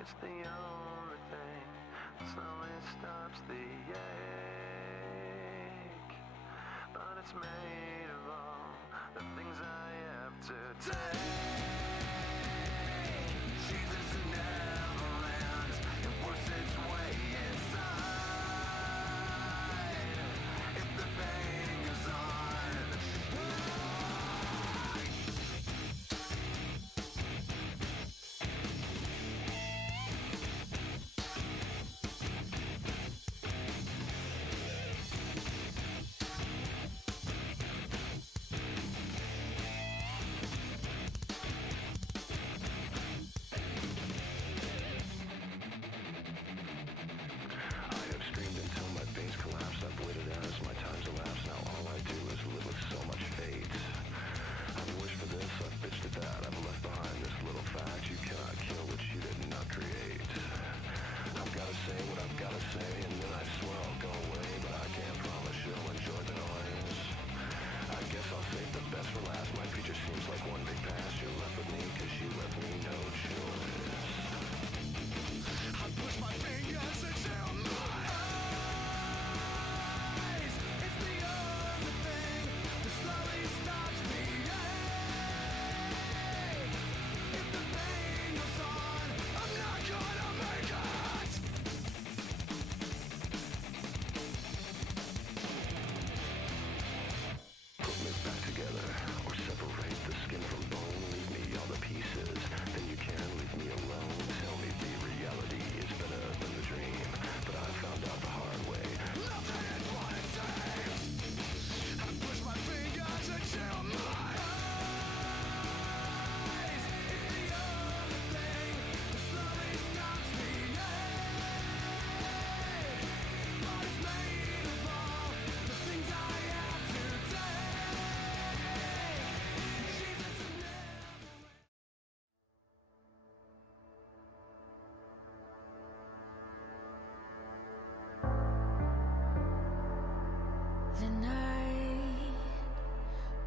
It's the only thing that slowly stops the ache. But it's made of all the things I have to take. Jesus never lands, it works its way inside. If the pain goes on, the night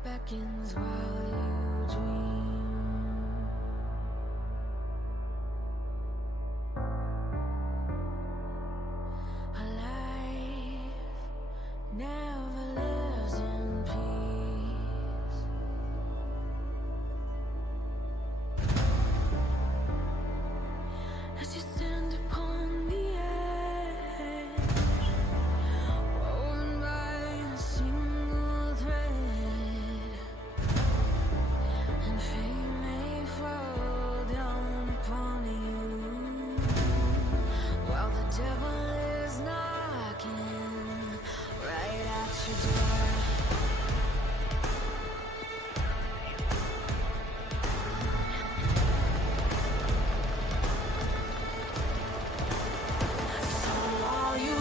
beckons while you dream. A life never lives in peace. As you stand upon the edge, woven by a single thread, and fate may fall down upon you, while the devil is knocking right at your door. So all you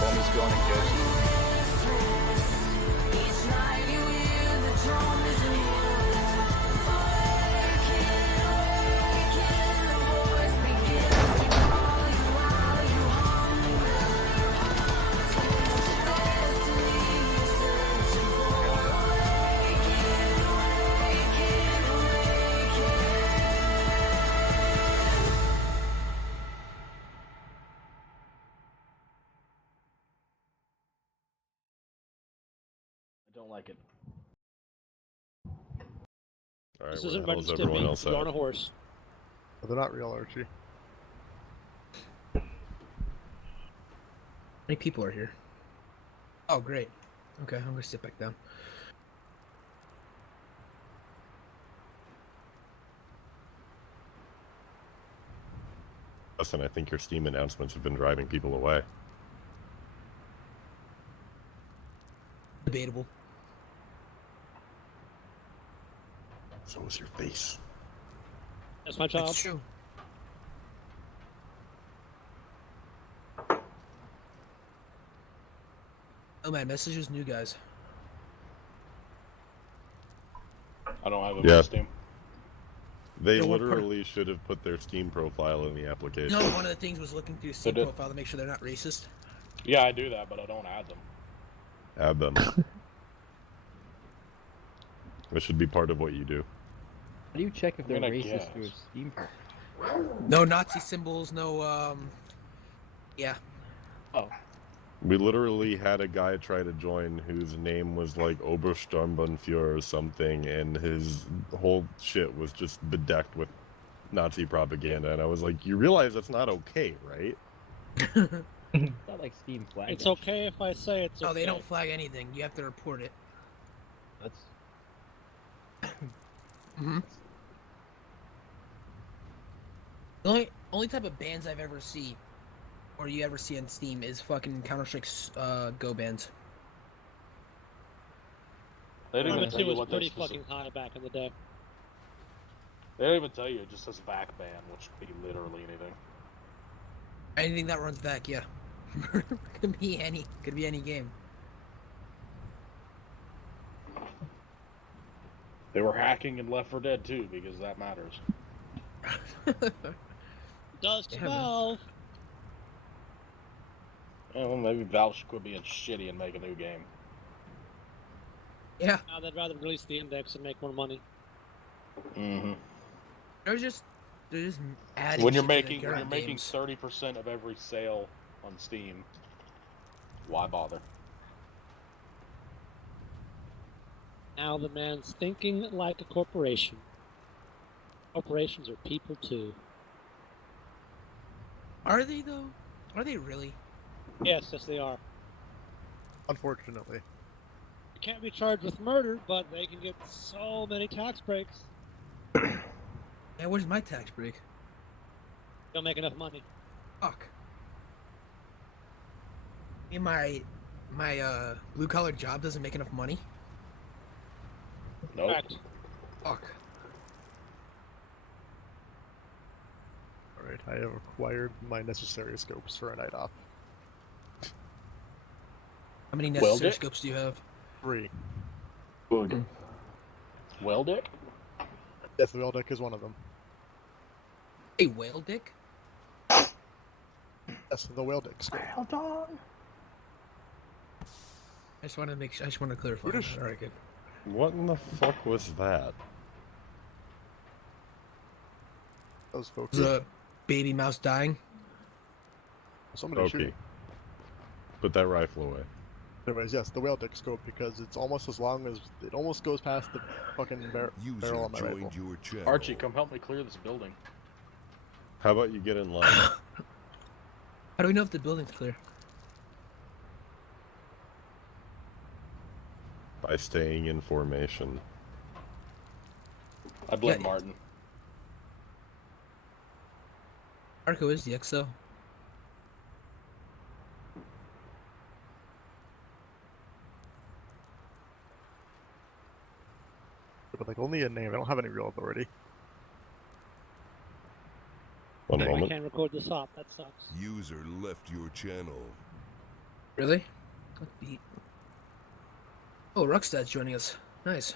Bomb is gone and goes. each night you Don't like it. All right, This where the isn't hell Ren is and everyone Stimpy. else You're on a at? horse. But they're not real, Archie. How many people are here? Oh, great. Okay, I'm gonna sit back down. Listen, I think your Steam announcements have been driving people away. Debatable. So is your face. That's my child. That's true. Oh man, messages, new guys. I don't have a Yeah. Steam. They Yeah, what part- literally should have put their Steam profile in the application. You know, one of the things was looking through Steam did. profile to make sure they're not racist. Yeah, I do that, but I don't add them. Add them. This should be part of what you do. How do you check if they're I mean, I racist through a guess. Steam? No Nazi symbols, no, yeah. Oh, We literally had a guy try to join whose name was like Obersturmbannführer or something, and his whole shit was just bedecked with Nazi propaganda. And I was like, you realize that's not okay, right? it's not like Steam flag. It's okay if I say it's okay. Oh, they don't flag anything. You have to report it. That's Mm-hmm. The only type of bans I've ever seen, or you ever see on Steam, is fucking Counter-Strike's Go bans. They don't even Limit tell 2 you was what pretty they specific- fucking high back in the day. They don't even tell you. It just says VAC ban, which could be literally anything. Anything that runs back, yeah. could be any game. They were hacking in Left 4 Dead too, because that matters. Does to Yeah, man. Valve. Yeah, well, maybe Valve should quit being shitty and make a new game. Yeah, Now they'd rather release the index and make more money. Mm-hmm. they're just adding. When you're shit to their making current games. 30% of every sale on Steam, why bother? Now the man's thinking like a corporation. Corporations are people too. Are they though? Are they really? Yes, they are. Unfortunately. You can't be charged with murder, but they can get so many tax breaks. Yeah, where's my tax break? Don't make enough money. Fuck. And my blue collar job doesn't make enough money. Nope. Correct. Fuck. Alright, I have acquired my necessary scopes for a night off. How many Well, necessary Dick? scopes do you have? 3. Well, Dick? Yes, the whale deck is one of them. A whale dick? Yes, the whale deck scope. I just want to make sure. I just want to clarify. British. All right, good. What in the fuck was that? Those folks. Is a baby mouse dying? Somebody Okay. shoot. Put that rifle away. Anyways, yes, the whale deck scope, because it's almost as long as it almost goes past the fucking User barrel on my joined rifle. your channel. Archie, come help me clear this building. How about you get in line? How do we know if the building's clear? By staying in formation. I blame Yeah. Martin. Arco is the XO. But like only a name. I don't have any real authority. One I moment. can't record this op. That sucks. User left your channel. Really? Let's beat. Oh, Ruckstad's joining us. Nice.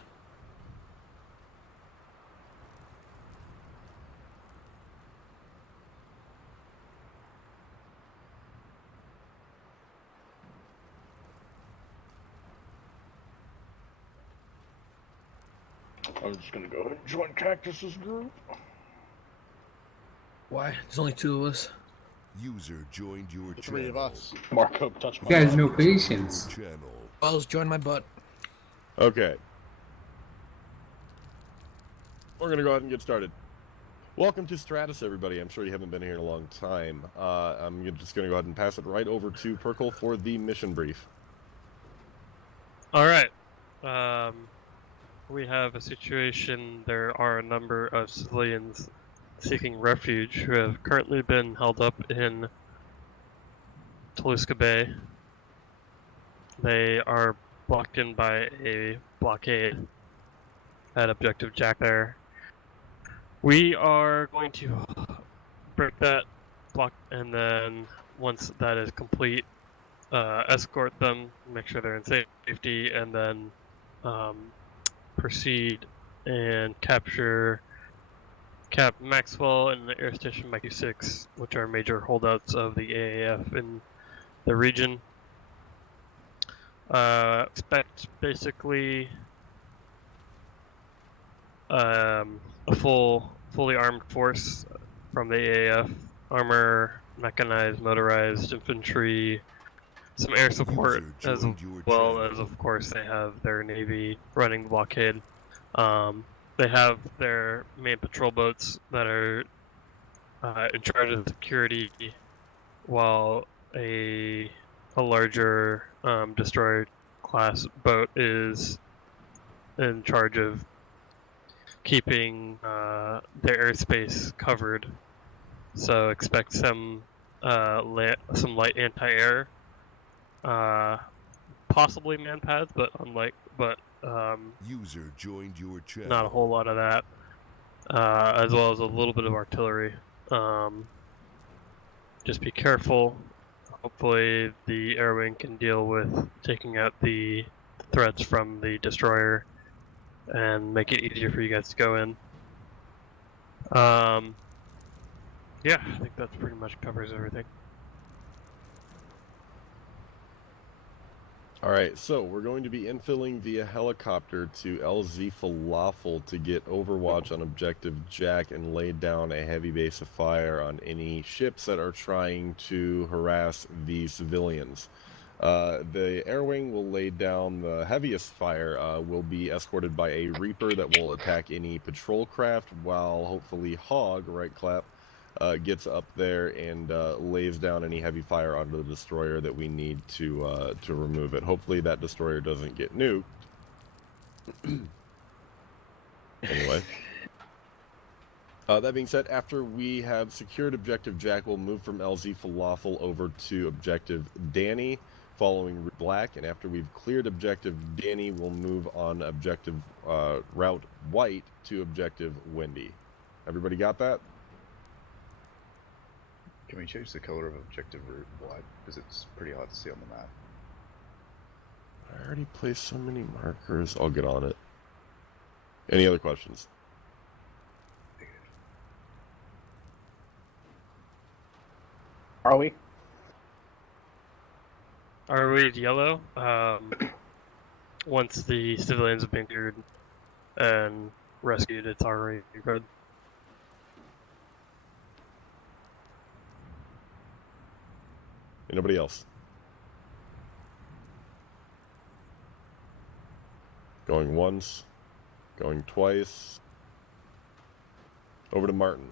I'm just gonna go ahead and join Cactus's group. Why? There's only 2 of us. User joined your The channel. 3 of us. Marco, touch my You guys butt. no patience. Channel. Wells, join my butt. Okay. We're going to go ahead and get started. Welcome to Stratus, everybody. I'm sure you haven't been here in a long time. I'm just going to go ahead and pass it right over to Perkle for the mission brief. All right. We have a situation. There are a number of civilians seeking refuge who have currently been held up in Toluca Bay. They are blocked in by a blockade at Objective Jack there. We are going to break that block, and then once that is complete, escort them, make sure they're in safety, and then proceed and capture Cap Maxwell and the Air Station Mikey 6, which are major holdouts of the AAF in the region. Expect basically a fully armed force from the AAF, armor, mechanized, motorized infantry, some air support, as well as, of course, they have their Navy running the blockade. They have their main patrol boats that are in charge of security, while a larger destroyer class boat is in charge of keeping their airspace covered. So expect some light anti-air, possibly man pads, but User joined your channel. not a whole lot of that, as well as a little bit of artillery. Just be careful. Hopefully the air wing can deal with taking out the threats from the destroyer and make it easier for you guys to go in. Yeah, I think that pretty much covers everything. Alright, so we're going to be infilling via helicopter to LZ Falafel to get overwatch on Objective Jack and lay down a heavy base of fire on any ships that are trying to harass the civilians. The air wing will lay down the heaviest fire, will be escorted by a Reaper that will attack any patrol craft, while hopefully Hog, right clap, gets up there and lays down any heavy fire onto the destroyer that we need to remove it. Hopefully that destroyer doesn't get nuked. Anyway. That being said, after we have secured Objective Jack, we'll move from LZ Falafel over to Objective Danny, following Black, and after we've cleared Objective Danny, we'll move on Objective Route White to Objective Wendy. Everybody got that? Can we change the color of Objective Route Black? Because it's pretty hard to see on the map. I already placed so many markers. I'll get on it. Any other questions? Are we? Are we yellow? Once the civilians have been cleared and rescued, it's already good. Anybody else? Going once. Going twice. Over to Martin.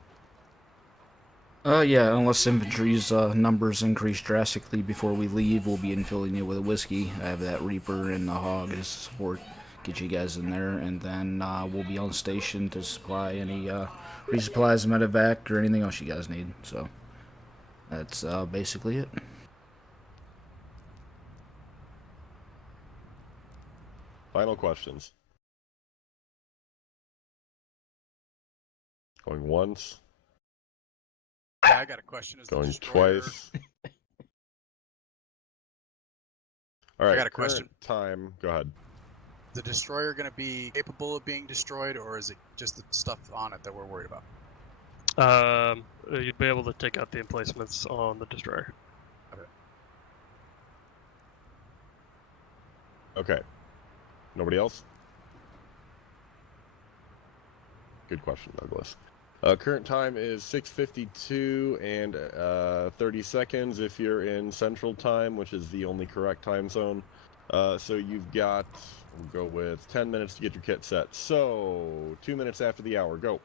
Yeah, unless infantry's numbers increase drastically before we leave, we'll be infilling it with a whiskey. I have that Reaper and the Hog as support. Get you guys in there, and then we'll be on station to supply any resupplies, medevac, or anything else you guys need. So that's basically it. Final questions. Going once. Yeah, I got a question. Is going twice. All right. I got a question. Time. Go ahead. Is the destroyer going to be capable of being destroyed, or is it just the stuff on it that we're worried about? You'd be able to take out the emplacements on the destroyer. Okay. Nobody else? Good question, Douglas. Current time is 6:52 and 30 seconds if you're in Central Time, which is the only correct time zone. So you've got We'll go with 10 minutes to get your kit set. So, 2 minutes after the hour, go.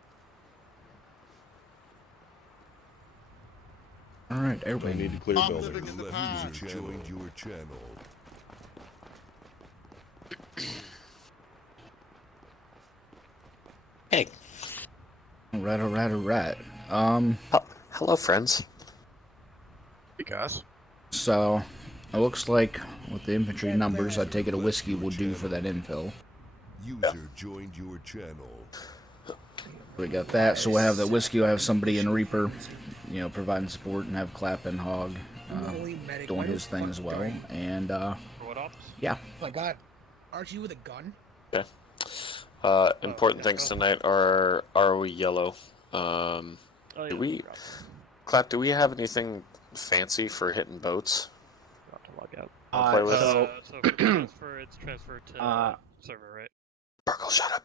All right, We everybody. need to clear Your buildings. left user joined your channel. Hey. All right. Hello, friends. Because So, it looks like with the infantry numbers, I take it a whiskey will do for that infill. User joined your channel. We got that, so we'll have the whiskey. We'll have somebody in Reaper, you know, providing support, and have Clap and Hog doing his thing as well. And yeah. Oh my god, Archie with a gun? Okay. Important things tonight are we yellow? Do we Clap? Do we have anything fancy for hitting boats? Not to log out. Play with? So it's transferred to server, right? Burgle, shut up.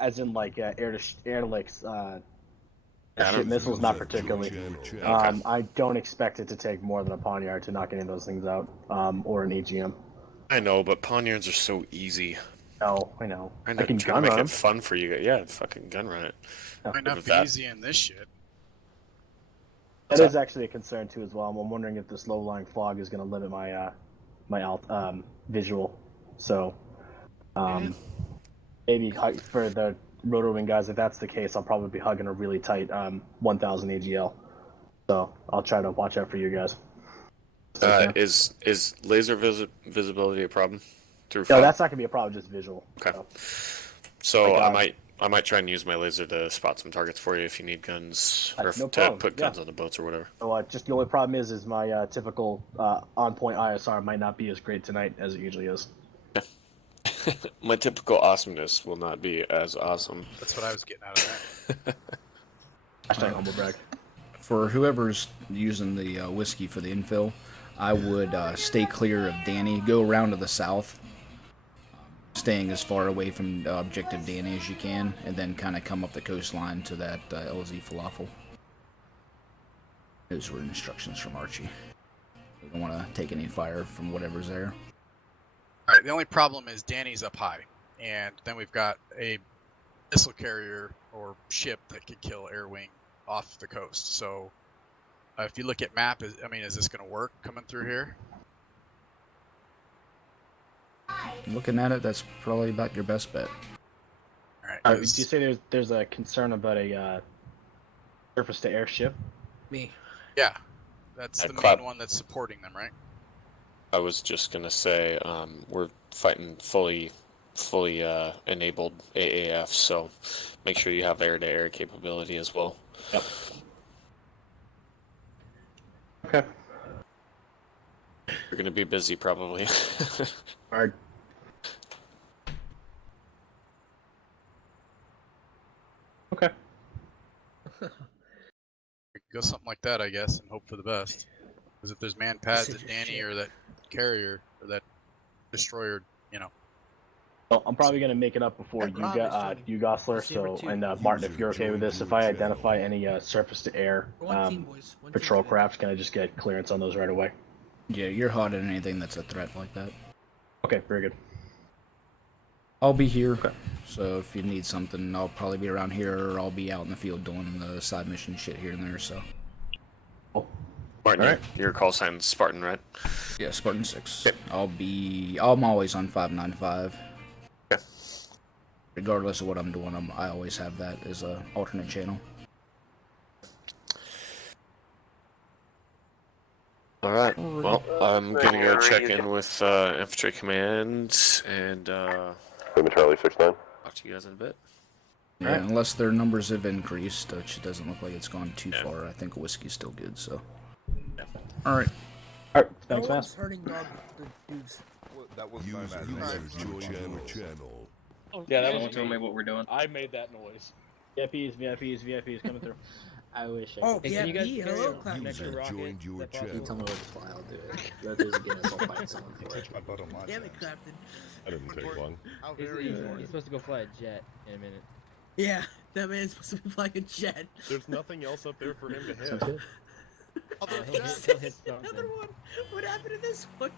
As in like air to like Yeah, ship missiles, not particularly. Okay. I don't expect it to take more than a poniard to knock any of those things out, or an AGM. I know, but poniards are so easy. No, I know. I can try to gun make run it 'em. fun for you guys. Yeah, fucking gun run it. might not With be that. easy in this shit. That is actually a concern too as well. I'm wondering if this low-lying fog is going to limit my visual. So maybe for the rotor wing guys, if that's the case, I'll probably be hugging a really tight 1000 AGL. So I'll try to watch out for you guys. Is laser visibility a problem through? No, fog? that's not gonna be a problem. Just visual. Okay. So Like, I might try and use my laser to spot some targets for you if you need guns or no to problem, put guns yeah. on the boats or whatever. So just the only problem is my typical on-point ISR might not be as great tonight as it usually is. My typical awesomeness will not be as awesome. That's what I was getting out of that. Hashtag humble brag. For whoever's using the whiskey for the infill, I would stay clear of Danny. Go around to the south, staying as far away from objective Danny as you can, and then kind of come up the coastline to that LZ falafel. Those were instructions from Archie. We don't want to take any fire from whatever's there. Alright, the only problem is Danny's up high, and then we've got a missile carrier or ship that could kill Air Wing off the coast. So if you look at map, is this going to work coming through here? Looking at it, that's probably about your best bet. Alright, Did you say there's a concern about a surface-to-air ship? Me. Yeah, that's the Clap. main one that's supporting them, right? I was just gonna say we're fighting fully enabled AAF, so make sure you have air-to-air capability as well. Yep. Okay. You're gonna be busy probably. Alright. Okay. We could go something like that, I guess, and hope for the best. Because if there's man pads at Danny or that carrier or that destroyer, Well, I'm probably gonna make it up before you Gosler. So and Martin, if you're okay with this, if I identify any surface-to-air patrol craft, can I just get clearance on those right away? Yeah, you're hot at anything that's a threat like that. Okay, very good. I'll be here, so if you need something, I'll probably be around here, or I'll be out in the field doing the side mission shit here and there, so. Martin, Alright. your call sign's Spartan, right? Yeah, Spartan 6. I'm always on 595. Okay. Regardless of what I'm doing, I always have that as a alternate channel. Alright, well, I'm gonna go check in with Infantry Command and Charlie 6-9. talk to you guys in a bit. Yeah, unless their numbers have increased, which it doesn't look like it's gone too far. I think whiskey's still good, so. Alright. Alright, No thanks, one's man. hurting dog the dudes. That was user joined your channel. Yeah, that was totally what we're doing. I made that noise. VIPs coming through. I wish I Oh, could. Hey, can you guys VIP, carry hello? on Clap User next to Rocket? joined your Is that possible? channel. Tell me where to fly, I'll do it. If that again, I'll find someone for it. My butt on my Damn it, Clapton. I didn't take long. How He's, very he's, important. he's supposed to go fly a jet in a minute. Yeah, that man's supposed to be flying a jet. There's nothing else up there for him to Sounds hit. good. He'll hit something. Another one. What happened to this one?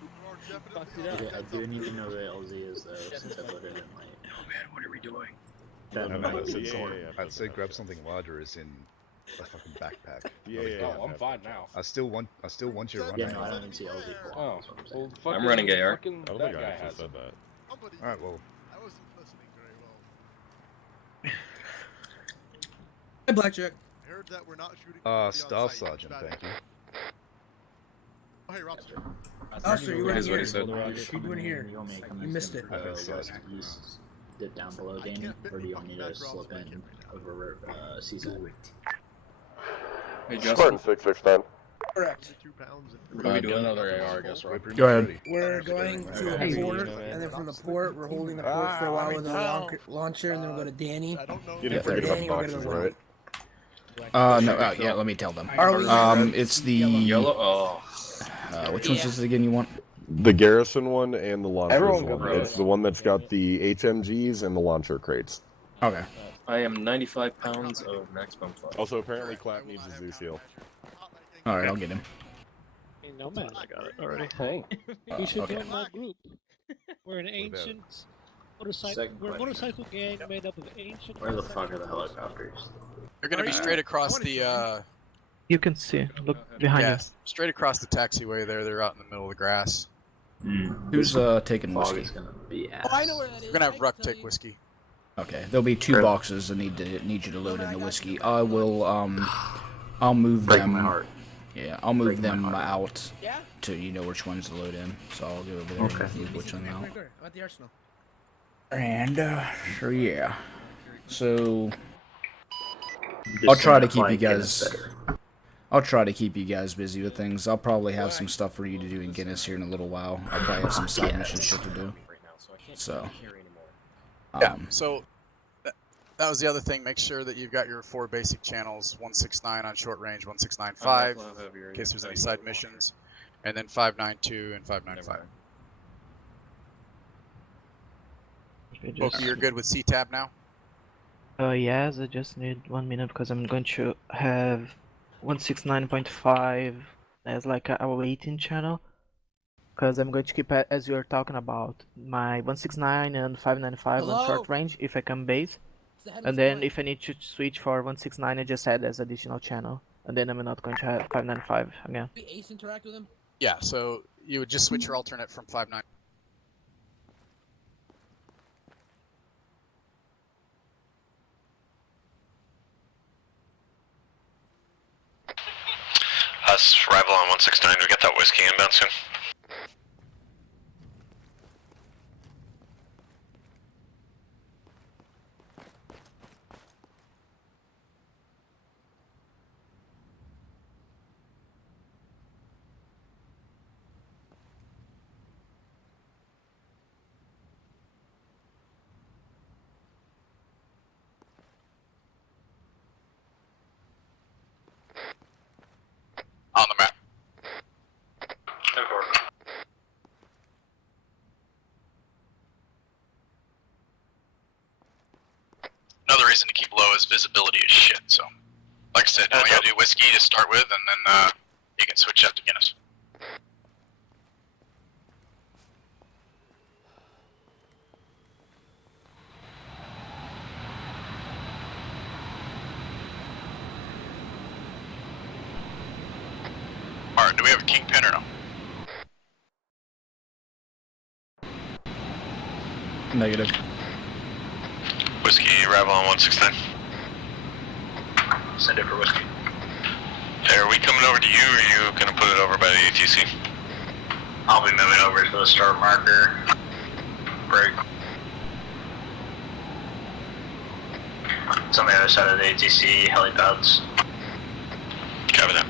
Okay, I do need to know where LZ is though, since I put it in my. Oh man, what are we doing? I'd say grab something larger, as in a fucking backpack. Oh, I'm fine now. I still want you to run. Yeah, no, I don't even see LZ for. Oh, well, I'm running AR. I don't That think I guy actually has said it. that. Alright, well. I wasn't listening very well. Hey, Blackjack. I heard that we're not shooting. Staff Sergeant, thank you. Oh, hey, Robster. Officer, you weren't Here's what here. he said. You weren't here. You missed it. East, dip down below Danny, or do you want me to slip in over Seaside? Hey, Spartan Justin. 669. Correct. 2 pounds. We're gonna do another AR, I guess, right? Go ahead. We're going to a port, and then from the port, we're holding the port for a while with a launcher, and then we'll go to Danny. You didn't forget about Danny, boxes, we're right? No, yeah, let me tell them. It's the Yellow. Oh. which one's this again you want? The Garrison one and the launcher Everyone one. go It's the one that's got the HMGs and the launcher crates. Okay. I am 95 pounds of max bump fire. Also, apparently, Clap needs a Zeus heal. All right, I'll get him. Hey, no man. I got it already. Hey. You should Okay. join my group. We're an ancient motorcycle. Second We're a question. motorcycle gang made up of ancient. Where the fuck are the helicopters? They're gonna be straight across the You can see. Look behind yeah, straight across the taxiway there. They're out in the middle of the grass. Who's taking Fog whiskey? is gonna be ass. Oh, I know where that is. We're gonna have I Ruck can tell take you. whiskey. Okay, there'll be 2 boxes that need you to load in the whiskey. I will I'll move Break them. my heart. Yeah, I'll move Break my them heart. out Yeah? to you know which ones to load in. So I'll go over there Okay. and move which one out. I'm at the arsenal. And sure, yeah. So Just I'll try to gonna keep fly you Guinness guys. better. I'll try to keep you guys busy with things. I'll probably have some stuff for you to do in Guinness here in a little while. I'll probably have some side mission shit to do. So. Yeah. So that was the other thing. Make sure that you've got your 4 basic channels: 169 on short range, 169.5 in case there's any side missions, and then 592 and 595. Okay, you're good with C-Tab now? Yes, I just need 1 minute because I'm going to have 169.5 as like a waiting channel. Because I'm going to keep, as you were talking about, my 169 and 595 on short range if I come base. And then if I need to switch for 169, I just add as additional channel. And then I'm not going to have 595 again. We Ace interact with him? Yeah, so you would just switch your alternate from 59. Arrival on 169, we get that whiskey inbound soon. On the map. Another reason to keep low is visibility is shit, so. Like I said, you only gotta do whiskey to start with, and then you can switch up to Guinness. Alright, do we have a kingpin or no? Negative. Whiskey, arrival on 169. Send it for whiskey. Hey, are we coming over to you, or are you gonna put it over by the ATC? I'll be moving over to the start marker. Break. It's on the other side of the ATC helipads. Copy that.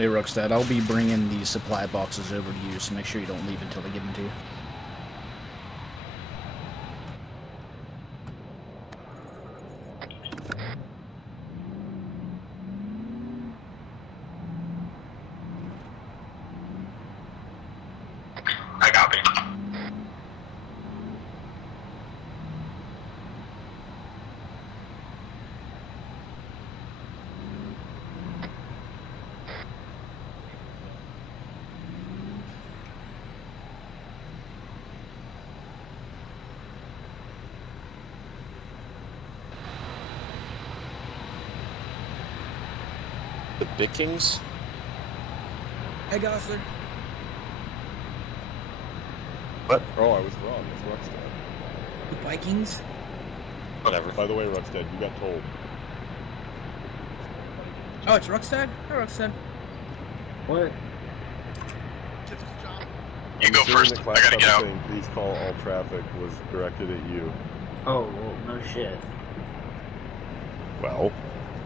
Hey, Rookstead, I'll be bringing the supply boxes over to you, so make sure you don't leave until they give them to you. I copy. The Bickings? Hey, Gosler. What? Oh, I was wrong. It's Ruckstead. The Vikings? Whatever. By the way, Ruckstead, you got told. Oh, it's Ruckstead? Hi, Ruckstead. What? You go first. I gotta get out. Saying, please call all traffic was directed at you. Oh, well, no shit. Well,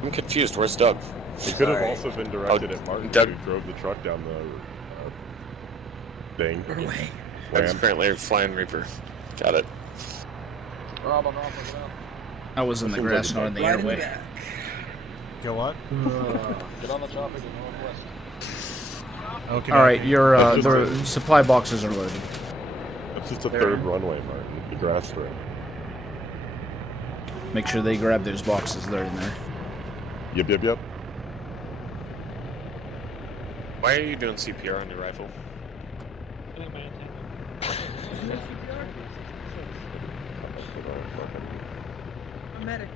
I'm confused. Where's Doug? it could have also been directed at Martin, Doug who drove the truck down the thing. Doug's currently flying Reaper. Got it. Rob, I was in the grass, not in the airway. Go what? Get on the chopper to northwest. Okay. Alright, your the supply boxes are loaded. That's just a third runway, Martin. The grass strip. Make sure they grab those boxes. They're in there. Yep. Why are you doing CPR on your rifle? Medic.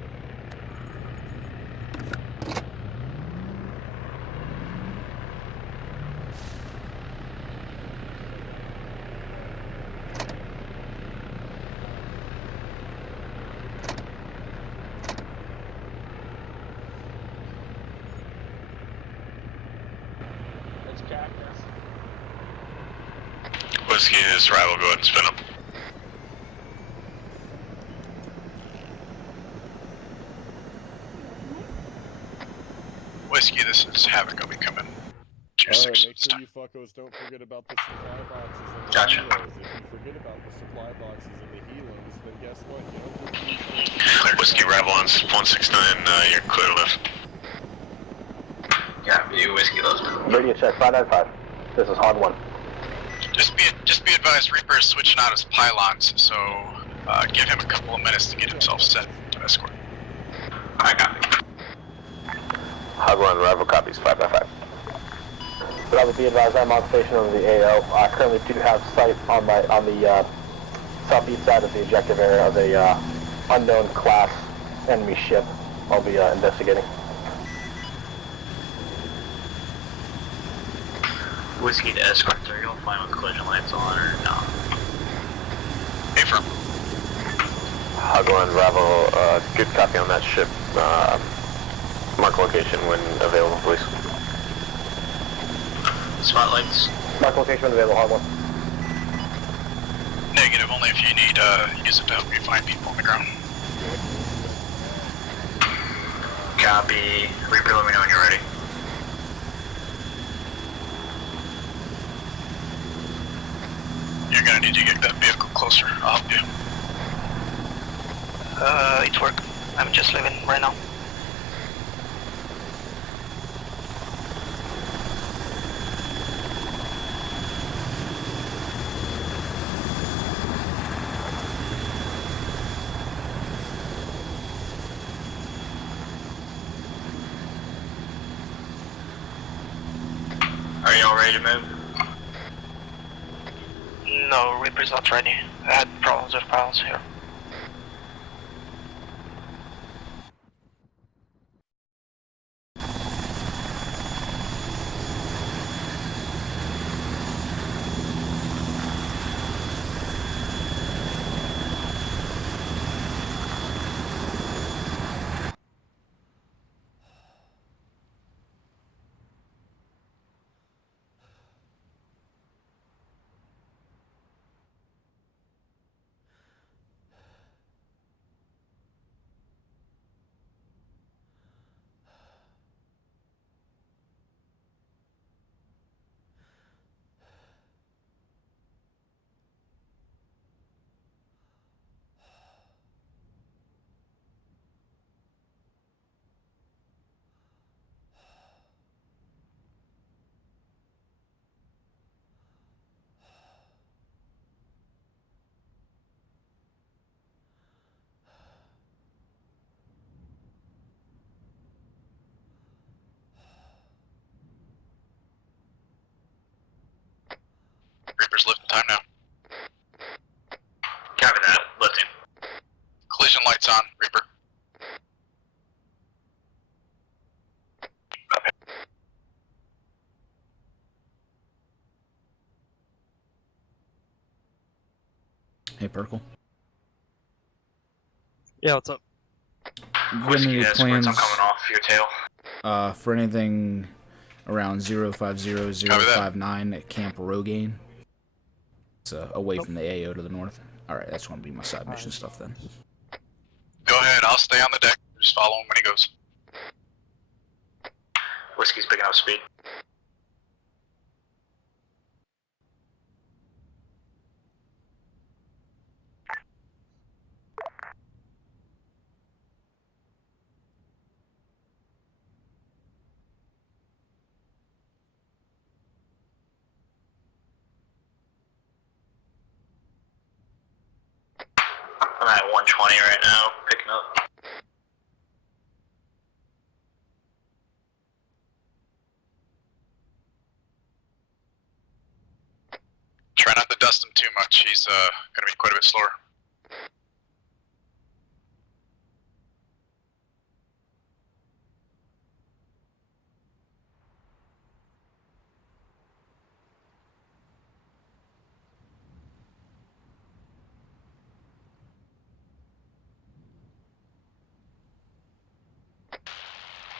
That's Cactus. Whiskey is rival. Go ahead and spin him. Whiskey, this is Havoc. I'll be coming. Alright, make sure you fuckos don't forget about the supply boxes and the Gotcha. helos. If you forget about the supply boxes and the helos, then guess what? You don't get these Clear. Whiskey, rival on 169. You're clear to lift. Yeah, you Whiskey, those. Radio check 595. This is Hog 1. Just be advised, Reaper is switching out his pylons, so give him a couple of minutes to get himself set to escort. I copy. Hog 1, rival copies 555. Bravo, be advised, I'm on station over the AO. I currently do have sight on the southeast side of the objective area of a unknown class enemy ship. I'll be investigating. Whiskey to escort, are you fine with collision lights on or no? Hey, firm. Hog 1, Bravo, good copy on that ship. Mark location when available, please. Spotlights. Mark location when available, Hog 1. Negative, only if you need use it to help you find people on the ground. Copy. Reaper, let me know when you're ready. You're gonna need to get that vehicle closer. I'll help you. It's work. I'm just leaving right now. Are you all ready to move? No, Reaper's not ready. I had problems with pilots here. Lights on, Reaper. Hey, Perkle. Yeah, what's up? You got Whiskey any escorts, plans I'm coming off your tail. for anything around 050059 at Camp Rogaine? It's away from the AO to the north. Alright, that's going to be my side mission stuff then. Go ahead, I'll stay on the deck. Just follow him when he goes. Whiskey's picking up speed. I'm at 120 right now, picking up. Try not to dust him too much. He's gonna be quite a bit slower.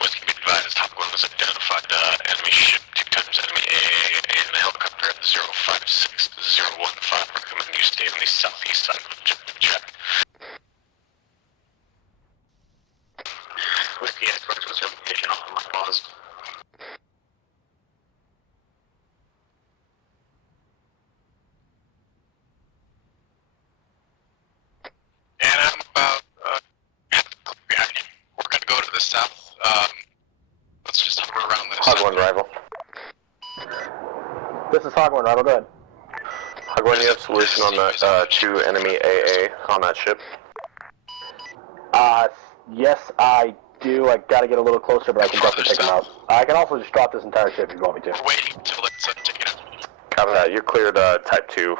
Whiskey be advised, Top Gun was identified enemy ship 2 times enemy AA and a helicopter at 056015. Recommend you stay on the southeast side of Jack. Whiskey escorts was reputation off of my pause. And I'm about behind you. We're gonna go to the south. Let's just hover around this. Hog 1 rival. This is Hog 1 rival, go ahead. Hog 1, you have solution on the 2 enemy AA on that ship? Yes, I do. I gotta get a little closer, but I can definitely take him out. I can also just drop this entire ship if you want me to. Wait until it's taken out. Copy that. You're cleared Type 2.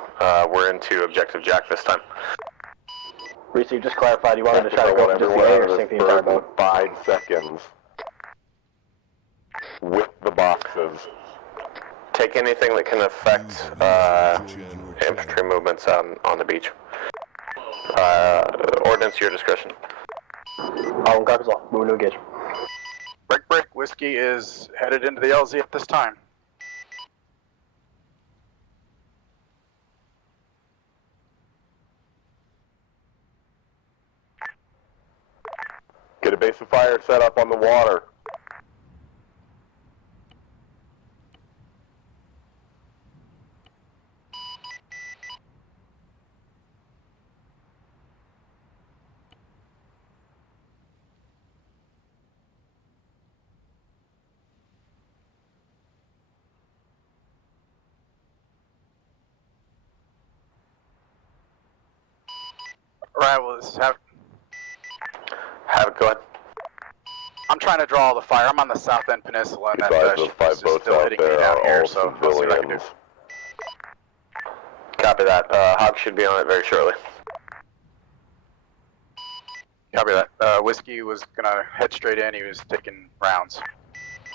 We're into Objective Jack this time. Reese, you just clarified you wanted to try to go for just the A or sink the entire boat? 5 seconds. With the boxes. Take anything that can affect infantry movements on the beach. Ordnance, your discretion. All copies all. Moving to engage. Brick, Whiskey is headed into the LZ at this time. Get a base of fire set up on the water. Right, well, this is Have it, go ahead. I'm trying to draw all the fire. I'm on the south end peninsula, and that Besides, those 5 is boats still out hitting me there down are here, all so I'll see what I can do. civilians. Copy that. Hog should be on it very shortly. Copy that. Whiskey was gonna head straight in. He was taking rounds.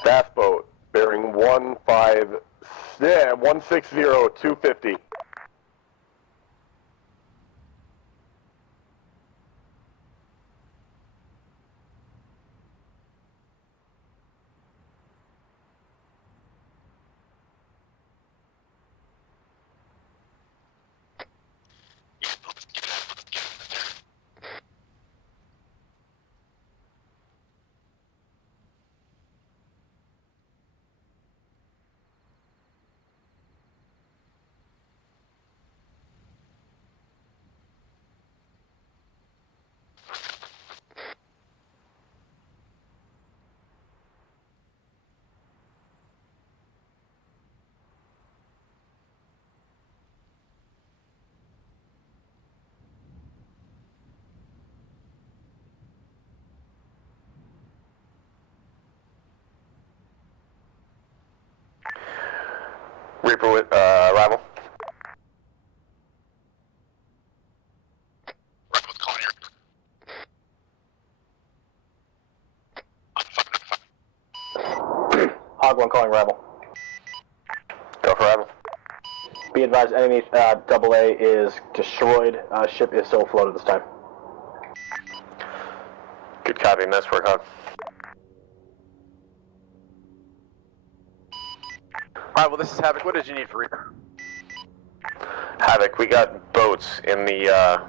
Bass boat bearing 160-250. Reaper with rival. Rival's calling here. Hog 1 calling arrival. Go for arrival. Be advised, enemy AA is destroyed. Ship is still afloat at this time. Good copy. Nice work, Hog. Alright, well, this is Havoc. What did you need for Reaper? Havoc, we got boats in the,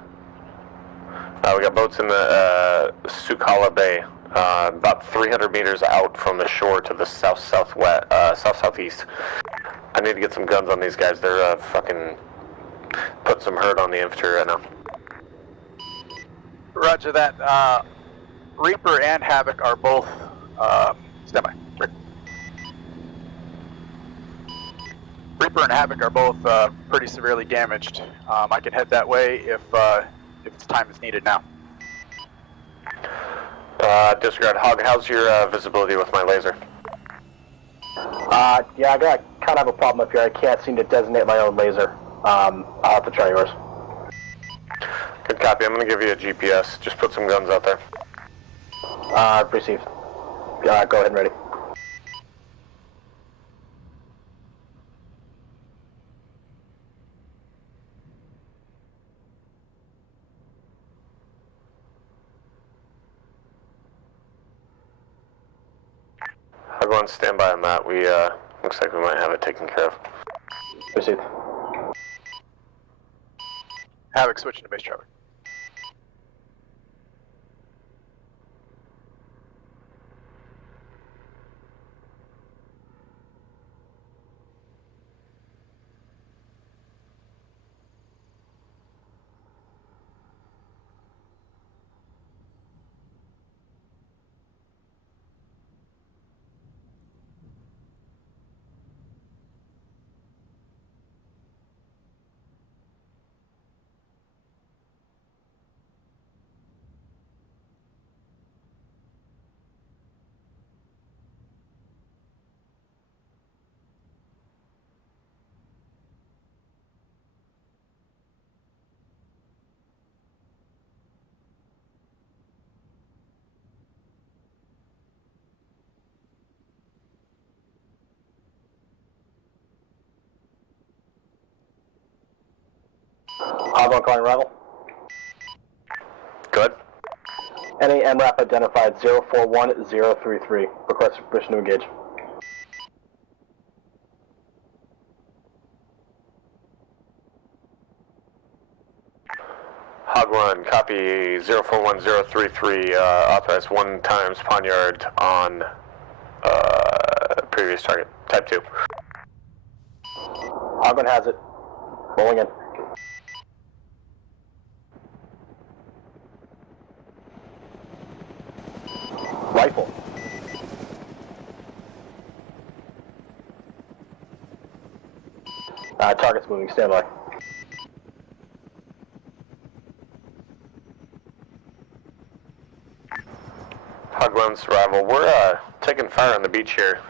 Sukala Bay, about 300 meters out from the shore to the south-southeast. I need to get some guns on these guys. They're, fucking putting some hurt on the infantry right now. Roger that. Reaper and Havoc are both, standby. Reaper and Havoc are both pretty severely damaged. I can head that way if time is needed now. Disregard. Hog, how's your visibility with my laser? Yeah, I kind of have a problem up here. I can't seem to designate my own laser. I'll have to try yours. Good copy. I'm going to give you a GPS. Just put some guns out there. Received. Go ahead and ready. I'll go on standby on that. We, looks like we might have it taken care of. Received. Havoc switching to base traffic. Hog 1 calling arrival. Good. Any MRAP identified 041033. Request permission to engage. Hog 1, copy 041033, authorized 1 times Poniard on previous target, type 2. Hog 1 has it. Rolling in. Rifle. Target's moving, standby. Hog 1 survival. We're taking fire on the beach here.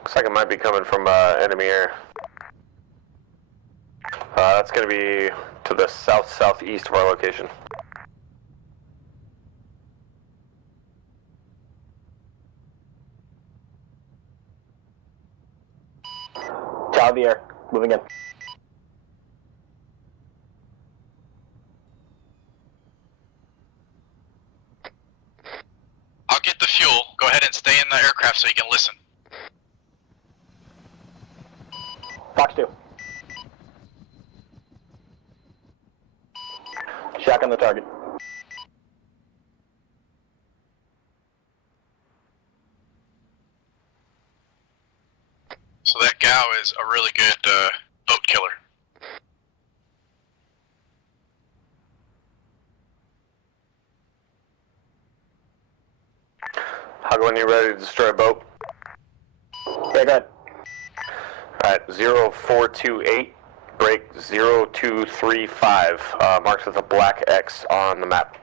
Looks like it might be coming from enemy air. That's going to be to the south-southeast of our location. Out of the air. Moving in. I'll get the fuel. Go ahead and stay in the aircraft so you can listen. Fox 2. Shack on the target. So that Gao is a really good boat killer. Hog 1, you ready to destroy a boat? Yeah, go ahead. Alright, 0428, break 0235, marked with a black X on the map.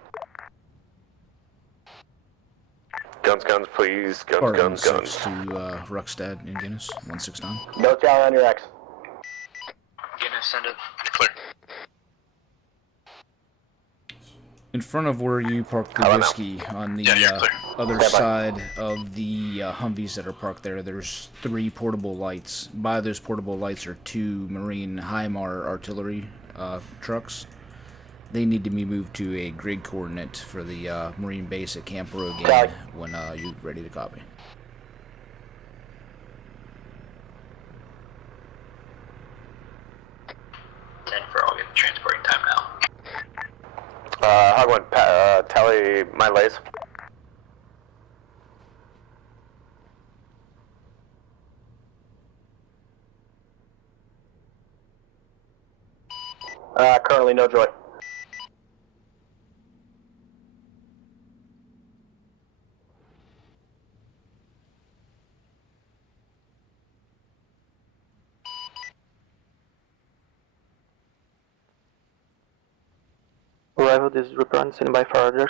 Guns, guns, please. Guns, Or guns, 16 guns. to Ruckstad in Guinness, 169. No tally on your X. Guinness, send it. Clear. In front of where you parked the whiskey, on the other side of the Humvees that are parked there, there's 3 portable lights. By those portable lights are 2 Marine HIMAR artillery trucks. They need to be moved to a grid coordinate for the Marine base at Camp Rogan when you're ready to copy. For I'll get the transporting time now. Hog 1, tally my lays. Currently no joy. Arrival, this is Reaper on standby for orders.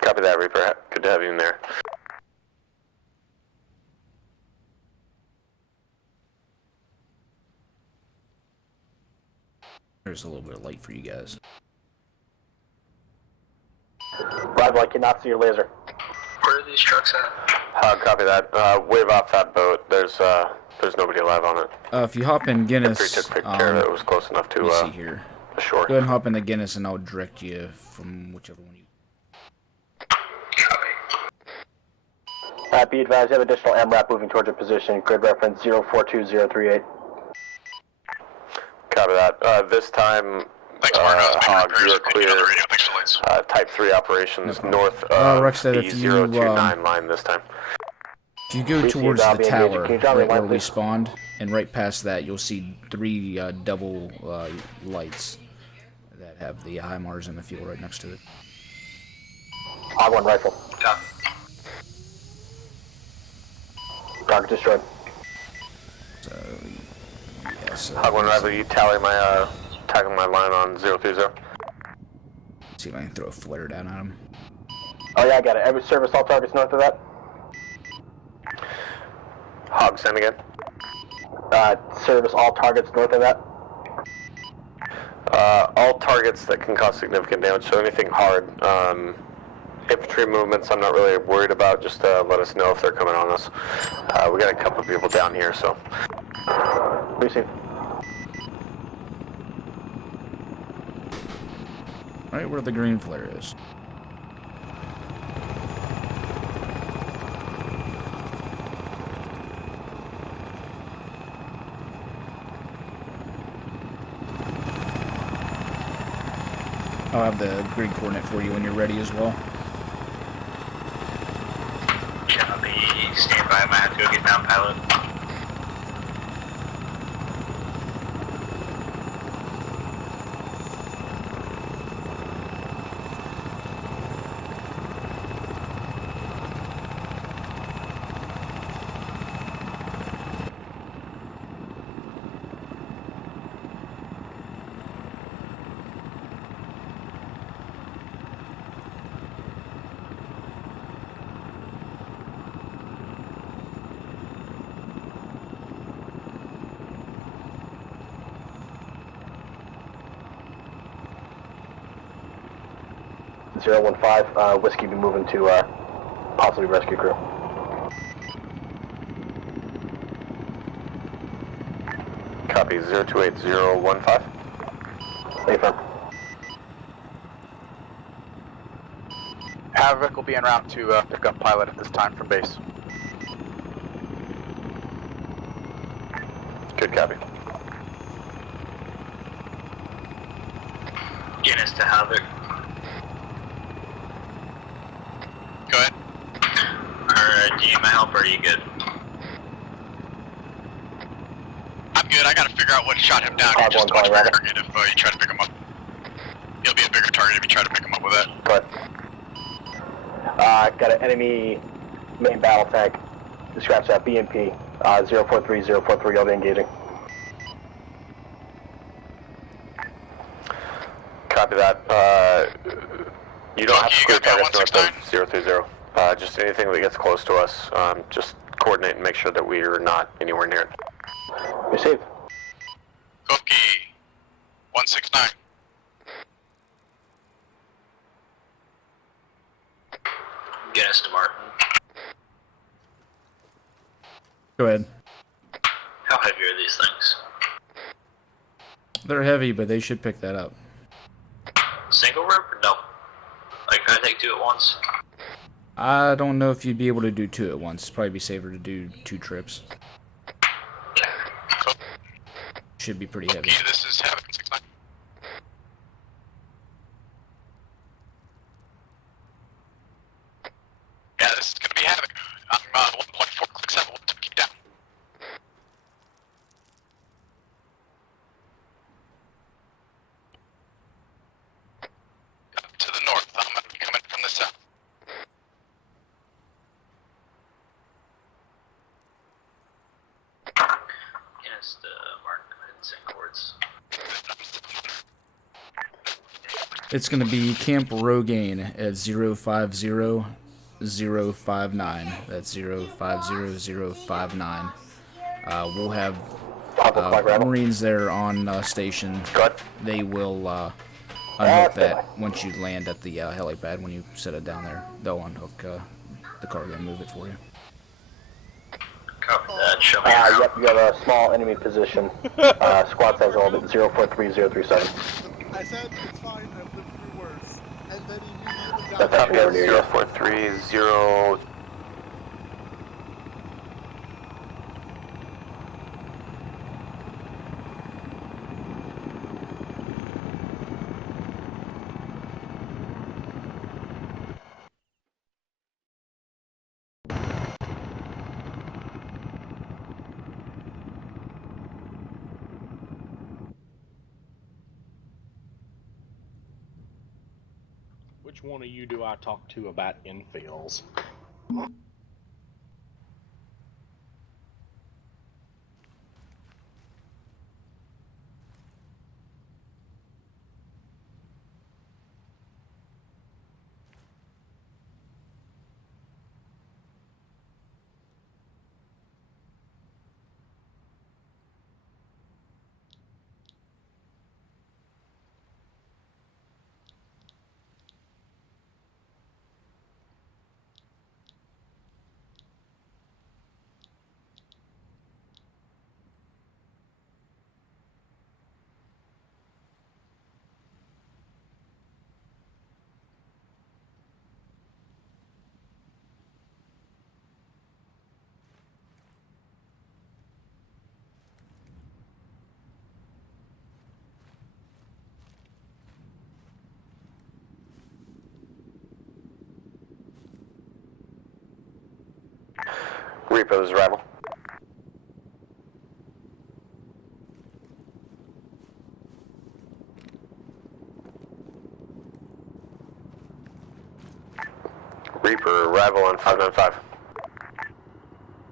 Copy that, Reaper. Good to have you in there. There's a little bit of light for you guys. Arrival, I cannot see your laser. Where are these trucks at? Copy that. Wave off that boat. There's nobody alive on it. If you hop in Guinness, Took care of it. It was close enough to see here. Sure. Go ahead and hop into Guinness, and I'll direct you from whichever one you. Be advised, you have additional MRAP moving towards your position. Grid reference 042038. Copy that. This time, Hog, you're clear. Type 3 operations north of Rexstead, the 029 line this time. If you go towards the tower, right where we spawned, and right past that, you'll see 3 double lights that have the HIMARS in the fuel right next to it. Hog 1 rifle. Yeah. Target destroyed. So, yes. Hog 1 rifle, you tally my tagging my line on 030. See if I can throw a flare down at him. Oh yeah, I got it. Every service, all targets north of that. Hog, send again. Service, all targets north of that. All targets that can cause significant damage, so anything hard. Infantry movements I'm not really worried about, just let us know if they're coming on us. We got a couple of people down here, so. Receive. Right where the green flare is. I'll have the grid coordinate for you when you're ready as well. Copy. Stand by. I might have to go get down pilot. Whiskey be moving to possibly rescue crew. Copy 028015. Affirm. Havoc will be en route to pick up pilot at this time from base. Good copy. Guinness to Havoc. Go ahead. Alright, do you need my help or are you good? I'm good. I gotta figure out what shot him down. He's just a much bigger target if you try to pick him up. He'll be a bigger target if you try to pick him up with that. But got an enemy main battle tank. Scratch that. BMP 043043. I'll be engaging. Copy that. You don't have to clear targets north of 030. Just anything that gets close to us, just coordinate and make sure that we are not anywhere near it. Received. Copy. 169. Go ahead. How heavy are these things? They're heavy, but they should pick that up. Single rope or no? Like, can I take 2 at once? I don't know if you'd be able to do 2 at once. It'd probably be safer to do 2 trips. Should be pretty heavy. Okay, this is Havoc 6-9. Yeah, this is gonna be Havoc. I'm 1.4 clicks out. We'll keep down. Up to the north. I'm gonna be coming from the south. Yes, Martin, go ahead and send chords. It's going to be Camp Rogaine at 050059. That's 050059. We'll have Marines there on station. They will unhook that once you land at the helipad. When you set it down there, they'll unhook the cargo and move it for you. Copy that. Show me. Yep, you have a small enemy position. Squad size orbit 043037. I said it's fine, I've lived through worse. And then he immediately got That's actually over near you. 0430. Which one of you do I talk to about infills? Reaper's arrival. Reaper arrival on 595.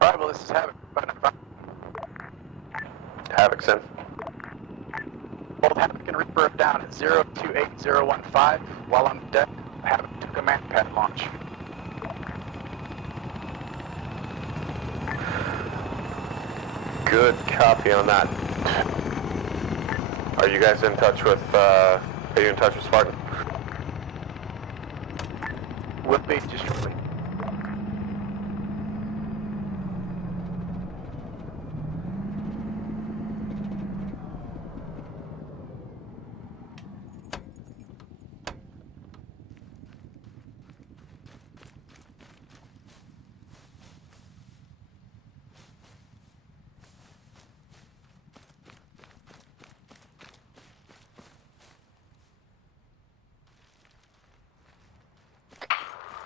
Arrival, this is Havoc. 595. Havoc's in. Both Havoc and Reaper are down at 028015. While on deck, Havoc took a man-pad launch. Good copy on that. Are you guys in touch with, Spartan? Will be just shortly.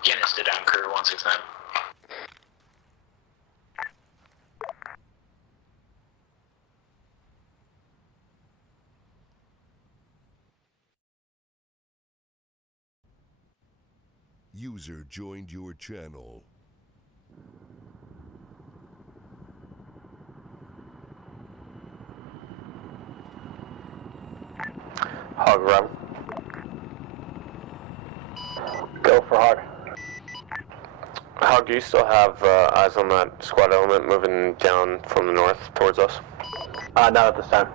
Guinness to down crew 169. User joined your channel. Hog arrival. Go for Hog. Hog, do you still have eyes on that squad element moving down from the north towards us? Not at this time.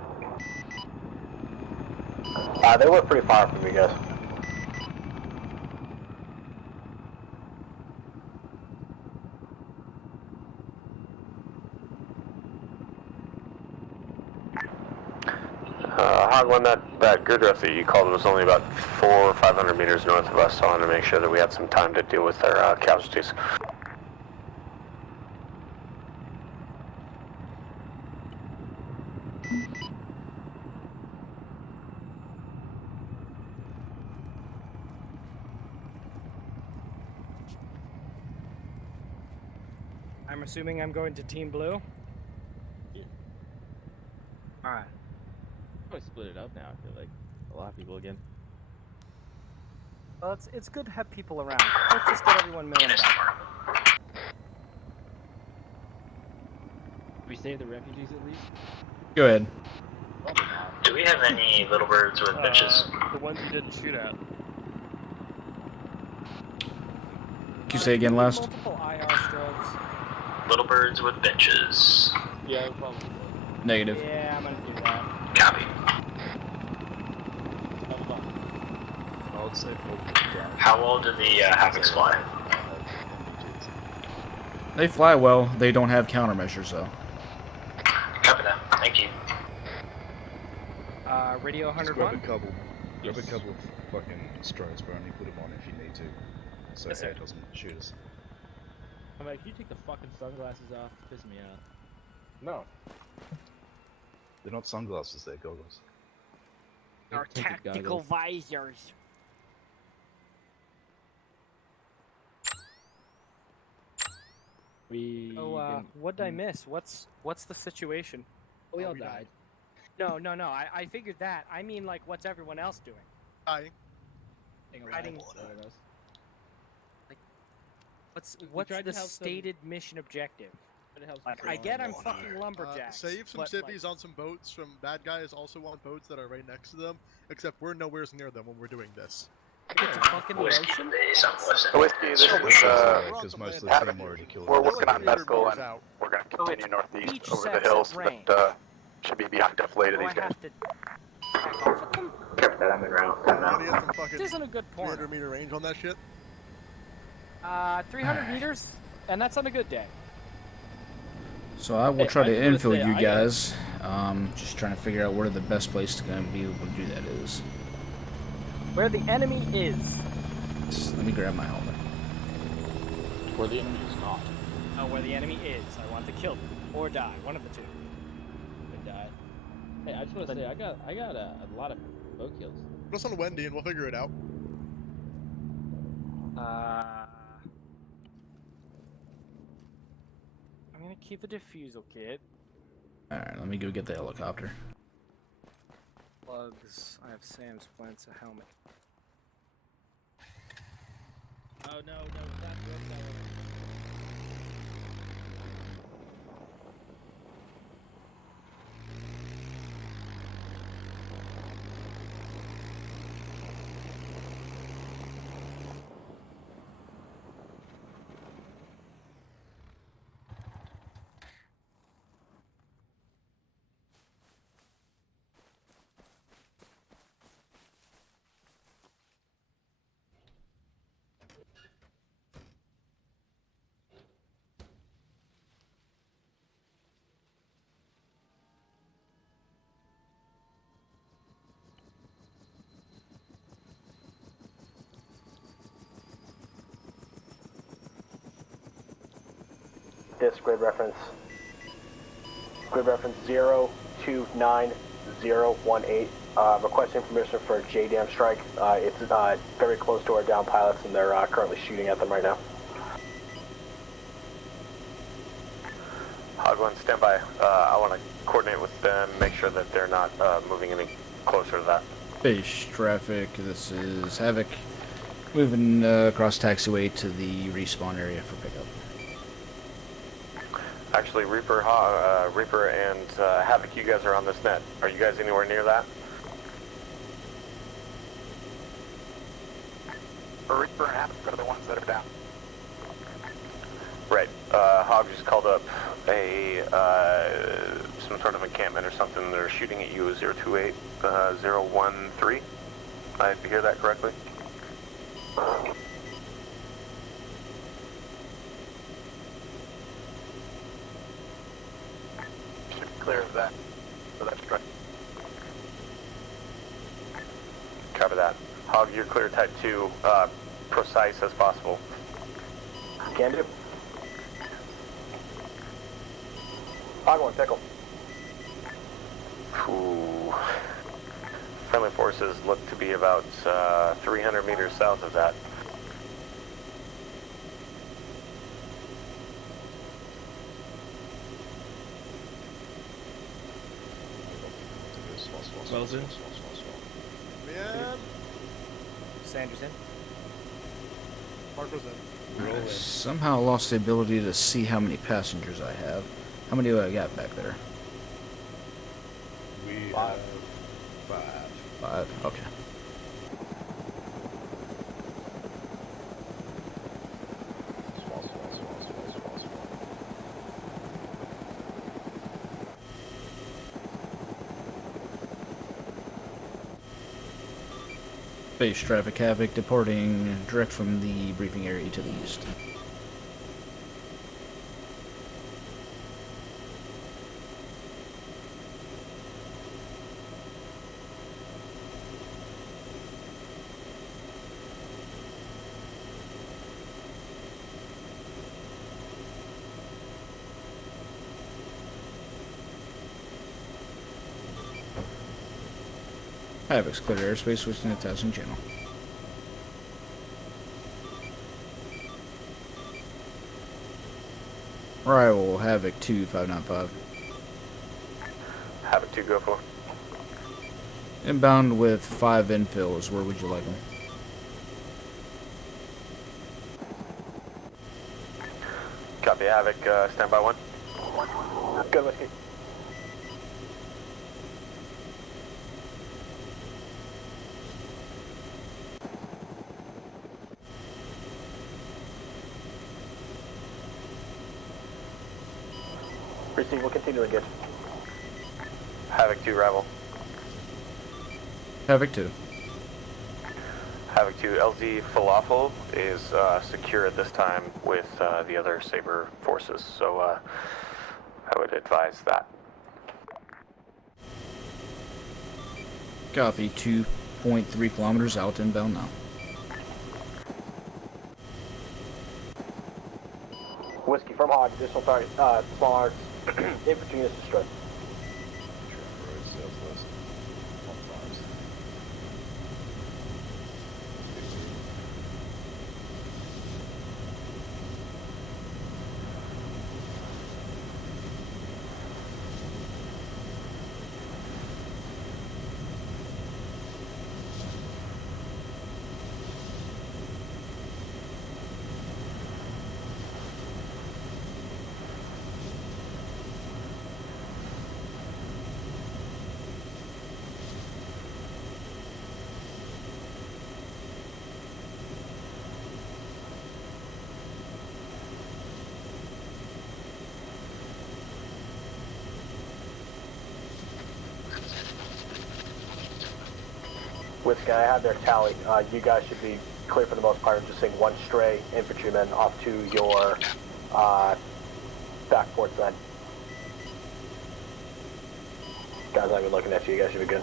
They were pretty far from you guys. Hogland, that grid ref that you called was only about 400 or 500 meters north of us, so I wanted to make sure that we had some time to deal with their casualties. I'm assuming I'm going to Team Blue? Yeah. Alright. Probably split it up now, I feel like. A lot of people again. Well, it's good to have people around. Let's just get everyone milling about. We save the refugees at least? Go ahead. Do we have any little birds with bitches? The ones you didn't shoot at. Can you say again last? Multiple IR strobes. Little birds with bitches. Yeah, probably. Negative. Yeah, I'm gonna do that. Copy. I would say How well do the Havocs fly? They fly well. They don't have countermeasures though. Copy that. Thank you. Radio Just grab 101? grab a couple of fucking strobes, but only put them on if you need to, so Yes, air sir. doesn't shoot us. I'm like, can you take the fucking sunglasses off? Piss me off. No. They're not sunglasses, they're goggles. Our tactical visors. What'd I miss? What's the situation? We all died. No. I figured that. I mean, like, what's everyone else doing? Dying. Hiding. What's tried the to help them- stated mission objective? Like, I get I'm fucking lumberjacks. Save some but, civvies on some boats from bad guys also on boats that are right next to them, except we're nowhere near them when we're doing this. It's a fucking ocean. Whiskey, this is, because most of the team already killed we're them. working on Mescal, and we're going to continue northeast Beach over the sets hills, at rain. but should be behind Def Lay to Do I these guys. have to back off of them? I'm in route. Anybody has some fucking This isn't a good point. 300-meter range on that shit? 300 meters, and that's on a good day. So I will Hey, try I to just wanna infill say, you I got- guys. Just trying to figure out where the best place to kind of be able to do that is. Where the enemy is. Let me grab my helmet. Where the enemy is not. Oh, where the enemy is. I want to kill them or die. One of the two. Could die. Hey, I just want to say, I got a lot of bow kills. Put us on Wendy and we'll figure it out. I'm gonna keep the defusal kit. Alright, let me go get the helicopter. Plugs. I have Sam's Plants, a helmet. Oh no, not good. This grid reference 029018, requesting permission for a JDAM strike. It's very close to our down pilots, and they're currently shooting at them right now. Hogland, stand by. I want to coordinate with them, make sure that they're not moving any closer to that. Base traffic, this is Havoc. Moving across taxiway to the respawn area for pickup. Actually, Reaper and Havoc, you guys are on this net. Are you guys anywhere near that? Reaper and Havoc are the ones that are down. Right. Hog just called up a some sort of encampment or something. They're shooting at you 028013. I hear that correctly? Should be clear of that. So that's right. have your clear type 2 precise as possible. Can do. Hog one, pickle. Ooh. Friendly forces look to be about 300 meters south of that. Wells in. Man. Sanders in. Marco's in. Somehow lost the ability to see how many passengers I have. How many do I got back there? We Five. have 5. 5. Okay. Base traffic Havoc departing direct from the briefing area to the east. Havoc's clear airspace, switching to Tassin channel. Arrival Havoc 2595. Havoc 2, go for. Inbound with 5 infills. Where would you like them? Copy, Havoc, stand by 1. Good whiskey. Receive, we'll continue to engage. Havoc 2, rival. Havoc 2. Havoc 2, LZ Falafel is secure at this time with the other Saber forces, so I would advise that. Copy. 2.3 kilometers out inbound now. Whiskey from Hog, additional target, small arms, infantry units destroyed. Whiskey, I have their tally. You guys should be clear for the most part. I'm just seeing 1 stray infantryman off to your back port side. Guys, I've been looking at you. You guys should be good.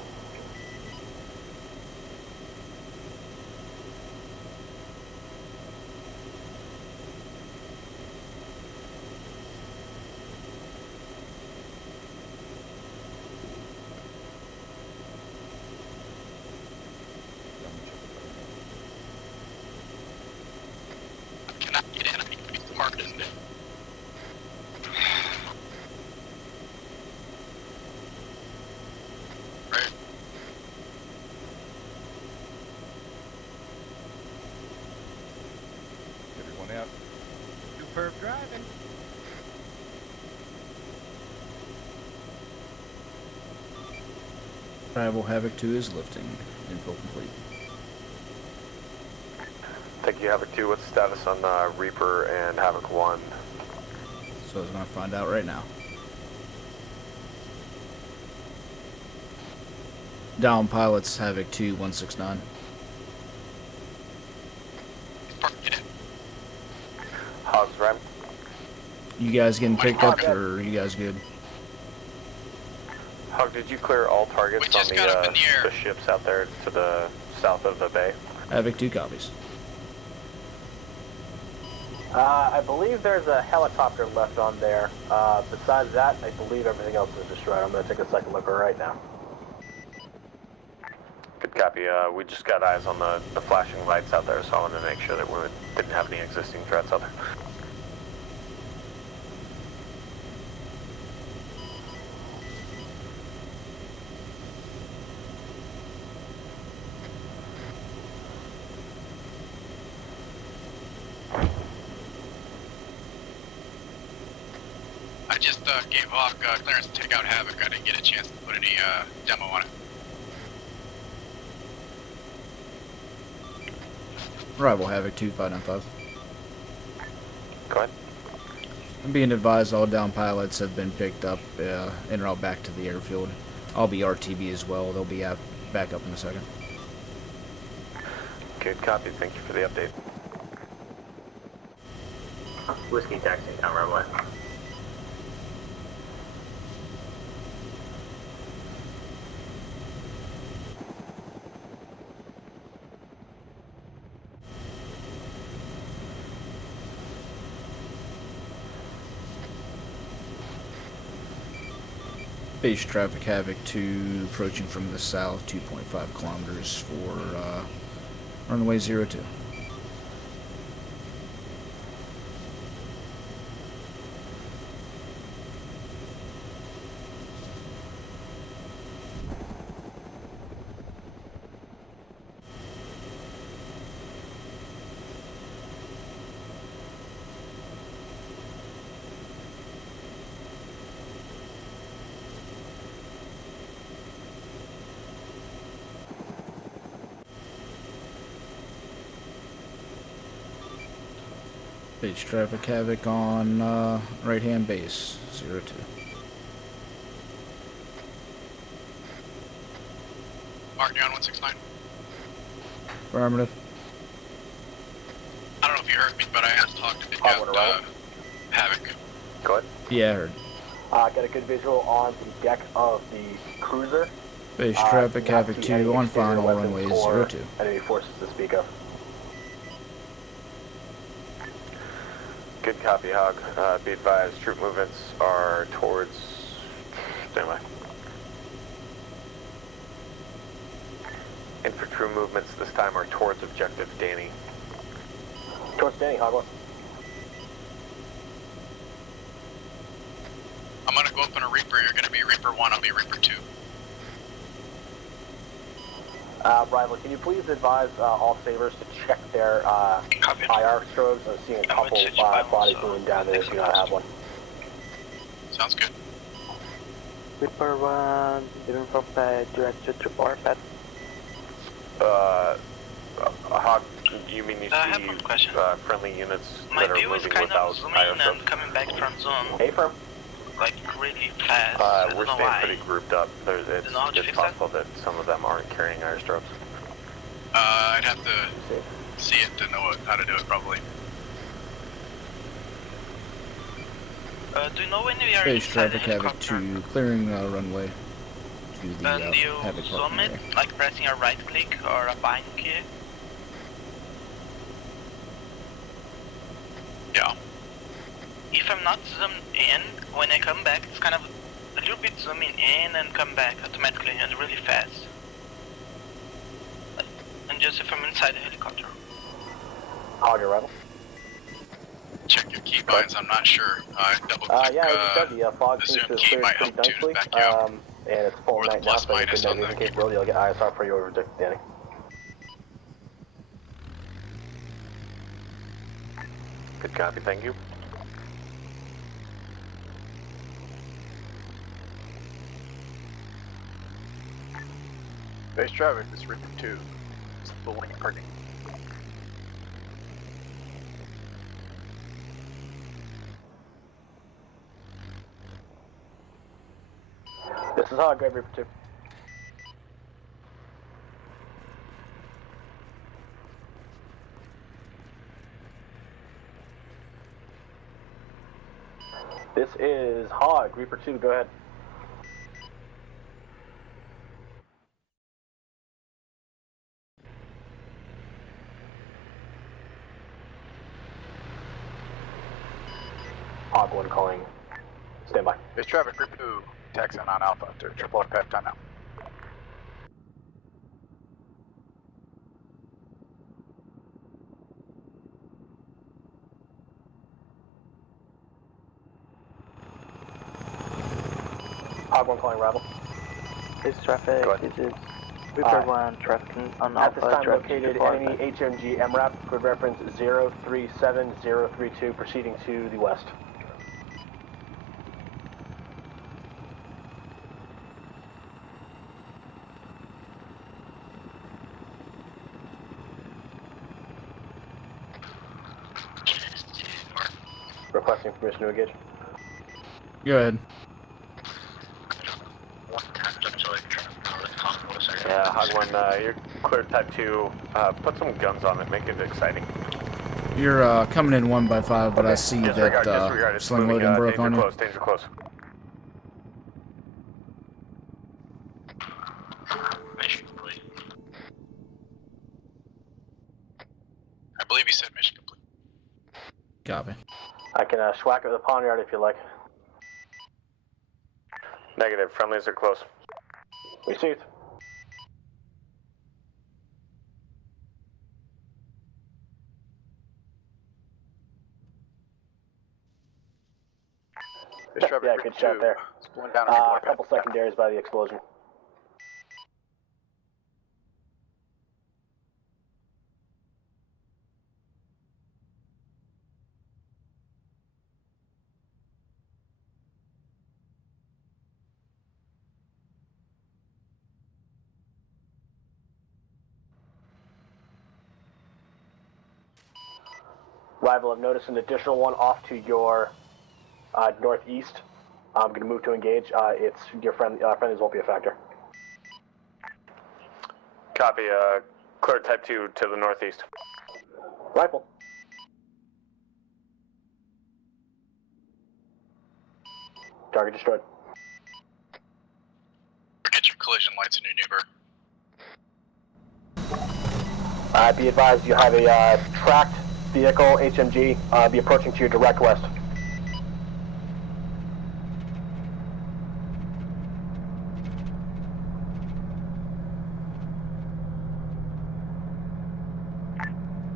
Cannot get enemy marked in there. Everyone out. Superb driving. Arrival Havoc 2 is lifting. Info complete. Thank you, Havoc 2. What's the status on Reaper and Havoc 1? So I was going to find out right now. Down pilots Havoc 2 169. Hogs, right? You guys getting picked up, or are you guys good? Hog, did you clear all targets on the ships out there to the south of the bay? Havoc 2 copies. I believe there's a helicopter left on there. Besides that, I believe everything else is destroyed. I'm going to take a second look right now. Good copy. We just got eyes on the flashing lights out there, so I wanted to make sure that we didn't have any existing threats out there. I just gave Hawk clearance to take out Havoc. I didn't get a chance to put any demo on it. Rival Havoc 2 595. Go ahead. I'm being advised all down pilots have been picked up en route back to the airfield. I'll be RTB as well. They'll be back up in a second. Good copy. Thank you for the update. Whiskey taxi down runway. Base traffic Havoc 2 approaching from the south 2.5 kilometers for runway 02. Base traffic Havoc on right hand base 02. Mark, you're on 169. Affirmative. I don't know if you heard me, but I asked Hawk to pick out Havoc. Go ahead. Yeah, I heard. Got a good visual on the deck of the cruiser. Base traffic Havoc 2 on final runway 02. Enemy forces to speak of. Good copy, Hog. Be advised, troop movements are towards... Stand by. Infantry movements this time are towards objective Danny. Towards Danny, Hog 1. I'm gonna go up in a Reaper. You're gonna be Reaper 1. I'll be Reaper 2. Rival, can you please advise all Sabres to check their IR strobes? I'm seeing a couple bodies moving down there if you don't have one. Sounds good. Reaper 1, even from direct to report, but... Hog, you mean you see friendly units that are moving without IR strobes? coming back from zone. Hey, firm. Like really fast. We're staying pretty grouped up. It's possible that some of them aren't carrying IR strobes. I'd have to see it to know how to do it, probably. Do you know when we are Base inside the traffic Havoc helicopter? 2 clearing runway to the And you Havoc zoom parking it, area. like pressing a right click or a bind key? Yeah. If I'm not zoomed in, when I come back, it's kind of a little bit zooming in and come back automatically and really fast. And just if I'm inside the helicopter. Hog, your Rebel. Check your key binds. I'm not sure. Double click. Yeah, as you said, the fog the seems zoom to have key cleared might pretty help tune nicely. it back out. And it's full night now, so good night moving capability. I'll get ISR for you over to Danny. Good copy, thank you. Base traffic, this is Reaper 2. It's full lane parking. This is Hog, Grab Reaper 2. This is Hog, Reaper 2, go ahead. calling. Stand by. Base traffic, group 2, taxi on Alpha to triple pep time now. Hog 1 calling Rival. Base traffic, this is Reaper 1, traffic on At this Alpha, time traffic located to enemy HMG MRAP, grid reference 037032, proceeding to the west. Requesting permission to engage. Go ahead. Yeah, Hog 1, you're clear type 2. Put some guns on it, make it exciting. You're coming in 1 by 5, but I see Disregard, that disregard. It's sling moving, loading broke danger on you. close, danger close. Mission complete. I believe you said mission complete. Copy. I can schwack it with a poniard if you like. Negative, friendlies are close. Received. Base traffic, Yeah, group good shot 2, there. split down A couple secondaries by the explosion. Rival, I've noticed an additional one off to your northeast. I'm going to move to engage. It's your friendlies won't be a factor. Copy, clear type 2 to the northeast. Rifle. Target destroyed. Forget your collision lights in your Uber. Be advised you have a tracked vehicle, HMG, be approaching to your direct west.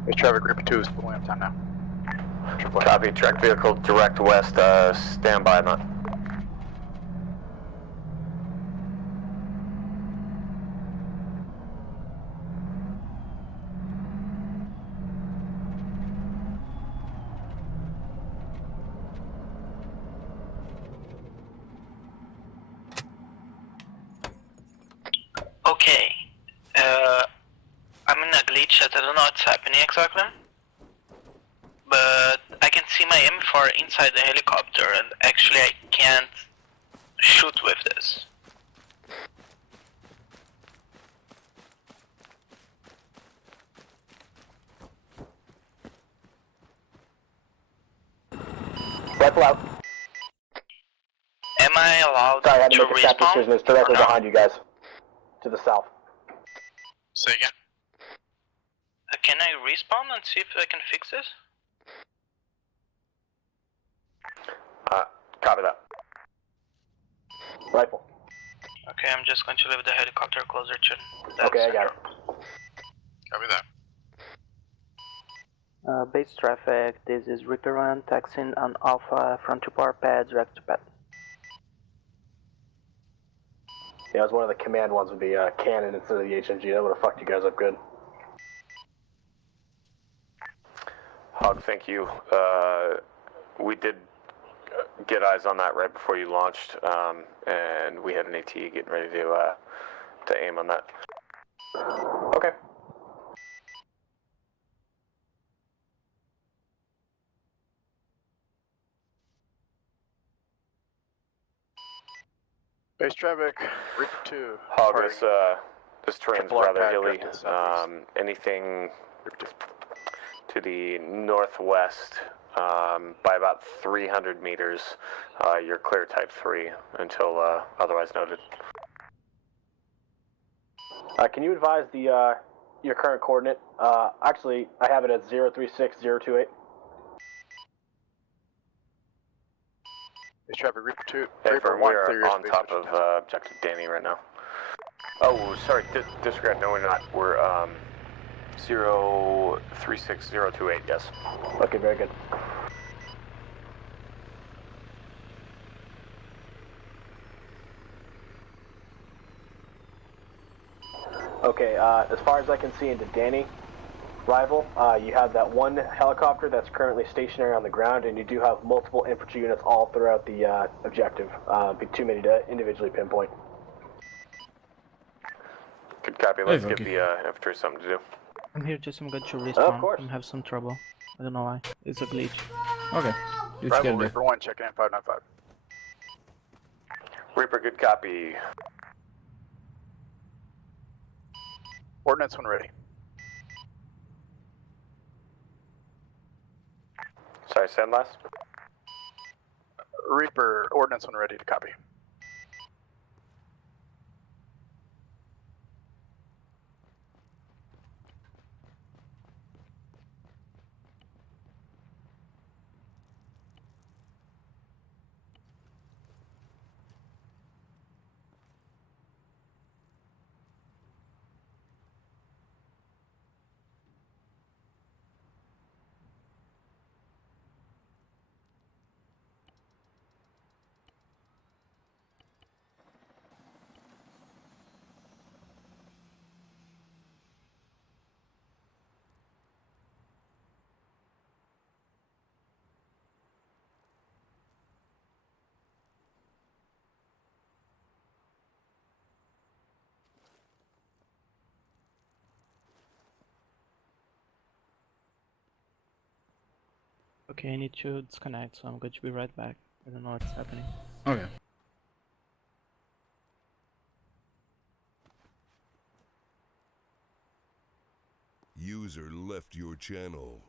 Base traffic, group 2 is pulling up time now. Copy, track vehicle direct west, stand by on that. Okay. I'm in a glitch. I don't know what's happening exactly. But I can see my M4 inside the helicopter, and actually I can't shoot with this. Rifle out. Am I allowed Sorry, I had to to make a snap respawn? decision. It's directly behind you guys. To the south. Say again? Can I respawn and see if I can fix this? Copy that. Rifle. Okay, I'm just going to leave the helicopter closer to that. Okay, I got it. Copy that. base traffic, this is Reaper 1, taxiing on Alpha from 2 power pads, direct to pad. Yeah, it was one of the command ones with the cannon instead of the HMG. That would have fucked you guys up good. Hog, thank you. We did get eyes on that right before you launched, and we had an AT getting ready to aim on that. Okay. Base traffic, Reaper 2. Hog, this terrain's Triple R rather pad, hilly. direct to southeast. Anything to the northwest, by about 300 meters, you're clear type 3 until otherwise noted. Can you advise the your current coordinate? Actually, I have it at 036028. Base traffic, Reaper 2. Hey, Reaper we 1, are clear your on space top station. of objective Danny right now. Oh, sorry, disregard. No, we're not. We're 036028. Yes. Okay, very good. Okay, as far as I can see into Danny, rival, you have that one helicopter that's currently stationary on the ground, and you do have multiple infantry units all throughout the objective. Be too many to individually pinpoint. Good copy. Let's give the infantry something to do. I'm here just I'm going to respawn. Of course. I'm have some trouble. I don't know why. It's a glitch. Okay. Do what you Rival, gotta do. Reaper 1, checking in 595. Reaper, good copy. Ordnance when ready. Sorry, Sandblast? Reaper, ordnance when ready to copy. Okay, I need to disconnect, so I'm going to be right back. I don't know what's happening. Okay. User left your channel.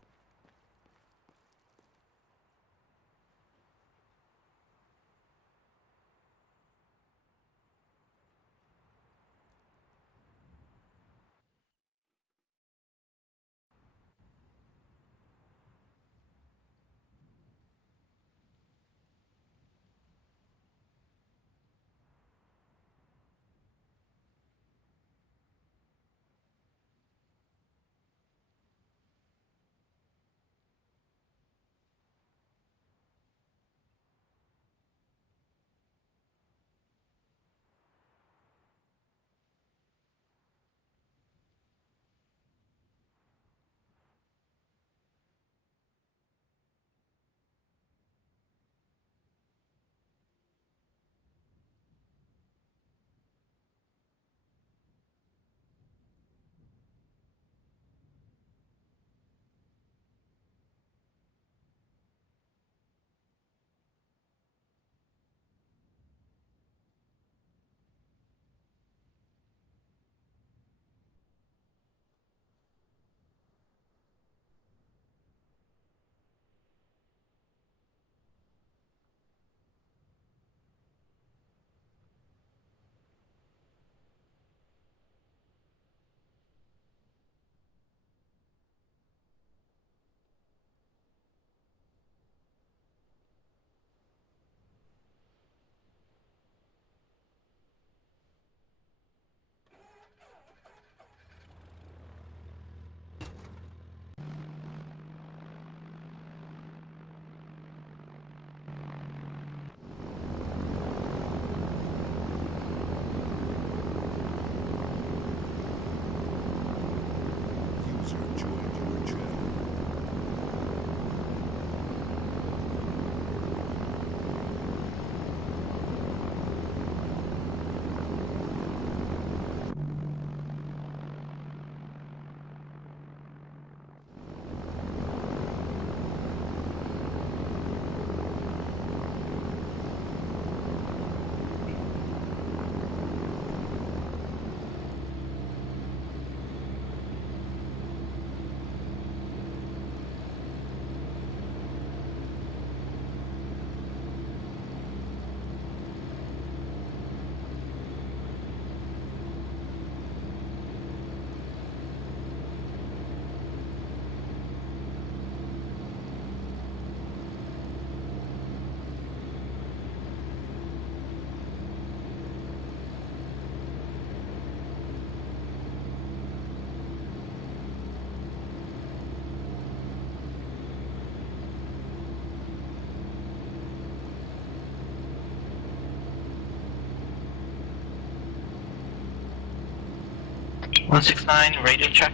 169, radio check.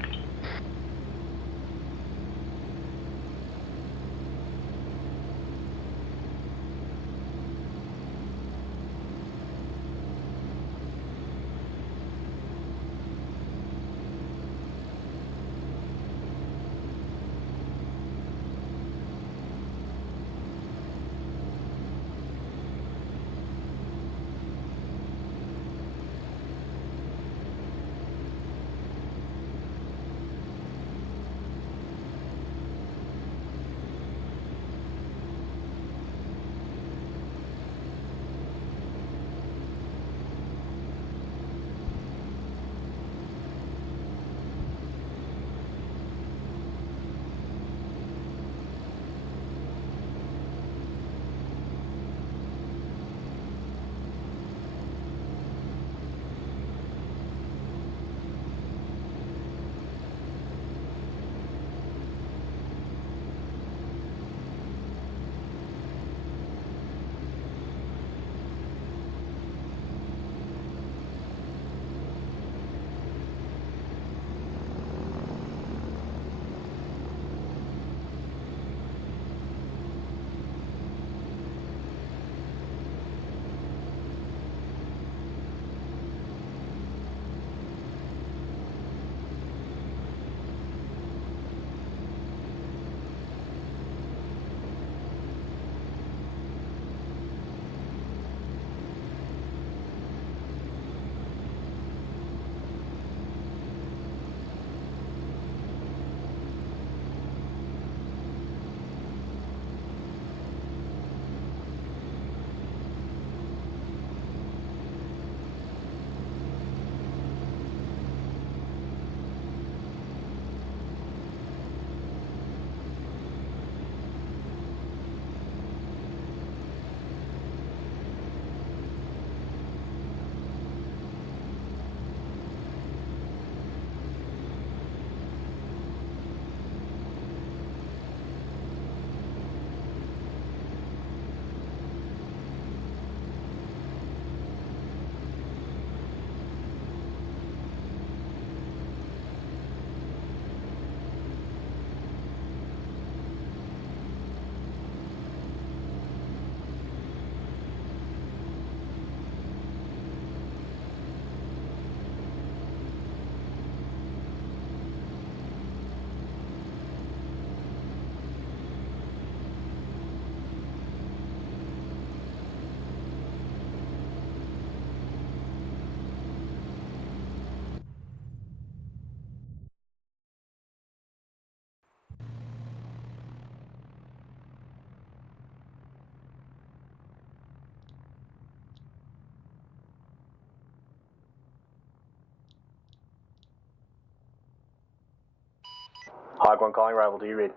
Hog 1 calling rival, do you read?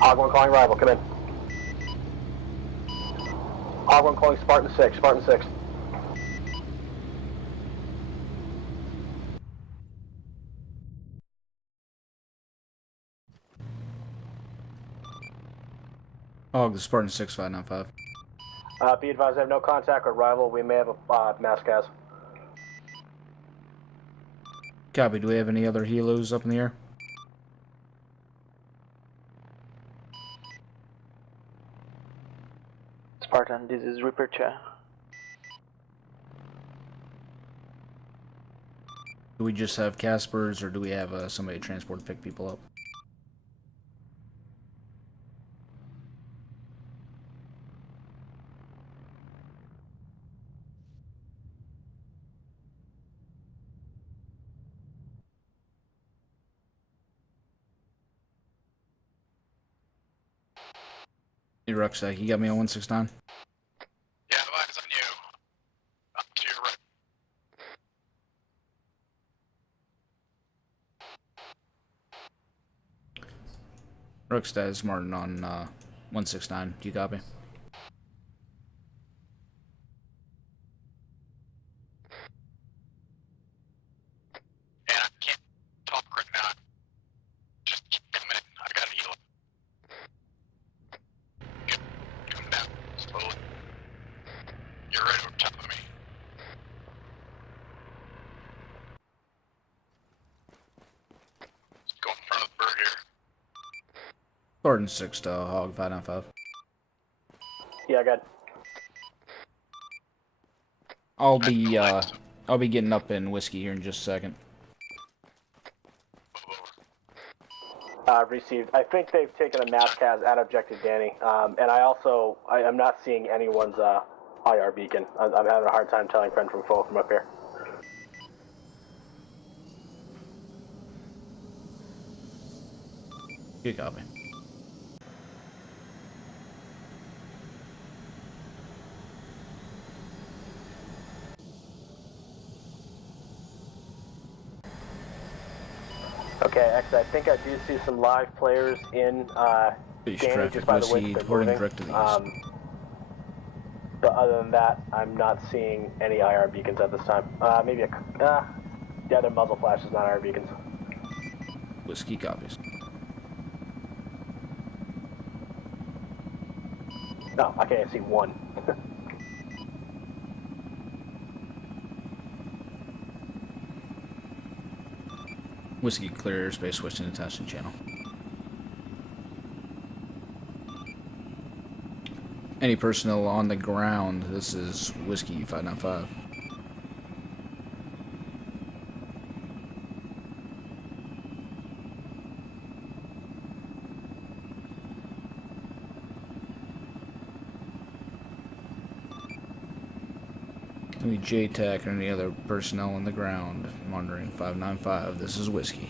Hog 1 calling rival, come in. Hog 1 calling Spartan 6, Spartan 6. Hog, the Spartan 6595. Be advised, I have no contact with rival. We may have a mass gas. Copy, do we have any other helos up in the air? Spartan, this is Reaper Cha. Do we just have Caspers, or do we have somebody transport to pick people up? Hey, Rucksack, you got me on 169? Yeah, eyes on you. Up to your right. Rucksack is Martin on 169. Do you copy? And I can't talk right now. Just keep coming in. I gotta heal. Come down slowly. You're right over top of me. Just go in front of the bird here. Spartan 6 to Hog 595. Yeah, I got. I'll be getting up in whiskey here in just a second. Received. I think they've taken a mass cas at Objective Danny, and I'm not seeing anyone's IR beacon. I'm having a hard time telling friend from foe from up here. Good copy. Okay, actually, I think I do see some live players in Danny, just by the way they're moving. But other than that, I'm not seeing any IR beacons at this time. Maybe the other muzzle flash is not IR beacons. Whiskey copies. No, okay, I see one. Whiskey clear airspace, switching to testing channel. Any personnel on the ground, this is Whiskey 595. Any JTAC or any other personnel on the ground, monitoring 595, this is Whiskey.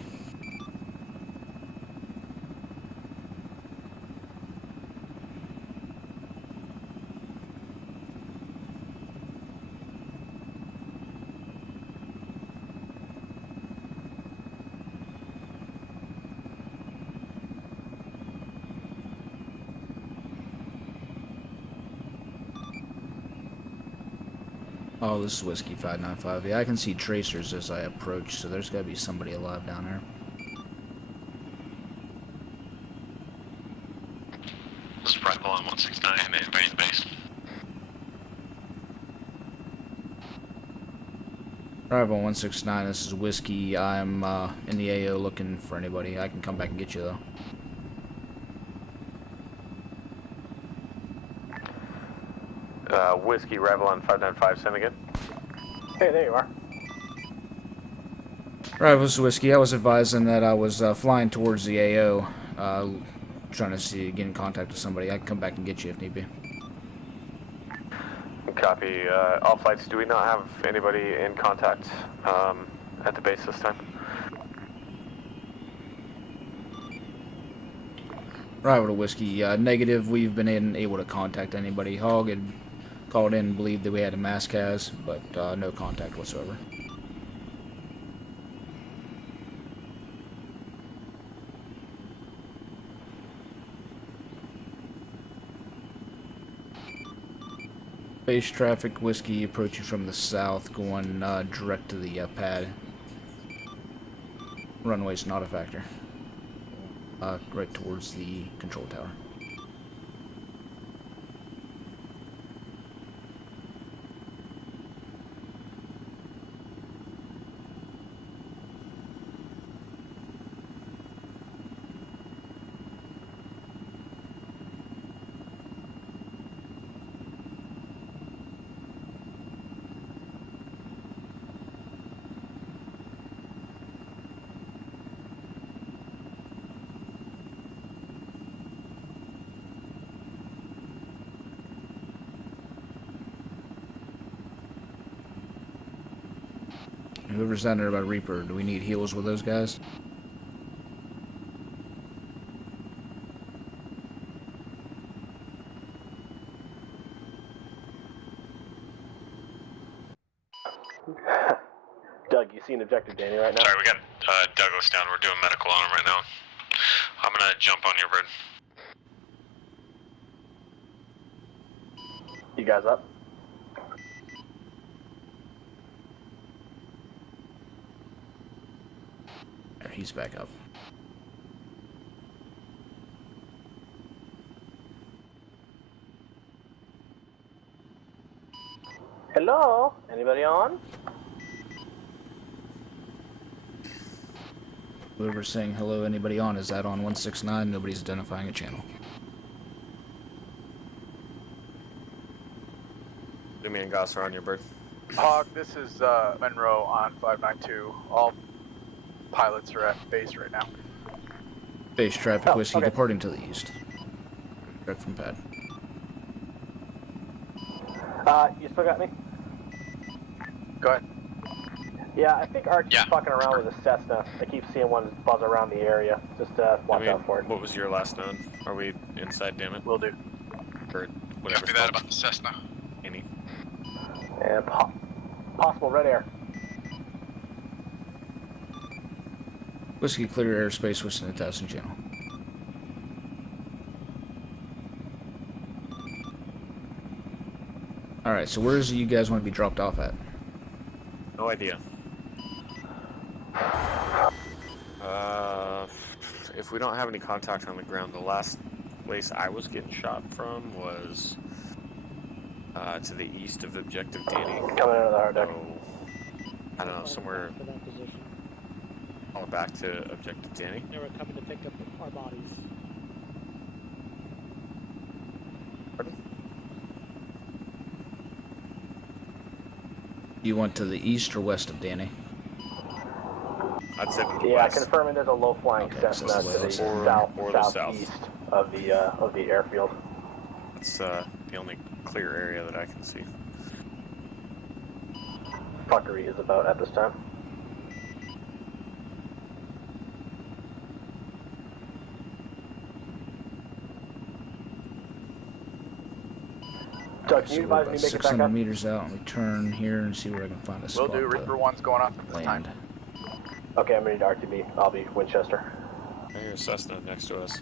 Oh, this is Whiskey 595. Yeah, I can see tracers as I approach, so there's gotta be somebody alive down there. This is Rifle on 169, invading base. Arrival 169, this is Whiskey. I'm in the AO looking for anybody. I can come back and get you, though. Whiskey, Rival on 595, send again. Hey, there you are. Arrival, this is Whiskey. I was advising that I was flying towards the AO, trying to get in contact with somebody. I can come back and get you if need be. Copy. All flights, do we not have anybody in contact at the base this time? Arrival to Whiskey. Negative, we've been able to contact anybody. Hog had called in and believed that we had a mass cas, but no contact whatsoever. Base traffic, Whiskey approaching from the south, going direct to the pad. Runway's not a factor. Right towards the control tower. Whoever's down there about Reaper, do we need heals with those guys? Doug, you seen Objective Danny right now? Sorry, we got Douglas down. We're doing medical on him right now. I'm gonna jump on your bird. You guys up? There, he's back up. Hello? Anybody on? Whoever's saying hello, anybody on, is that on 169? Nobody's identifying a channel. Lumi and Goss are on your bird. Hog, this is Monroe on 592. All pilots are at base right now. Base traffic Oh, whiskey okay. departing to the east. Direct from pad. You still got me? Go ahead. Yeah, I think Archie's fucking around with a Cessna. I keep seeing one buzz around the area. Just watch out for it. What was your last known? Are we inside, damn it? Will do. Or whatever. Copy that about the Cessna. Any? And possible red air. Whiskey clear airspace within the testing channel. Alright, so where is it you guys want to be dropped off at? No idea. If we don't have any contact on the ground, the last place I was getting shot from was to the east of Objective Danny. Coming out of the hard deck. I don't know, somewhere. For that position. All back to Objective Danny. They were coming to pick up our bodies. Pardon? You went to the east or west of Danny? I'd say to the Yeah, west. confirming there's a low flying Okay, Cessna so to the west. southeast of the airfield. That's the only clear area that I can see. Fuckery is about at this time. Doug, can So you we're advise about me to make it back 600 up? meters out and we turn here and see where I can find a Will spot do. to Reaper 1's going off at this time. land. Okay, I'm ready to RTB. I'll be Winchester. I hear a Cessna next to us.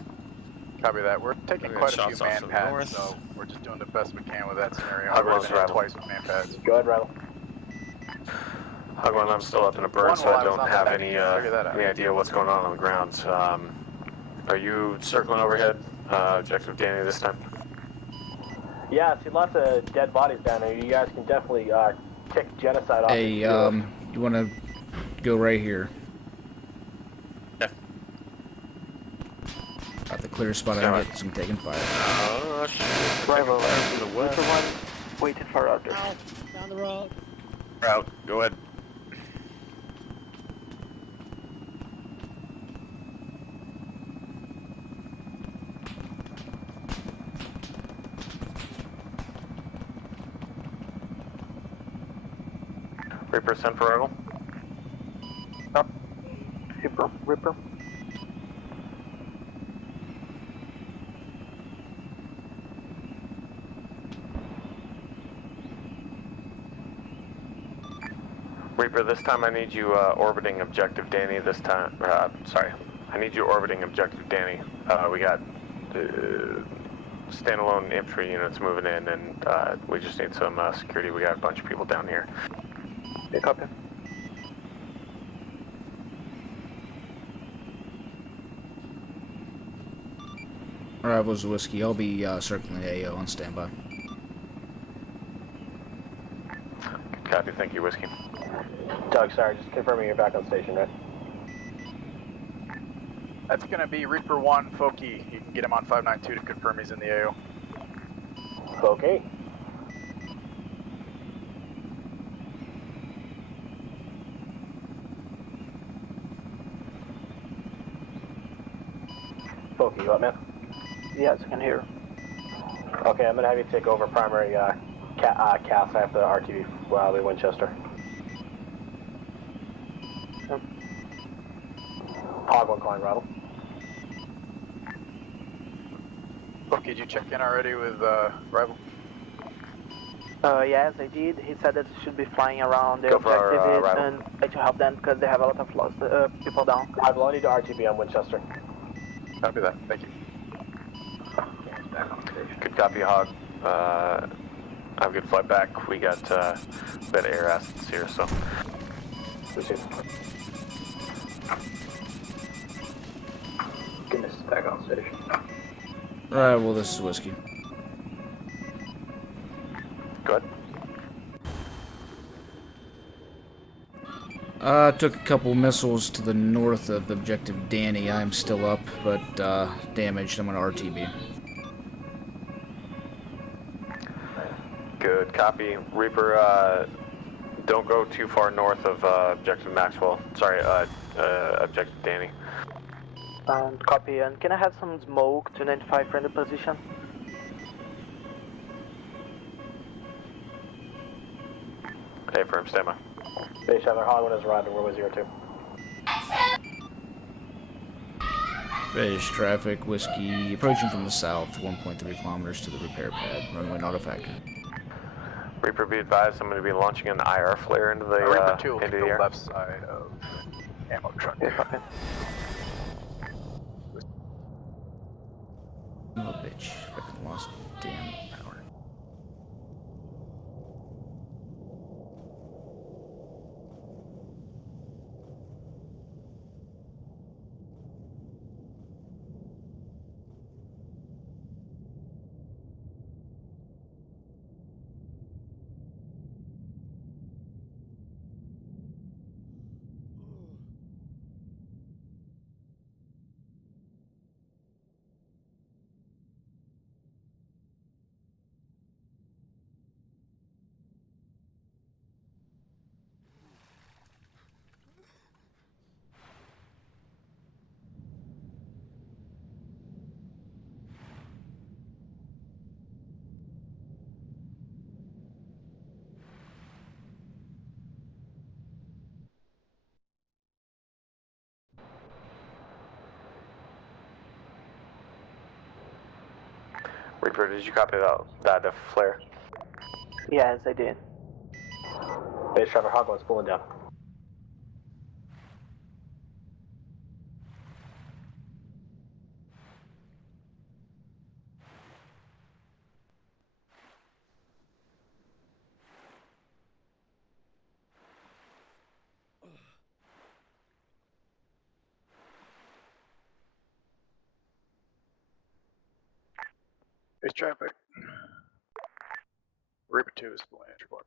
Copy that. We're taking Okay, quite a few shots off man to the pads, north. so we're just doing the best we can with that scenario. Hug I've already one's been hit rival. twice with man pads. Go ahead, Rattle. Hugman, I'm still up in a bird, One so I while I was don't on the have deck, any figure that out. any idea what's going on the ground. Are you circling overhead, Objective Danny this time? Yeah, I see lots of dead bodies down there. You guys can definitely kick genocide off. Hey, you want to go right here? Yeah. Got the clear spot. I can get some taking fire. Oh, shit. Bravo, To the Reaper west. 1, waiting for orders. Out, down the road. Route. Go ahead. Reaper, send for arrival. Up. Reaper. Reaper, this time I need you orbiting Objective Danny. This time, sorry, I need you orbiting Objective Danny. We got standalone infantry units moving in, and we just need some security. We got a bunch of people down here. Yeah, copy. Arrivals of whiskey. I'll be circling the AO on standby. Copy, thank you, Whiskey. Doug, sorry, just confirming you're back on station, right? That's going to be Reaper 1, Foki. You can get him on 592 to confirm he's in the AO. Okay. Foki, you up, man? Yes, I can hear. Okay, I'm gonna have you take over primary CAS after RTV while we Winchester. Hog 1 calling Rival. Okay, did you check in already with Rival? Yes, I did. He said that he should be flying around the Go for our, objective Rival. and try to help them because they have a lot of lost people down. Rival, I need to RTB on Winchester. Copy that. Thank you. Good copy, Hog. Have a good flight back. We got a bit of air assets here, so. Guinness is back on station. Alright, well, this is Whiskey. Good. Took a couple missiles to the north of Objective Danny. I'm still up, but damaged. I'm gonna RTB. Good copy. Reaper, don't go too far north of Objective Maxwell. Sorry, Objective Danny. And copy. And can I have some smoke to identify friendly position? Hey, firm, stand by. Base Traveler, Hog 1 has arrived at runway 02. Base traffic, Whiskey, approaching from the south, 1.3 kilometers to the repair pad, runway not a factor. Reaper, be advised, I'm going to be launching an IR flare into the, Reaper 2 will into take the the air. left side of ammo truck. Oh, bitch. Fucking lost damn power. Reaper, did you copy that flare? Yes, I did. Base Traveler, Hog 1's pulling down. Base traffic. Reaper 2 is pulling entry point.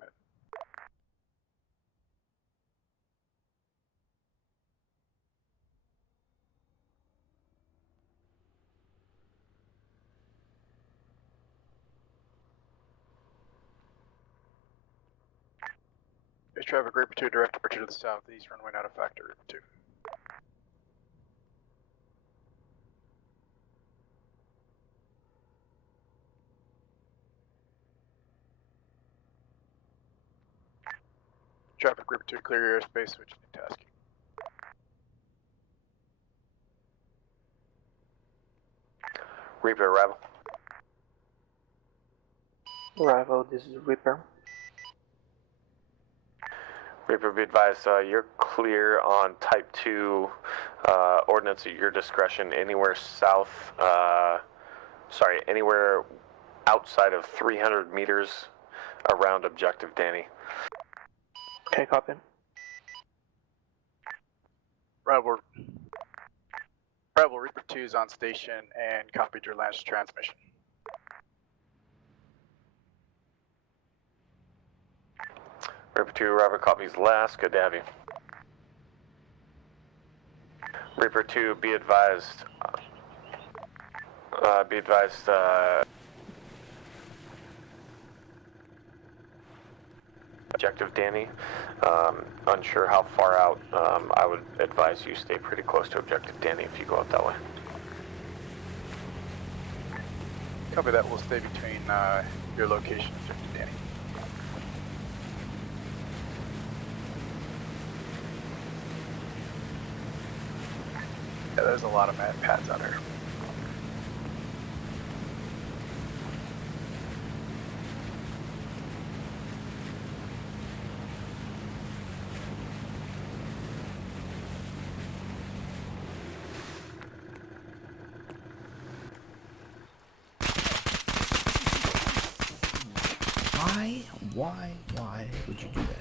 Base traffic, Reaper 2, direct departure to the southeast, runway not a factor, Reaper 2. Traffic, Reaper 2, clear your airspace, switch to tasking. Reaper, arrival. Arrival, this is Reaper. Reaper, be advised, you're clear on Type 2 ordnance at your discretion anywhere south, anywhere outside of 300 meters around Objective Danny. Okay, copy. Rival Reaper 2 is on station and copied your last transmission. Reaper 2, Robert copies last. Good to have you. Reaper 2, be advised. Objective Danny. Unsure how far out. I would advise you stay pretty close to Objective Danny if you go out that way. Copy that. We'll stay between your location and Objective Danny. there's a lot of mad pads out here. Why would you do that?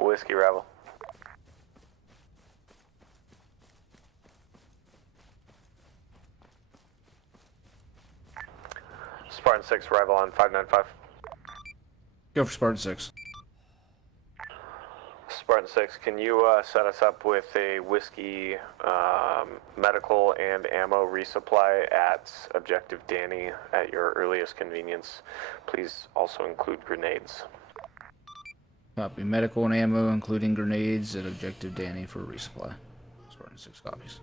Whiskey Rebel. Spartan 6, arrival on 595. Go for Spartan 6. Spartan 6, can you set us up with a whiskey, medical, and ammo resupply at Objective Danny at your earliest convenience? Please also include grenades. Copy. Medical and ammo, including grenades, at Objective Danny for resupply. Spartan 6 copies.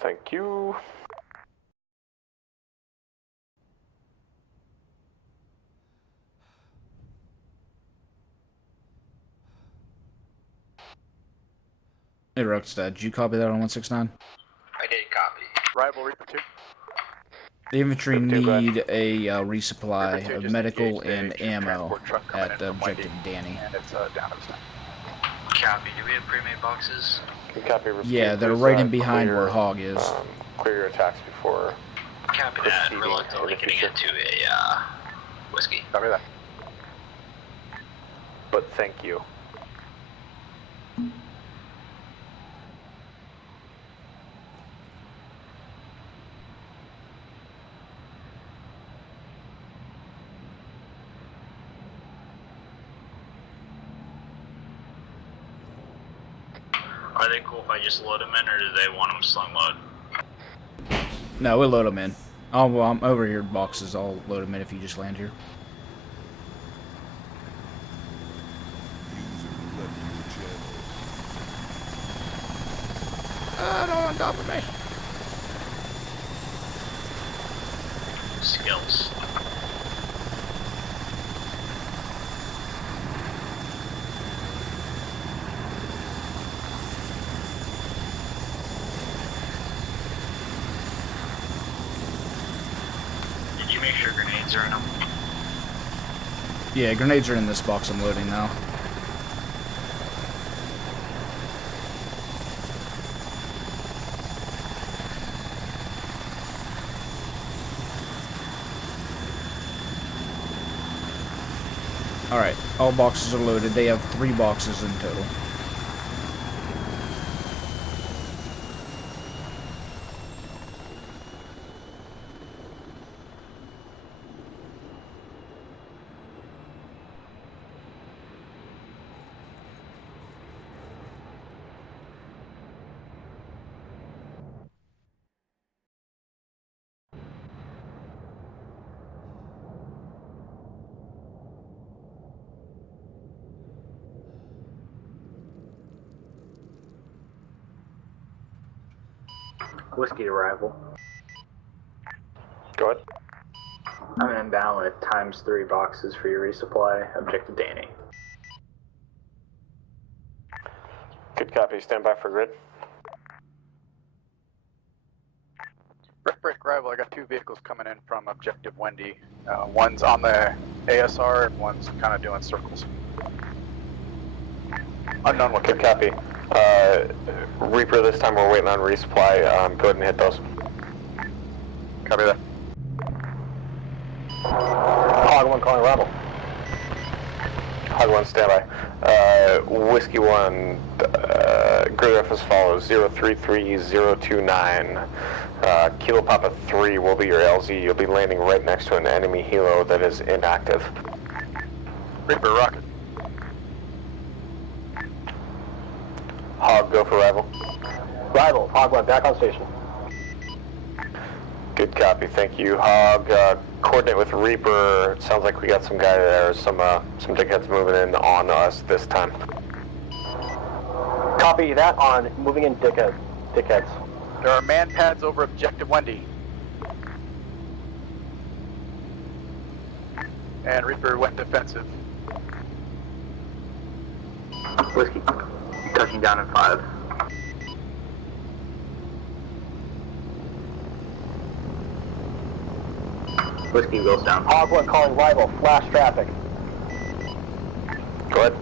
Thank you. Hey, Ruckstad, did you copy that on 169? I did copy. Rival Reaper 2. The infantry Reaper 2, go ahead. need a resupply Reaper 2 of just medical engaged a and troop ammo transport truck coming at in from Objective Wendy, Danny. And it's down to the side. Copy. Do we have pre-made boxes? Copy. Repeat, Yeah, they're please, right in behind clear, where Hog is. Clear your attacks before Copy that. proceeding Reluctantly in the getting future. into a whiskey. Copy that. But thank you. Are they cool if I just load them in, or do they want them slung load? No, we'll load them in. I'm over here boxes. I'll load them in if you just land here. Don't on top of me. Skills. Did you make sure grenades are in them? Yeah, grenades are in this box I'm loading now. Alright, all boxes are loaded. They have 3 boxes in total. Whiskey arrival. Go ahead. I'm inbound with ×3 boxes for your resupply. Objective Danny. Good copy. Stand by for grid. Break rival. I got 2 vehicles coming in from Objective Wendy. One's on the ASR and one's kind of doing circles. Unknown what. Good copy. Reaper, this time we're waiting on resupply. Go ahead and hit those. Copy that. Hog 1 calling arrival. Hog 1 standby. Whiskey 1, grid ref as follows: 033029. Kilo Papa 3 will be your LZ. You'll be landing right next to an enemy helo that is inactive. Reaper rocket. Hog, go for rival. Rival, Hog 1, back on station. Good copy, thank you. Hog, coordinate with Reaper. It sounds like we got some guy there. Some dickheads moving in on us this time. Copy that on moving in dickheads. There are man pads over Objective Wendy. And Reaper went defensive. Whiskey, touching down in 5. Whiskey goes down. Hog 1 calling rival, flash traffic. Go ahead.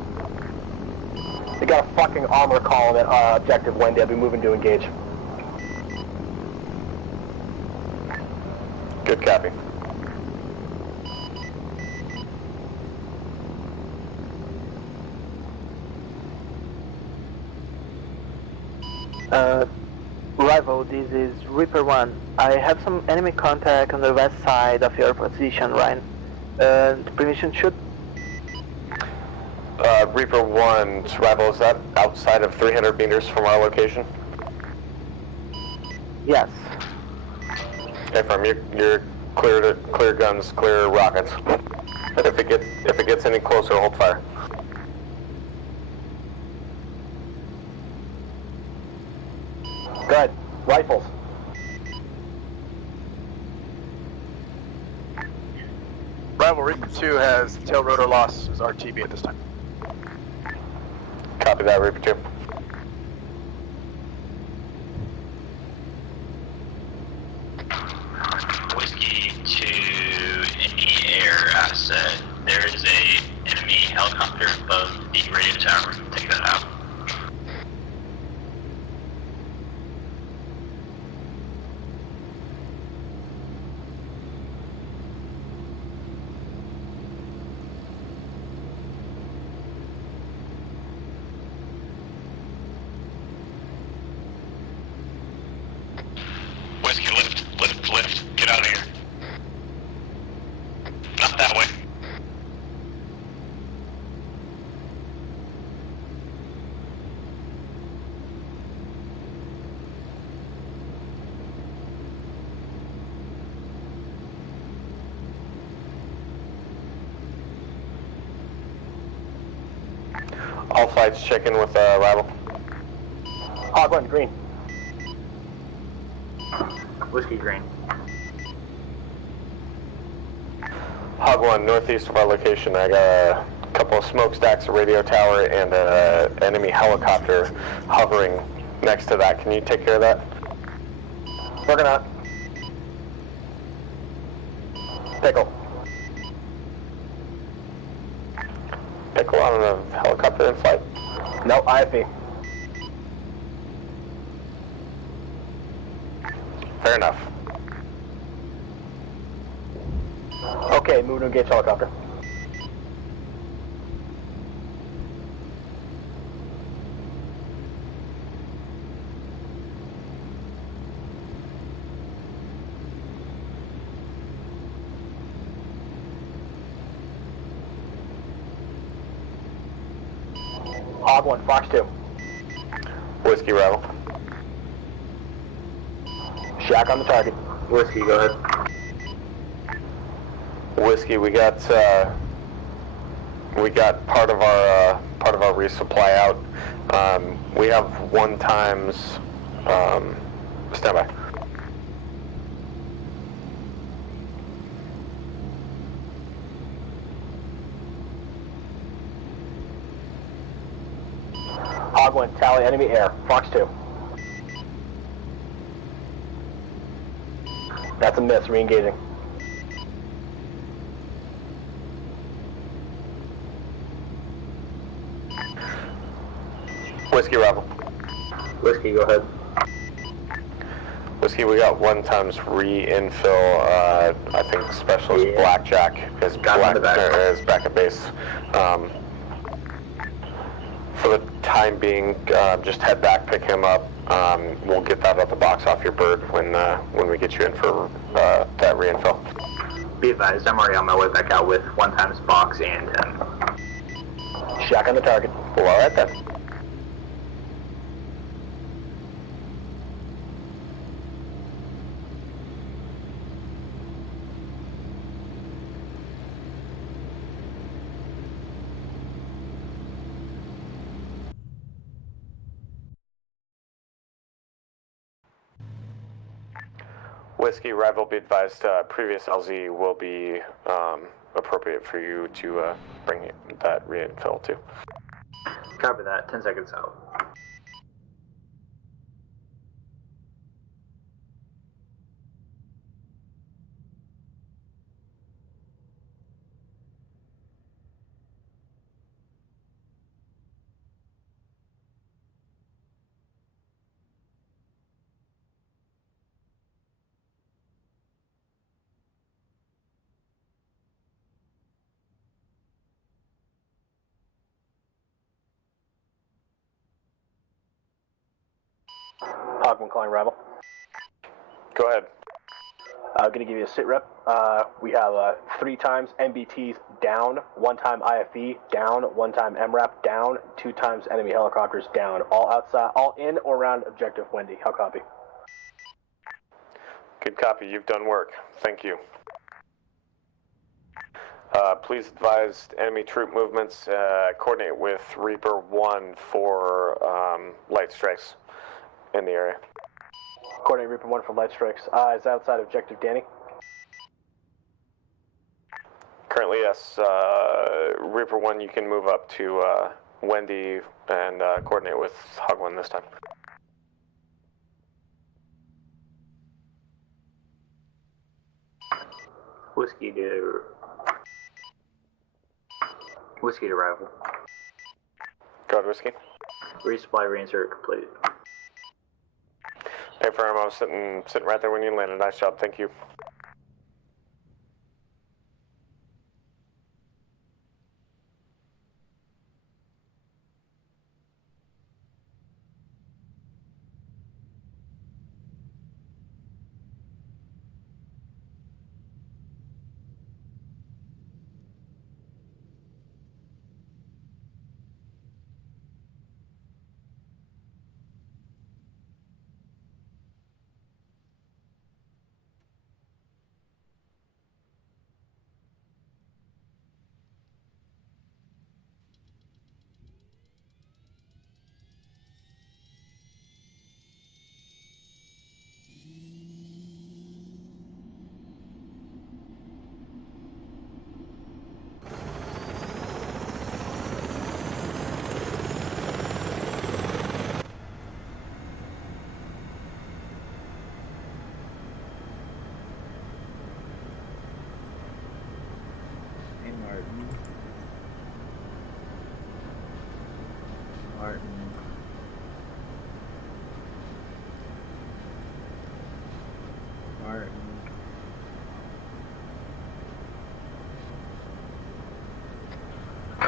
They got a fucking armor column at Objective Wendy. I'll be moving to engage. Good copy. Rival, this is Reaper 1. I have some enemy contact on the west side of your position, Ryan. Permission shoot? Reaper 1, Rival, is that outside of 300 meters from our location? Yes. Affirm, you're clear guns, clear rockets. But if it gets any closer, hold fire. Good. Rifles. Rival Reaper 2 has tail rotor loss as RTB at this time. Copy that, Reaper 2. Whiskey to any air asset. There is a enemy helicopter above the radio tower. Take that out. Whiskey, lift. Get out of here. Not that way. All flights check in with Rival. Hog 1, green. Whiskey green. Hog 1, northeast of our location. I got a couple of smokestacks, a radio tower, and an enemy helicopter hovering next to that. Can you take care of that? Working on it. Pickle. Pickle on a helicopter in flight? No, IFE. Fair enough. Okay, move to engage helicopter. Hog 1, Fox 2. Whiskey, Rival. Shack on the target. Whiskey, go ahead. Whiskey, we got part of our resupply out. We have 1 times standby. Hog 1, tally enemy air. Fox 2. That's a miss, re-engaging. Whiskey, Rival. Whiskey, go ahead. Whiskey, we got 1 times re-infill. I think Specialist Blackjack is back at base. For the time being, just head back, pick him up. We'll get that out the box off your bird when we get you in for that re-infill. Be advised, I'm already on my way back out with 1 times box and 10. Shack on the target. Well, all right then. Whiskey, Rival, be advised, previous LZ will be appropriate for you to bring that reinfill to. Copy that. 10 seconds out. Hogman calling Rival. Go ahead. Gonna give you a sit rep. We have 3 times MBTs down, 1 time IFE down, 1 time MRAP down, 2 times enemy helicopters down. All outside, all in or around objective Wendy. How copy? Good copy. You've done work. Thank you. Please advise enemy troop movements. Coordinate with Reaper 1 for light strikes in the area. Coordinate Reaper 1 for light strikes. Is outside objective Danny? Currently, yes. Reaper 1, you can move up to Wendy and coordinate with Hog 1 this time. Whiskey to Rival. Go ahead, Whiskey. Resupply reinsert complete. Hey, firm, I was sitting right there when you landed. Nice job, thank you.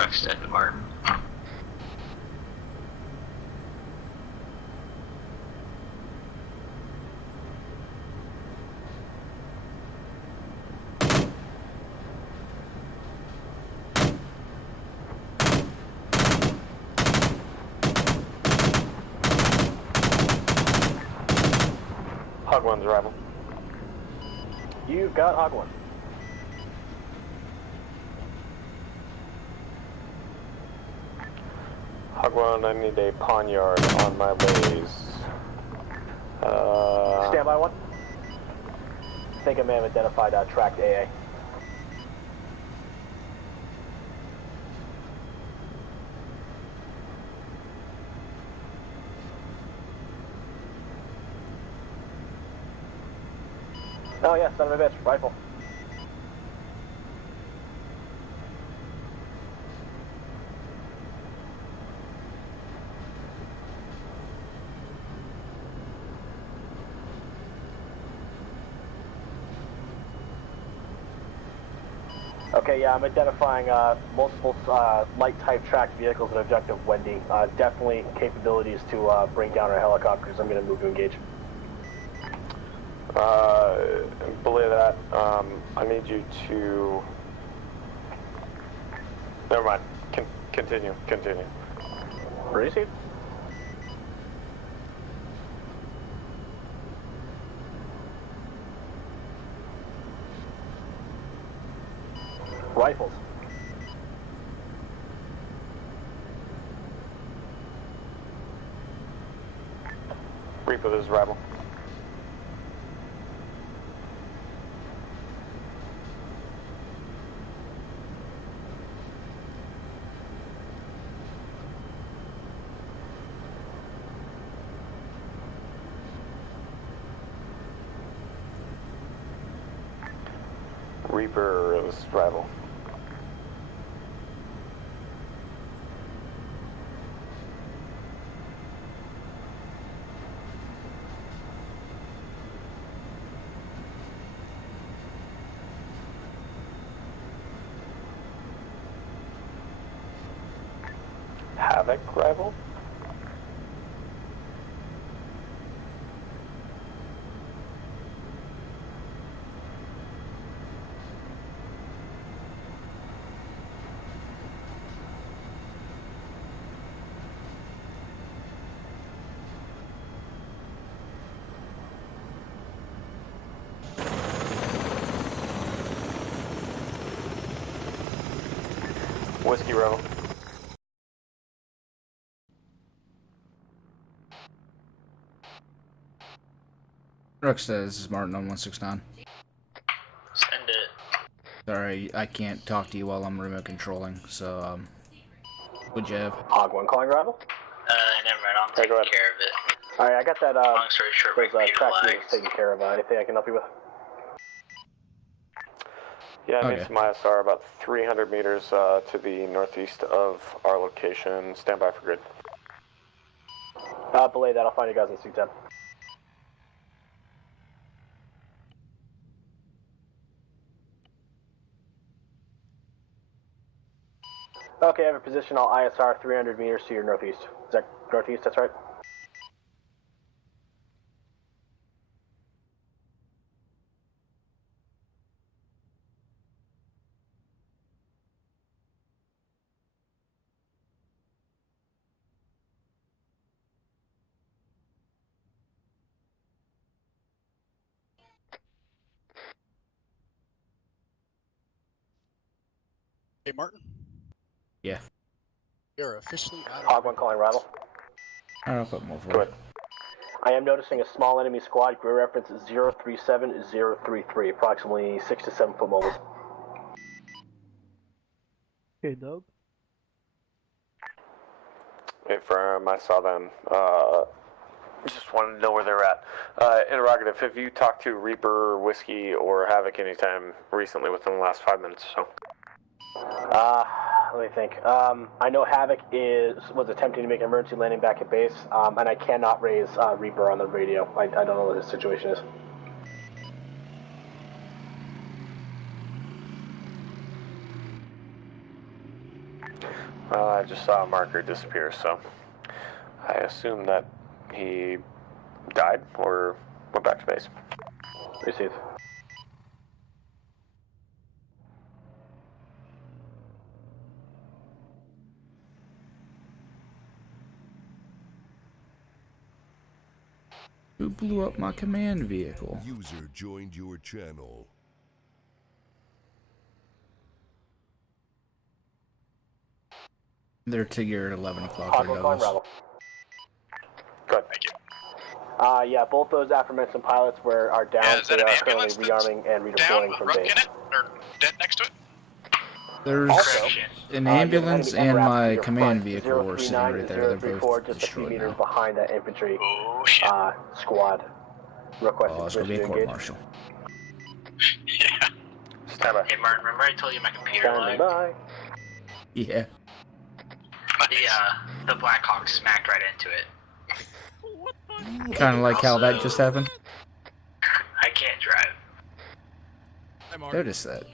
Extend Martin. Hog 1's arrival. You've got Hog 1. Hog 1, I need a poniard on my lays. Standby 1. I think I may have identified tracked AA. Oh yeah, son of a bitch, rifle. Okay, yeah, I'm identifying multiple light type tracked vehicles at objective Wendy. Definitely capabilities to bring down our helicopters. I'm going to move to engage. Belay that. I need you to... Never mind. Continue. Proceed. Rifles. Reaper, this is Rival. Reaper, or it was rival? Havoc rival? Whiskey Rebel. Rockstar, this is Martin on 169. Send it. Sorry, I can't talk to you while I'm remote controlling, so, what'd you have? Hog 1 calling rival? Never mind, I'm taking care of it. Alright, I got that, Long story short, those Repeater track lags. units taken care of. Anything I can help you with? Yeah, I need Okay. some ISR about 300 meters to the northeast of our location. Stand by for grid. Belay that. I'll find you guys in C10. Okay, I have a position. I'll ISR 300 meters to your northeast. Is that northeast? That's right. Hey, Martin. Yeah. You're officially out of. Hog 1 calling rival. I'll put more for Go it. ahead. I am noticing a small enemy squad. Grid reference 037033, approximately 6 to 7 foot mobiles. Okay, Doug. Affirm, I saw them. Just wanted to know where they're at. Interrogative, have you talked to Reaper, Whiskey, or Havoc anytime recently within the last 5 minutes or so? Let me think. I know Havoc was attempting to make an emergency landing back at base, and I cannot raise Reaper on the radio. I don't know what his situation is. I just saw a marker disappear, so I assume that he died or went back to base. Received. Who blew up my command vehicle? User joined your channel. They're to your 11 o'clock. Hog there, 1 calling Douglas. rival. Good, thank you. Yeah, both those aforementioned pilots are down. Yeah, is that they an are ambulance currently rearming and Down redeploying with from Ruck base. in it? Or dead next to it? There's Also, an you have ambulance enemy and MRAP to my your command front, vehicle were sitting right there. They're 039, both 034, just a few destroyed meters now. behind that infantry Oh, squad. Requesting Oh, it's gonna be a permission to court engage. martial. Yeah. Stand by. Hey, Martin, remember I told you my computer Standing lagged? by. Yeah. The Blackhawk smacked right into it. Kind of like how that just happened. I can't drive. Notice that.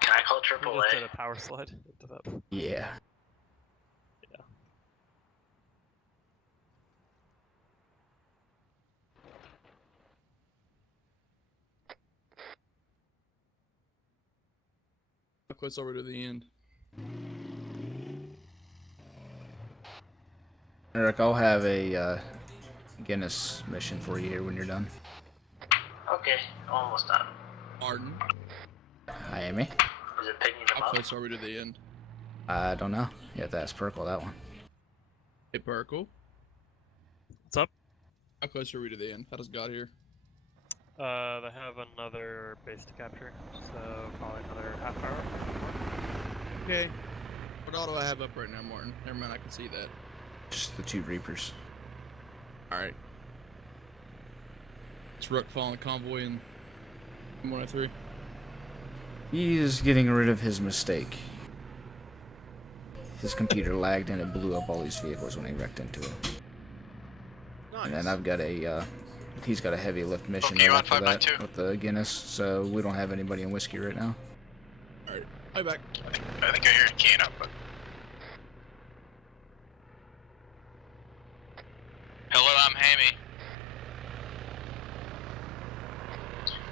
Can I call You AAA? just did a power slide into that. Yeah. How close are we to the end? Eric, I'll have a Guinness mission for you here when you're done. Okay, almost done. Martin, Hi, Amy. Is it picking them how up? close are we to the end? I don't know. You have to ask Perkle that one. Hey, Perkle. What's up? How close are we to the end? How does it got here? They have another base to capture, so probably another half hour. Okay. What auto I have up right now, Martin? Never mind, I can see that. Just the 2 Reapers. Alright. It's Rook following the convoy in 103. He's getting rid of his mistake. His computer lagged and it blew up all these vehicles when he wrecked into it. Nice. And then I've got a, he's got a heavy lift mission right after that with the Guinness, so we don't have anybody in whiskey right now. Alright, I'm back. I think I hear it keying up, but... Hello, I'm Hammy.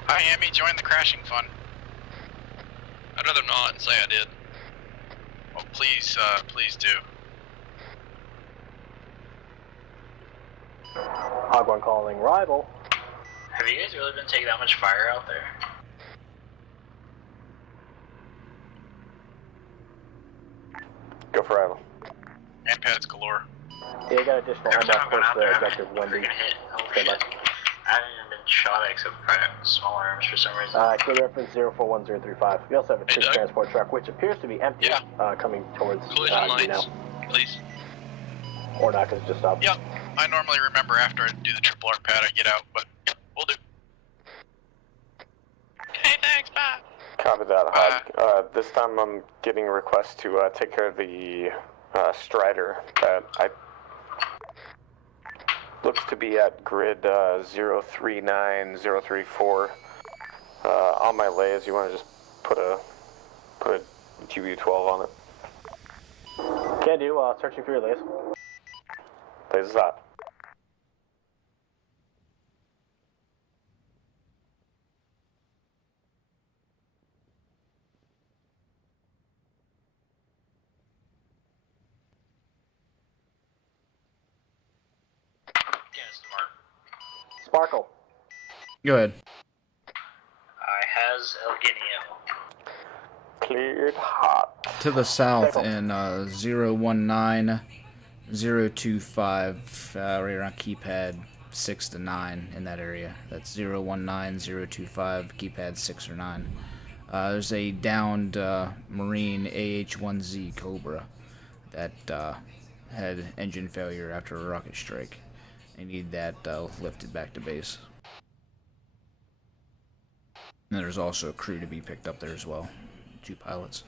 Hi, Hammy, join the crashing fun. I'd rather not and say I did. Well, please, please do. Hog1 calling rival. Have you guys really been taking that much fire out there? Go for rival. And pads galore. Yeah, you got additional Every time ammo I've gone for out the there, objective I've been Wendy. freaking hit. Holy Stand by. shit. I haven't even been shot at except by smaller arms for some reason. Clear reference 041035. We also have a troop transport truck, which appears to be empty, coming towards you now. Please. Or not, because it just stopped. Yep. I normally remember after I do the triple arc pad, I get out, but yep, we'll do. Hey, thanks, bye. Copy that, Hog. This time I'm getting a request to take care of the Strider that I looks to be at grid 039034. On my lays, you want to just put a GBU-12 on it. Can do. Searching for your lays. Lays is up. Sparkle. Go ahead. I has El Guineo. Cleared hot. To the south in 019025, right around keypad 6 to 9 in that area. That's 019025, keypad 6 or 9. There's a downed Marine AH-1Z Cobra that had engine failure after a rocket strike. I need that lifted back to base. And there's also a crew to be picked up there as well. 2 pilots.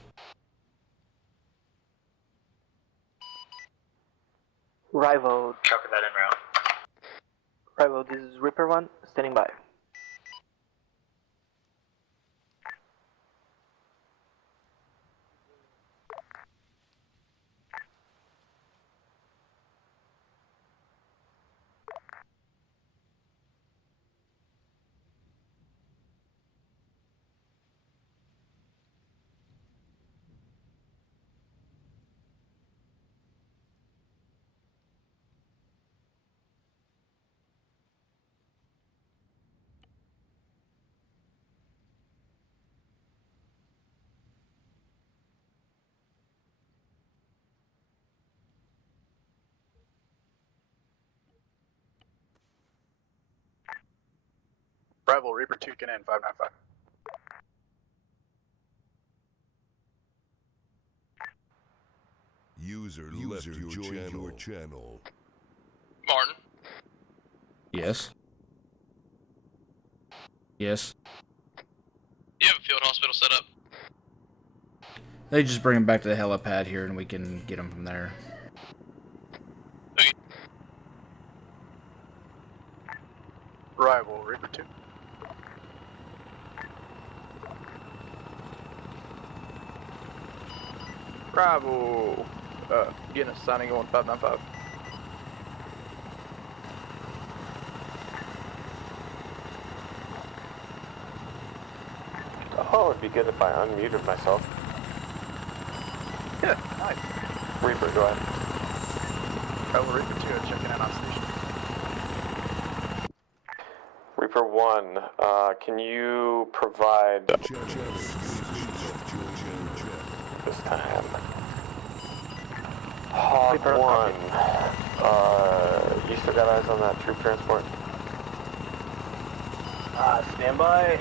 Rival. Copy that en route. Rival, this is Reaper 1, standing by. Rival, Reaper 2 can in, 595. User left your channel. Martin. Yes. Yes. You have a field hospital set up. They just bring him back to the helipad here and we can get him from there. Okay. Rival, Reaper 2. Bravo. Guinness signing on 595. Oh, it'd be good if I unmuted myself. Yeah, nice. Reaper, go ahead. Rival, Reaper 2, checking in on station. Reaper 1, can you provide this time? Hog 1, you still got eyes on that troop transport? Standby.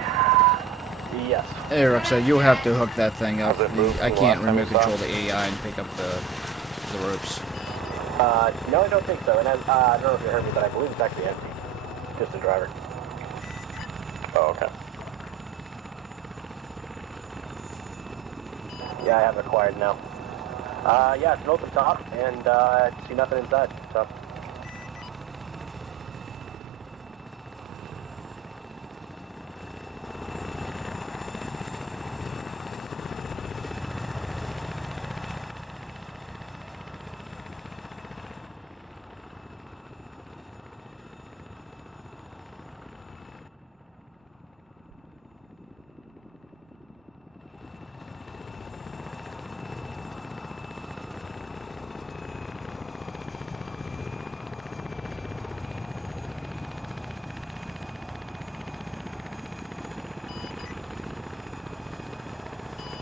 Yes. Hey, Roxa, you'll have to hook that thing up. I can't remote control the AI and pick up the ropes. No, I don't think so. And I don't know if you heard me, but I believe it's actually empty. Just the driver. Oh, okay. Yeah, I have it acquired now. Yeah, it's an open top, and I see nothing inside, so.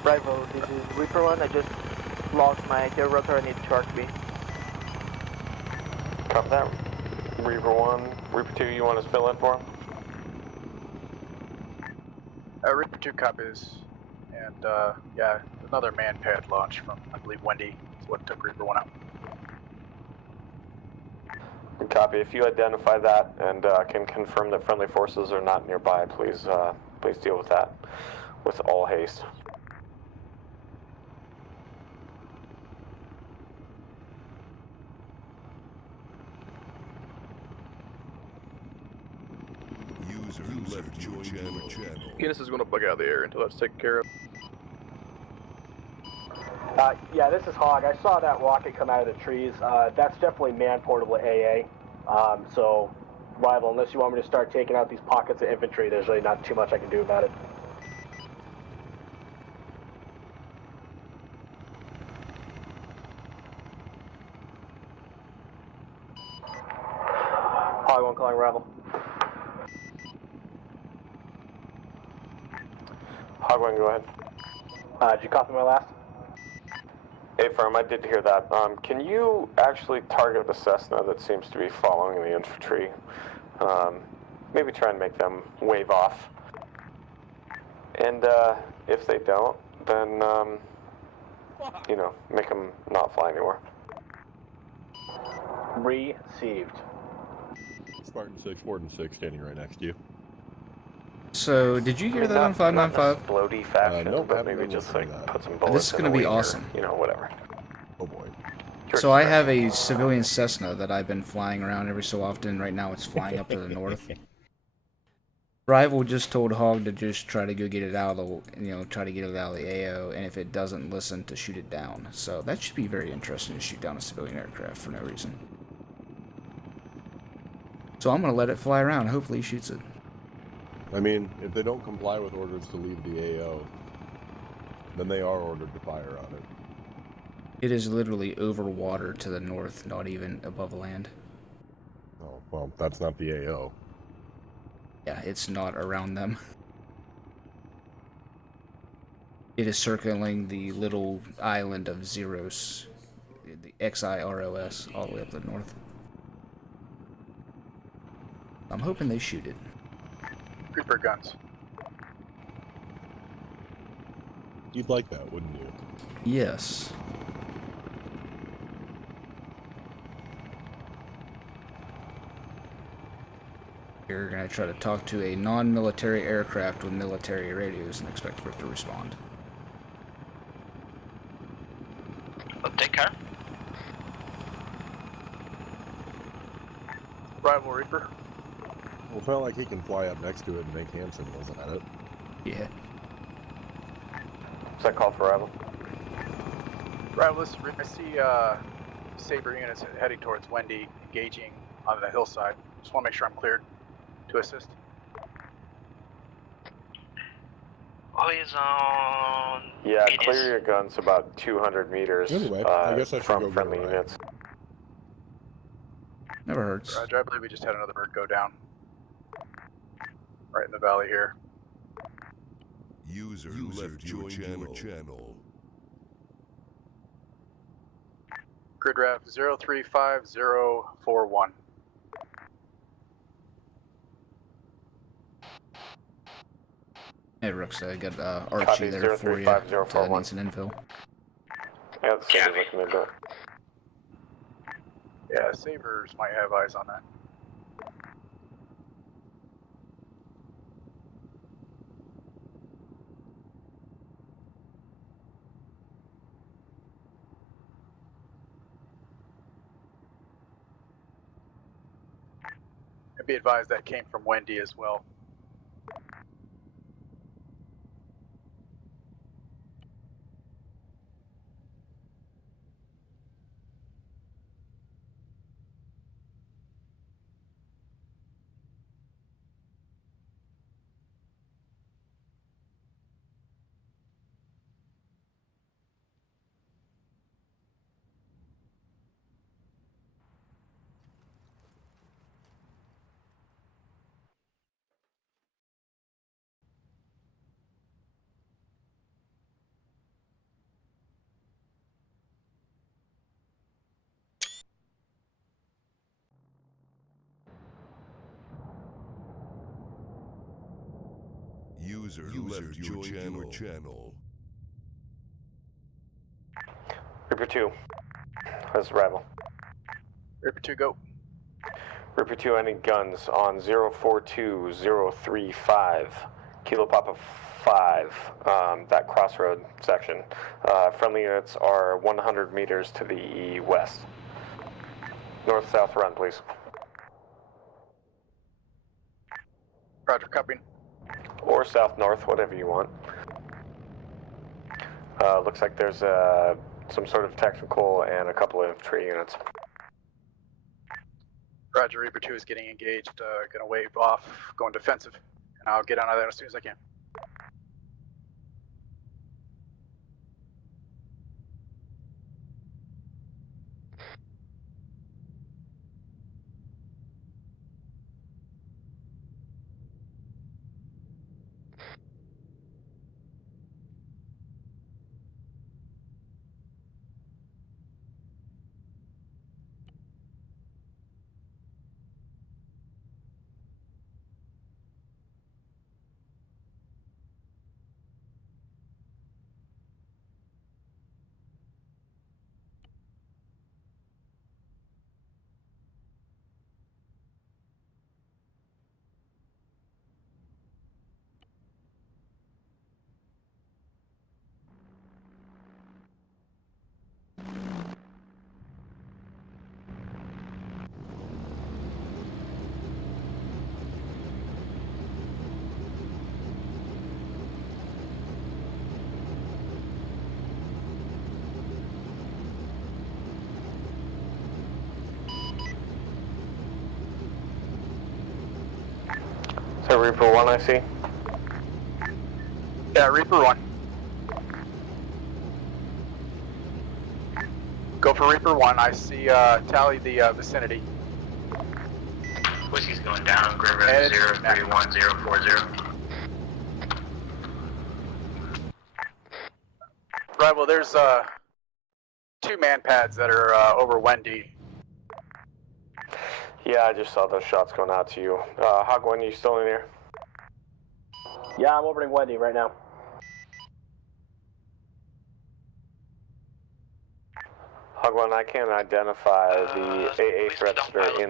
Bravo, this is Reaper 1. I just lost my tail rotor. I need Shark B. Copy that. Reaper 1. Reaper 2, you want us to fill in for him? Reaper 2 copies. And, yeah, another man pad launch from, I believe, Wendy is what took Reaper 1 out. Copy. If you identify that and can confirm that friendly forces are not nearby, please deal with that with all haste. User left your channel. Guinness is going to bug out of the air until that's taken care of. Yeah, this is Hog. I saw that rocket come out of the trees. That's definitely man-portable AA. So, Rival, unless you want me to start taking out these pockets of infantry, there's really not too much I can do about it. Hog 1 calling Rival. Hog 1, go ahead. Did you copy my last? Hey, firm, I did hear that. Can you actually target the Cessna that seems to be following the infantry? Maybe try and make them wave off. And if they don't, then, you know, make them not fly anywhere. Received. Spartan 6, Warden 6, standing right next to you. So, did you hear that on 595? Floaty fashion, nope, but maybe just like put some bullets This is in going to the be wing or, awesome. you know, whatever. Oh boy. So I have a civilian Cessna that I've been flying around every so often. Right now it's flying up to the north. Rival just told Hog to just try to go get it out of the, try to get it out of the AO, and if it doesn't listen, to shoot it down. So that should be very interesting to shoot down a civilian aircraft for no reason. So I'm going to let it fly around. Hopefully he shoots it. I mean, if they don't comply with orders to leave the AO, then they are ordered to fire on it. It is literally over water to the north, not even above land. Oh, well, that's not the AO. Yeah, it's not around them. It is circling the little island of Zeros, the Xiros, all the way up to the north. I'm hoping they shoot it. Reaper guns. You'd like that, wouldn't you? Yes. You're going to try to talk to a non-military aircraft with military radios and expect for it to respond. Take care. Rival Reaper. Well, it's not like he can fly up next to it and make hand signals at it. Yeah. Is that call for Rival? Rival, this is Rick. I see Saber units heading towards Wendy, engaging on the hillside. Just want to make sure I'm cleared to assist. Eyes on. Yeah, clear your guns about 200 meters Anyway, I guess I should go from get friendly a ride. units. Never hurts. Roger, I believe we just had another bird go down. Right in the valley here. User left your channel. Grid ref 035041. Hey, Rooks, I got Archie Copy, there for you. 035041. Need some info. Yeah, the Saber's looking into it. Yeah, Sabers might have eyes on that. And be advised that came from Wendy as well. User left your channel. Reaper 2. That's arrival. Reaper 2, go. Reaper 2, any guns on 042035, Kilo Papa 5, that crossroad section. Friendly units are 100 meters to the west. North-south run, please. Roger, copying. Or south-north, whatever you want. Looks like there's some sort of technical and a couple of infantry units. Roger, Reaper 2 is getting engaged. Gonna wave off, going defensive. And I'll get out of there as soon as I can. So Reaper 1, I see. Yeah, Reaper 1. Go for Reaper 1. I see tally the vicinity. Whiskey's going down, Grid Road 031040. Right, well there's 2 man pads that are over Wendy. Yeah, I just saw those shots going out to you. Hog One, you still in here? Yeah, I'm orbiting Wendy right now. Hog One, I can't identify the AA threats that are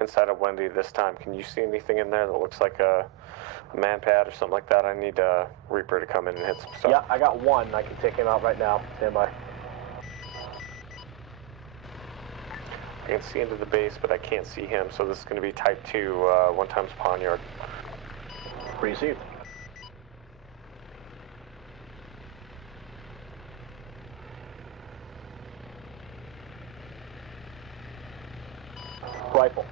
inside of Wendy this time. Can you see anything in there that looks like a man pad or something like that? I need Reaper to come in and hit some stuff. Yeah, I got one. I can take him out right now. Stand by. I can see into the base, but I can't see him, so this is going to be Type 2, 1 times Ponyard. Received. Rifle.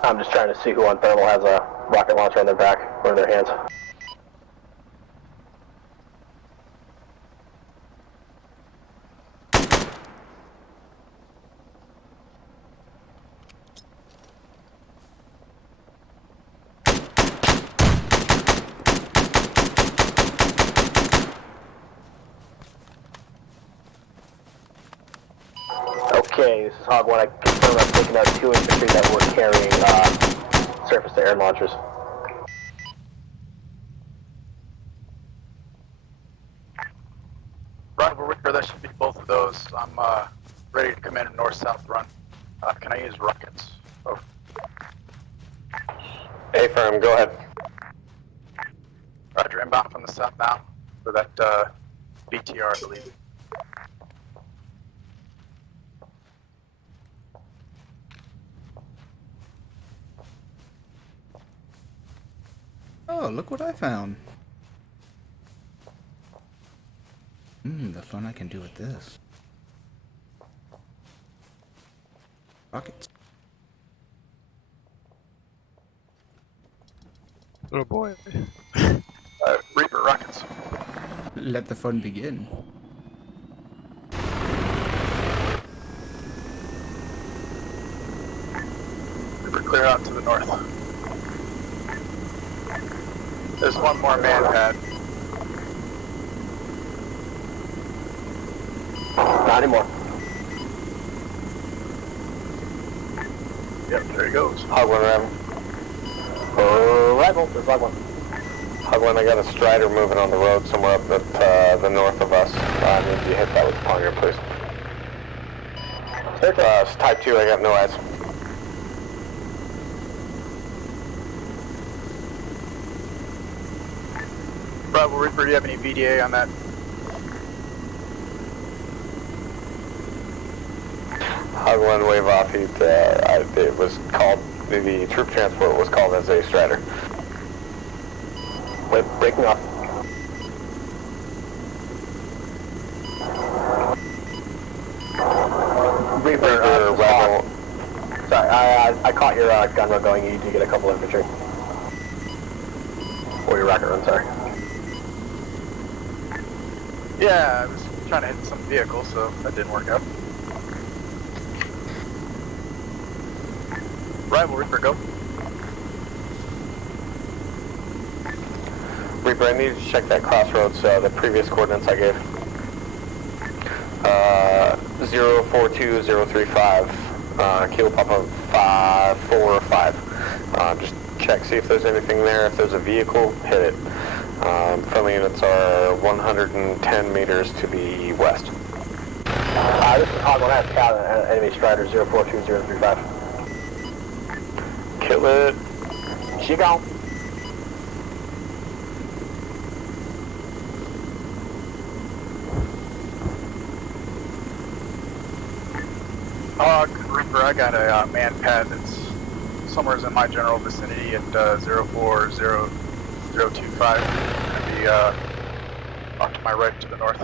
I'm just trying to see who on thermal has a rocket launcher on their back or in their hands. Okay, this is Hog 1. I confirm I'm taking out 2 infantry that were carrying surface-to-air launchers. Rival Reaper, that should be both of those. I'm ready to come in a north-south run. Can I use rockets? Oh. A-firm, go ahead. Roger, inbound from the south now for that BTR, I believe. Oh, look what I found. The fun I can do with this. Rockets. Oh boy. Reaper rockets. Let the fun begin. Reaper clear out to the north. There's one more man pad. Not anymore. Yep, there he goes. Hog 1 Ram. Rival, there's Hog 1. Hog 1, I got a Strider moving on the road somewhere up at the north of us. I need you to hit that with the Ponger, please. It's Type 2, I got no eyes. Rival Reaper, do you have any VDA on that? Hog 1, wave off. It was called, the troop transport was called as a Strider. Wait, breaking off. Reaper, Rebel. Sorry, I caught your gun run going. You need to get a couple infantry. Or your rocket run, sorry. Yeah, I was trying to hit some vehicle, so that didn't work out. Rival Reaper, go. Reaper, I need to check that crossroads, the previous coordinates I gave. 042035, Kilo Papa 545. Just check, see if there's anything there. If there's a vehicle, hit it. Friendly units are 110 meters to the west. This is Hog 1, I have Cal, enemy Strider 042035. Kill it. She gone. Hog Reaper, I got a man pad that's somewhere in my general vicinity at 040025. Gonna be off to my right to the north.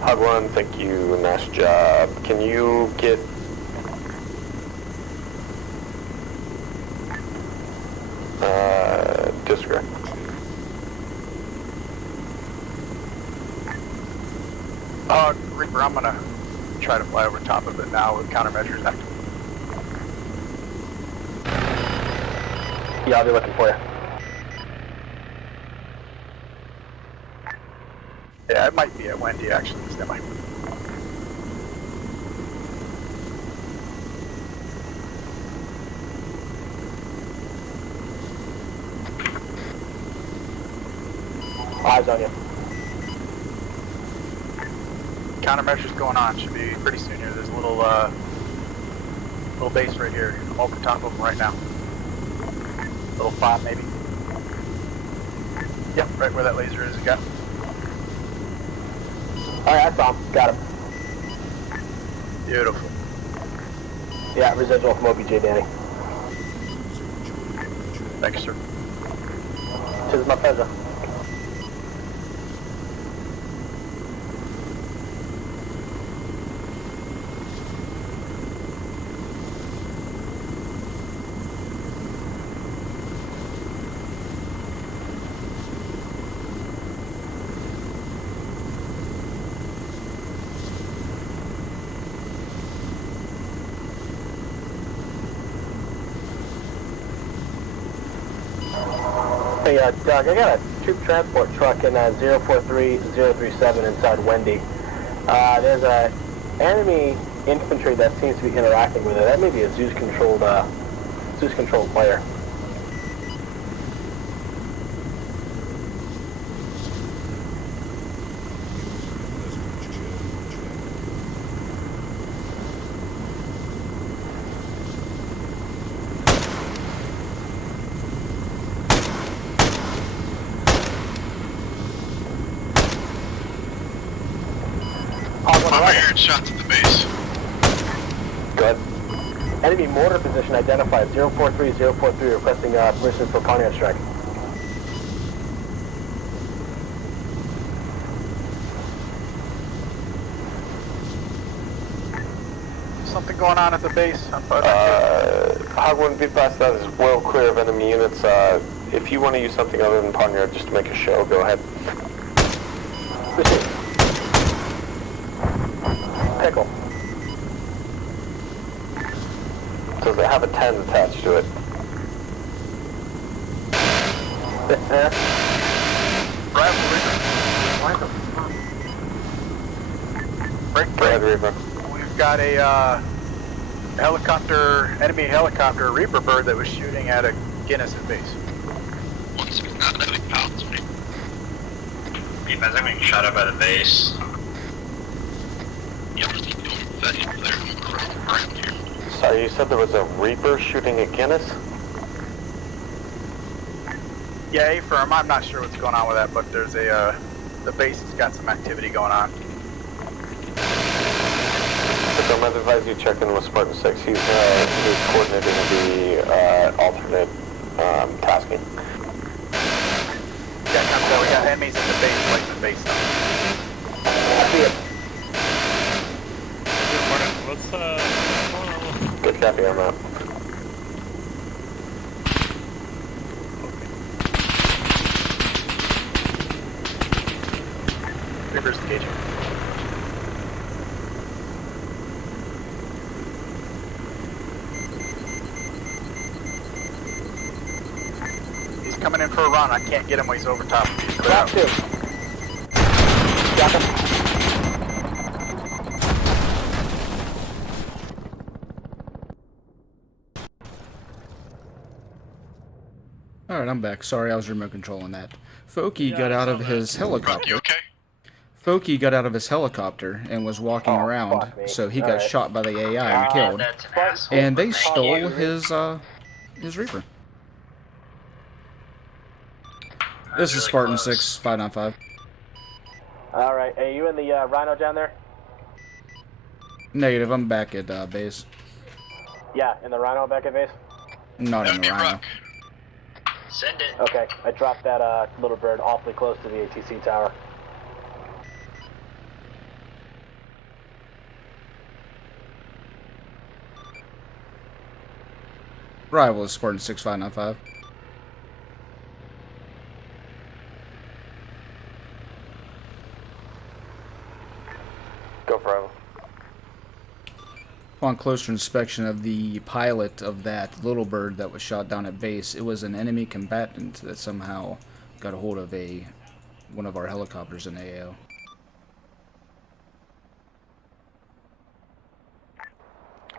Hog 1, thank you, nice job. Can you get disregard? Reaper, I'm gonna try to fly over top of it now with countermeasures active. Yeah, I'll be looking for you. Yeah, it might be at Wendy actually. That might. Eyes on you. Countermeasures going on. Should be pretty soon here. There's a little base right here. I'm over top of them right now. Little fob maybe. Yep, right where that laser is. You got. Alright, I saw him. Got him. Beautiful. Yeah, residual from OBJ, Danny. Thank you, sir. Tis my pleasure. Hey, Doug, I got a troop transport truck in 043037 inside Wendy. There's a enemy infantry that seems to be interacting with it. That may be a Zeus-controlled player. I'm hearing shots at the base. Good. Enemy mortar position identified. 043 requesting permission for Pontiac strike. Something going on at the base. Hog 1, be past that is well clear of enemy units. If you want to use something other than Poniard just to make a show, go ahead. Pickle. Does it have a 10 attached to it? Break. We've got a helicopter, enemy helicopter, Reaper bird that was shooting at a Guinness at base. Defense, I'm getting shot at by the base. Sorry, you said there was a Reaper shooting at Guinness? Yeah, A-firm, I'm not sure what's going on with that, but there's a, the base has got some activity going on. So I'm advise you check in with Spartan 6. He's coordinating the alternate tasking. Yeah, comes out. We got enemies in the base, like the base stuff. I see it. Good copy on that. Reaper's engaging. He's coming in for a run. I can't get him when he's over top of me. Clear out. Got him. Alright, I'm back. Sorry, I was remote controlling that. Foki got out of his helicopter. You okay? Foki got out of his helicopter and was walking around, so he got shot by the AI and killed. And they stole his Reaper. This is Spartan 6, 595. Alright, are you in the Rhino down there? Negative, I'm back at base. Yeah, in the Rhino back at base? Not in the Rhino. Send it. Okay, I dropped that little bird awfully close to the ATC tower. Rival is Spartan 6, 595. Go for Rival. Upon closer inspection of the pilot of that little bird that was shot down at base, it was an enemy combatant that somehow got a hold of one of our helicopters in AO.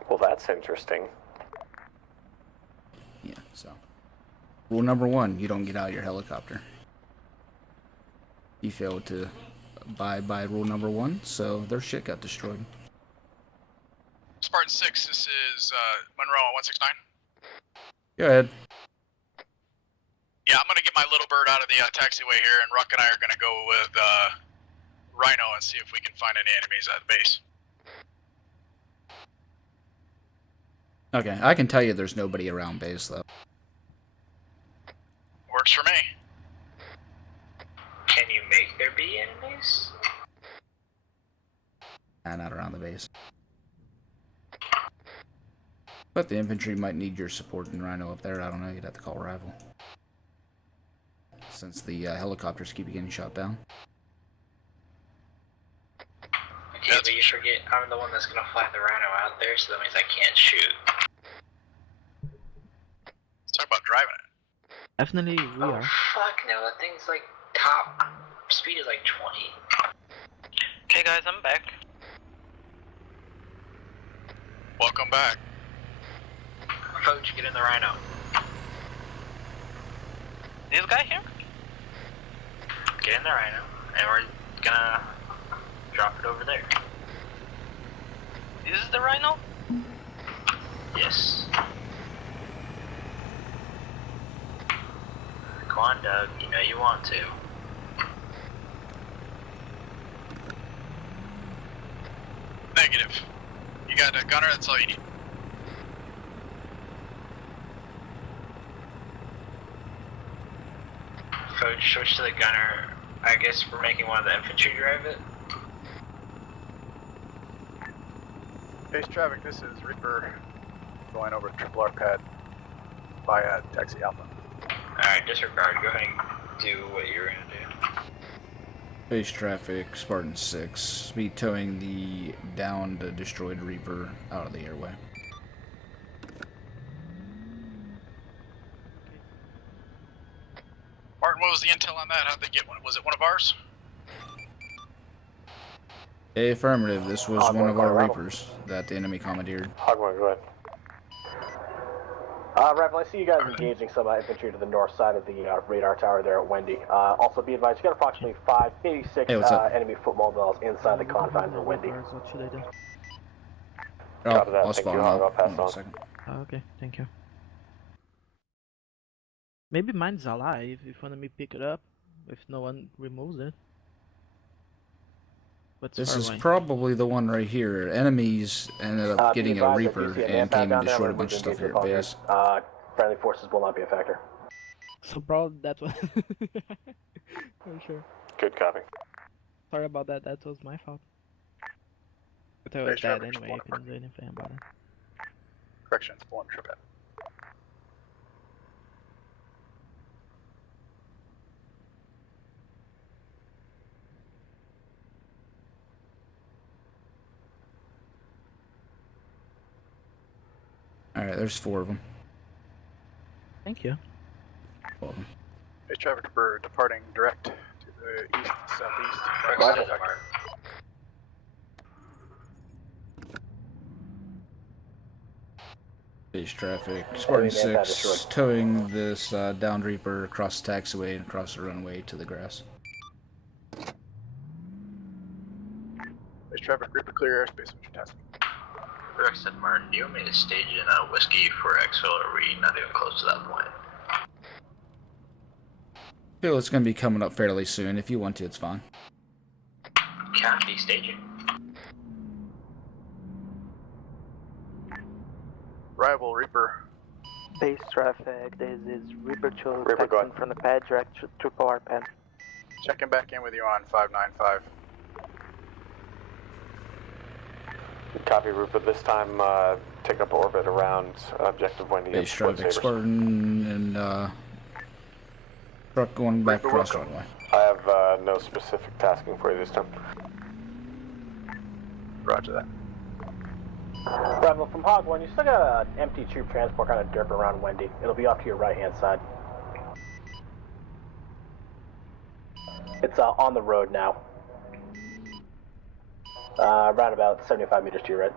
Well, that's interesting. Yeah, so. Rule number 1, you don't get out of your helicopter. He failed to abide by rule number 1, so their shit got destroyed. Spartan 6, this is Monroe on 169. Go ahead. Yeah, I'm gonna get my little bird out of the taxiway here, and Ruck and I are gonna go with Rhino and see if we can find any enemies at the base. Okay, I can tell you there's nobody around base, though. Works for me. Can you make there be enemies? Nah, not around the base. But the infantry might need your support in Rhino up there. I don't know, you'd have to call Rival. Since the helicopters keep getting shot down. Okay, but you forget I'm the one that's gonna fly the Rhino out there, so that means I can't shoot. Let's talk about driving it. Definitely, we are. Fuck no, that thing's like top speed is like 20. Okay, Hey guys, I'm back. Welcome back. Approach, get in the Rhino. This guy here? Get in the Rhino, and we're gonna drop it over there. This is the Rhino? Yes. Come on, Doug, you know you want to. Negative. You got a gunner, that's all you need. Coach, switch to the gunner. I guess we're making one of the infantry drive it. Base traffic, this is Reaper going over to Triple R pad via Taxi Alpha. Alright, disregard. Go ahead and do what you're gonna do. Base traffic, Spartan 6. Be towing the downed, destroyed Reaper out of the airway. Martin, what was the intel on that? How'd they get one? Was it one of ours? Affirmative, this was one of our Reapers that the enemy commandeered. Hogwarts, go ahead. Rebel, I see you guys engaging some infantry to the north side of the radar tower there at Wendy. Also, be advised, you got approximately 5, maybe 6 enemy foot mobiles inside the confines of Wendy. What should I do? I'll spawn out in a second. Oh, okay, thank you. Maybe mine's alive if you want me to pick it up, if no one removes it. What's This far is away? probably the one right here. Enemies ended up getting a Reaper and came and destroyed a bunch of stuff here at base. Friendly forces will not be a factor. So probably that was for sure. Good copy. Sorry about that, that was my fault. But I was dead anyway, I couldn't do anything about it. Corrections, 1 trip in. Alright, there's 4 of them. Thank you. Welcome. Base traffic for departing direct to the east, southeast. Roger. Base traffic, Spartan 6, towing this downed Reaper across the taxiway and across the runway to the grass. Base traffic, Reaper clear airspace, which you're testing. Rex and Martin, do you want me to stage in a whiskey for exfil, or are we not even close to that point? I feel it's going to be coming up fairly soon. If you want to, it's fine. Copy, staging. Rival Reaper. Base traffic, this is Reaper 2 Reaper, go taxiing from the pad direct to Triple R pad. Checking back in with you on 595. Copy, Rupert. This time, take up orbit around objective Wendy. Base traffic, Spartan, and truck going back across the runway. I have no specific tasking for you this time. Roger that. Rebel, from Hog 1, you still got an empty troop transport kind of derping around Wendy. It'll be off to your right-hand side. It's on the road now. Around about 75 meters to your right.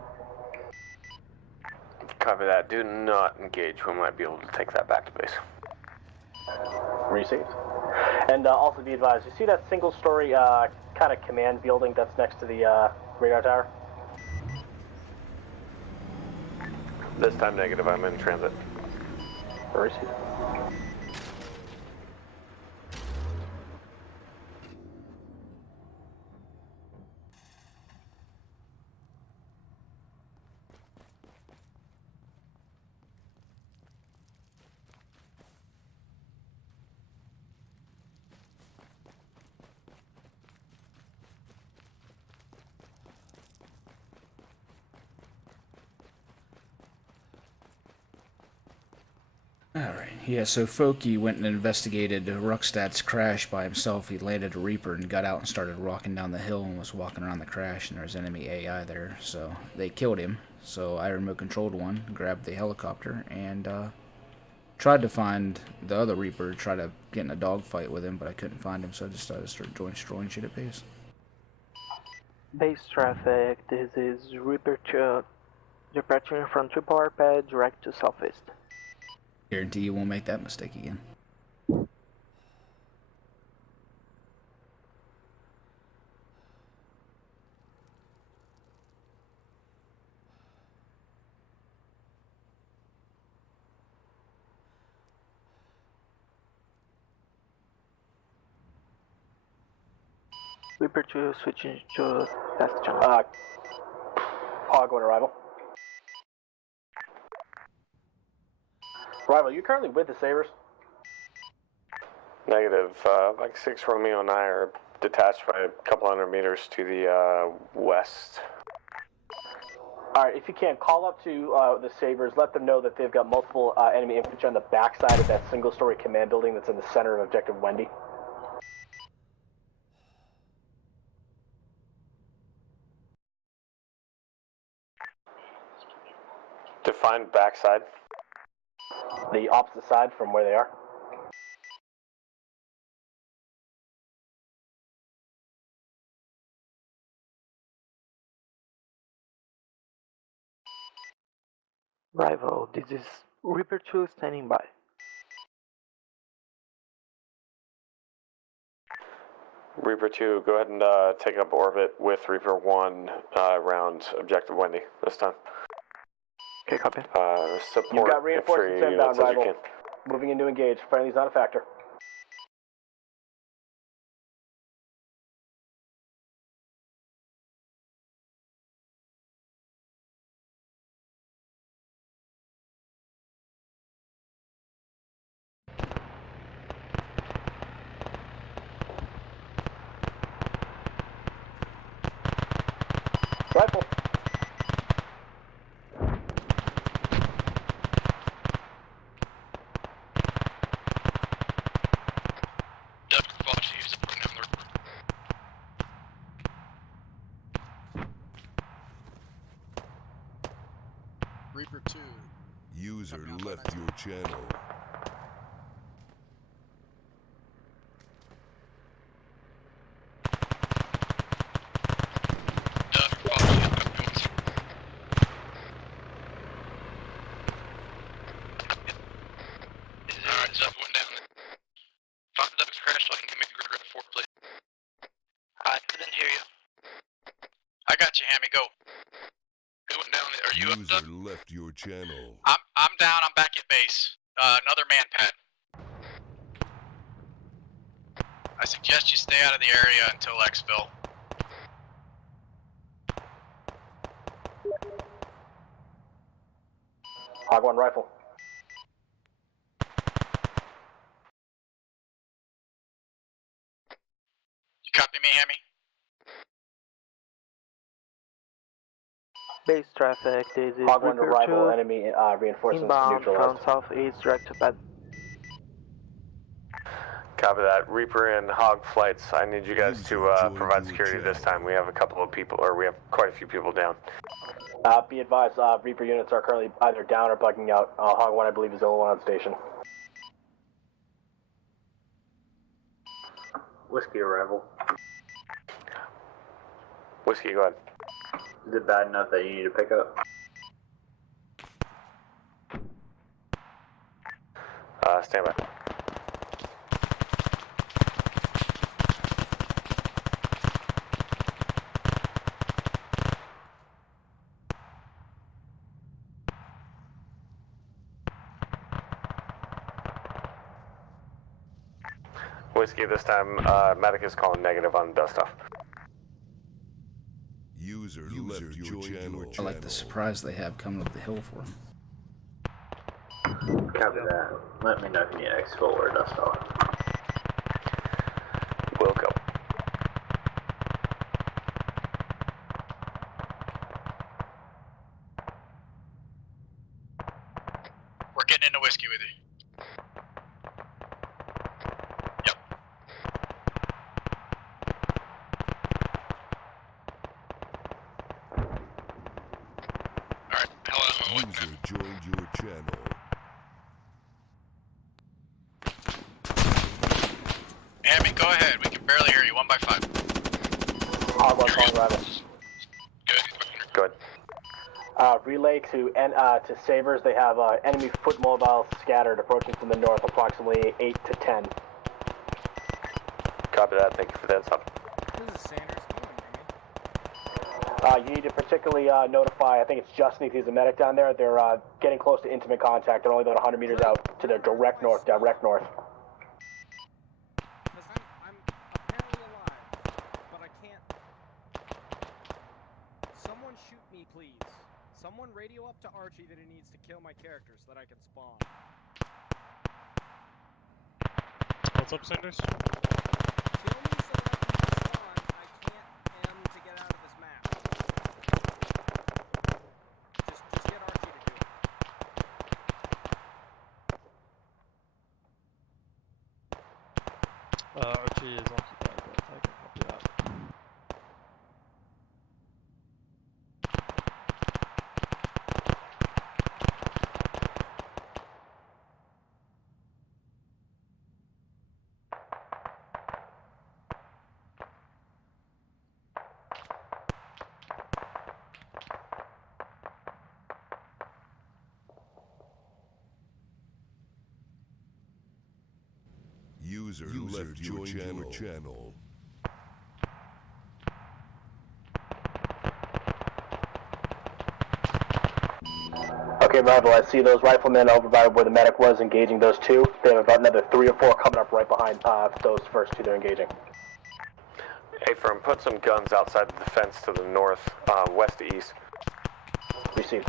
Copy that. Do not engage. We might be able to take that back to base. Received. And also be advised, you see that single-story kind of command building that's next to the radar tower? This time negative. I'm in transit. Received. Alright, yeah, so Foki went and investigated Ruckstad's crash by himself. He landed a Reaper and got out and started walking down the hill and was walking around the crash, and there was enemy AI there, so they killed him. So I remote controlled one, grabbed the helicopter, and tried to find the other Reaper, tried to get in a dogfight with him, but I couldn't find him, so I just started destroying shit at base. Base traffic, this is Reaper 2, departure from Triple Pad direct to southeast. Guarantee you won't make that mistake again. Reaper 2 switching to test channel. Hog on arrival. Arrival, you currently with the Sabres? Negative. Like 6 Romeo and I are detached by a couple hundred meters to the west. Alright, if you can, call up to the Sabres, let them know that they've got multiple enemy infantry on the backside of that single-story command building that's in the center of Objective Wendy. Define backside. The opposite side from where they are. Rival, this is Reaper 2 standing by. Reaper 2, go ahead and take up orbit with Reaper 1 around Objective Wendy this time. Okay, copy. Support You've got reinforcements infantry inbound, units as you Rival. can. Moving into engage. Friendly's not a factor. Rifle. Reaper 2. User left your channel. Alright, Zup went down. Find Zupp's crash line, give me grid rep 4, please. I couldn't hear you. I got you, Hammy, go. Who went down? Are you up, User Zup? left your channel. I'm down, I'm back at base. Another man pad. I suggest you stay out of the area until exfil. Hog 1 rifle. You copy me, Hammy? Base traffic, this is Hog 1 to Reaper rival 2, enemy reinforcements inbound from neutralized. southeast direct to pad. Copy that. Reaper and Hog flights. I need you guys to provide security this time. We have a couple of people, or we have quite a few people down. Be advised, Reaper units are currently either down or bugging out. Hog 1, I believe, is the only one on station. Whiskey arrival. Whiskey, go ahead. Is it bad enough that you need to pick up? Stand by. Whiskey, this time, medic is calling negative on dust off. User left your channel. I like the surprise they have coming up the hill for them. Copy that. Let me know if you need exfil or dust off. Will go. We're getting into whiskey with you. User joined your channel. Hammy, go ahead. We can barely hear you. 1 by 5. Hog 1 calling rival. Relay to Sabers. They have enemy foot mobiles scattered approaching from the north, approximately 8 to 10. Copy that. Thank you for the heads up. This is Sanders. You need to particularly notify, I think it's Justin, he's a medic down there. They're getting close to intimate contact. They're only about 100 meters out to their direct north. Because I'm apparently alive, but I can't. Someone shoot me, please. Someone radio up to Archie that he needs to kill my character so that I can spawn. What's up, Sanders? Kill me so that I can spawn. I can't M to get out of this map. Just get Archie to do it. Archie is occupied, but I can help you out. User left your channel. Okay, Rival, I see those riflemen over by where the medic was engaging those two. They have about another 3 or 4 coming up right behind those first two they're engaging. Hey, firm, put some guns outside the fence to the north, west to east. Received.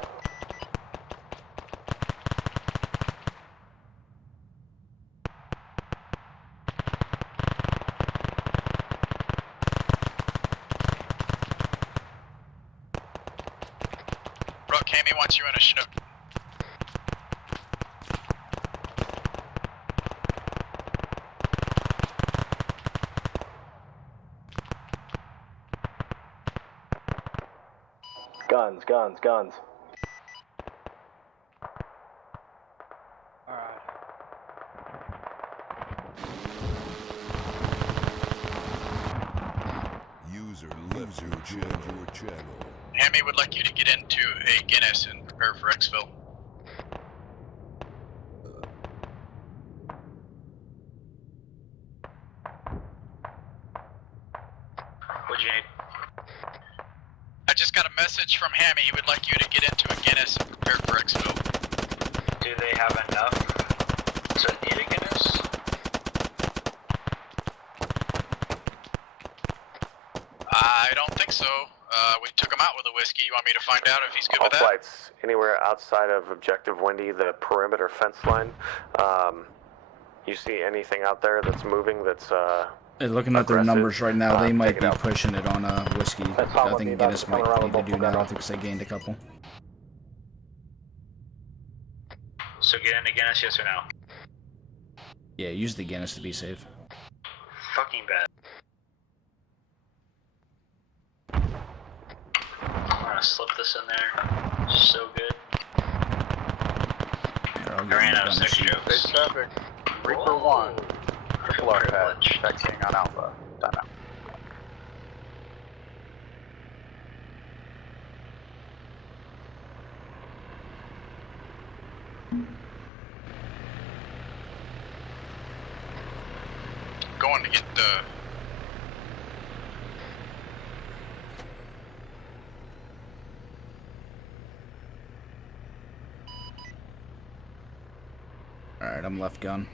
Bro, Cammy wants you in a Chinook. Guns. Alright. User left your channel. Hammy would like you to get into a Guinness and prepare for exfil. What'd you need? I just got a message from Hammy. He would like you to get into a Guinness and prepare for exfil. Do they have enough to need a Guinness? I don't think so. We took him out with a whiskey. You want me to find out if he's good All with that? flights anywhere outside of Objective Wendy, the perimeter fence line. You see anything out there that's moving that's Hey, looking at their aggressive, numbers right now, they might take it be out. pushing it on whiskey. That's how I it think would be Guinness about might coming around need to with do both now together. because they gained a couple. So get into Guinness, yes or no? Yeah, use the Guinness to be safe. Fucking bad. I'm gonna slip this in there. So good. Here, I'll I get ran you out of on the sex sheet. jokes. Base traffic. Reaper 1. Triple R pad. Taxiing on Alpha. Timeout. Going to get the... Alright, I'm left gun.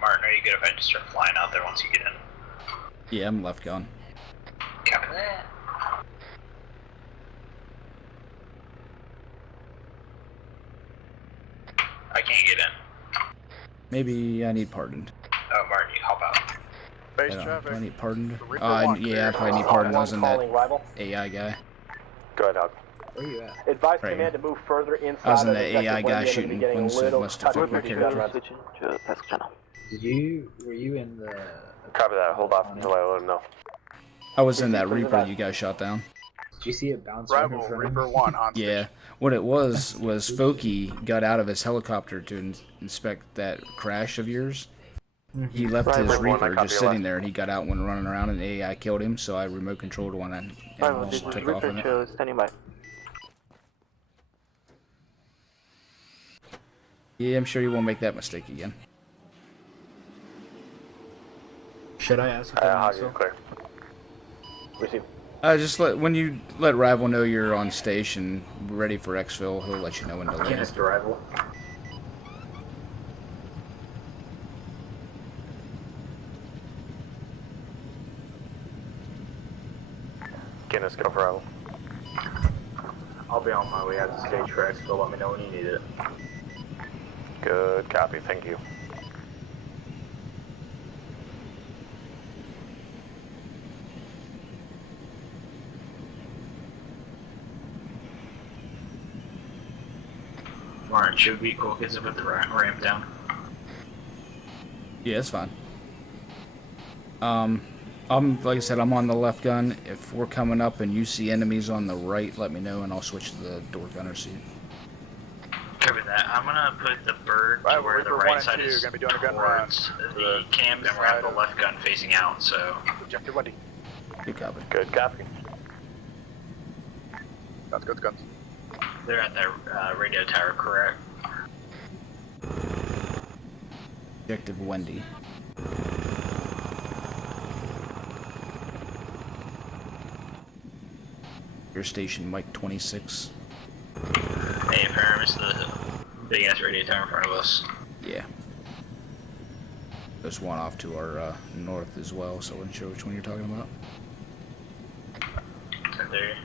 Martin, are you good if I just start flying out there once you get in? Yeah, I'm left gun. Copy that. I can't get in. Maybe I need pardoned. Oh, Martin, you hop out. Base Do traffic. I need pardoned? Reaper Yeah, 1 I clear. probably need pardoned. I was in that Calling rival. AI guy. Go ahead, Hog. Where you at? Advise Right command to move further inside. I was in of the Objective AI Wendy guy and it'll be shooting getting a ones that little must have fit my touchy. character. To task channel. Were you in the... Copy that. Hold off until I let him know. I was in that Reaper you guys shot down. Did you see it bounce right in Rival, front of Reaper him? 1 on Yeah, what it was Foki got out of his helicopter to inspect that crash of yours. He left Right, his right, one, I Reaper copy just your sitting last. there, and he got out and went running around, and the AI killed him. So I remote controlled one and Rival, just this is took off Reaper on it. 2 standing by. Yeah, I'm sure you won't make that mistake again. Should I ask? Hog, clear. Receive. Just when you let Rival know you're on station, ready for exfil, he'll let you know when to land. Guinness to Rival. Guinness, go for Rival. I'll be on my way out to stage for exfil. Let me know when you need it. Good copy, thank you. Martin, should we cool kids up at the ramp down? Yeah, it's fine. Like I said, I'm on the left gun. If we're coming up and you see enemies on the right, let me know and I'll switch to the door gunner seat. Cover that. I'm gonna put the bird to where the right side is gonna be doing a gun towards the camp, and we're gonna have the left gun facing out. So. Objective Wendy. Good copy. Good copy. Guns, guns, guns. They're at the radio tower, correct? Objective Wendy. Your station, Mike 26. Hey, Param, it's the big ass radio tower in front of us. Yeah. There's one off to our north as well, so I wasn't sure which one you're talking about. Right there.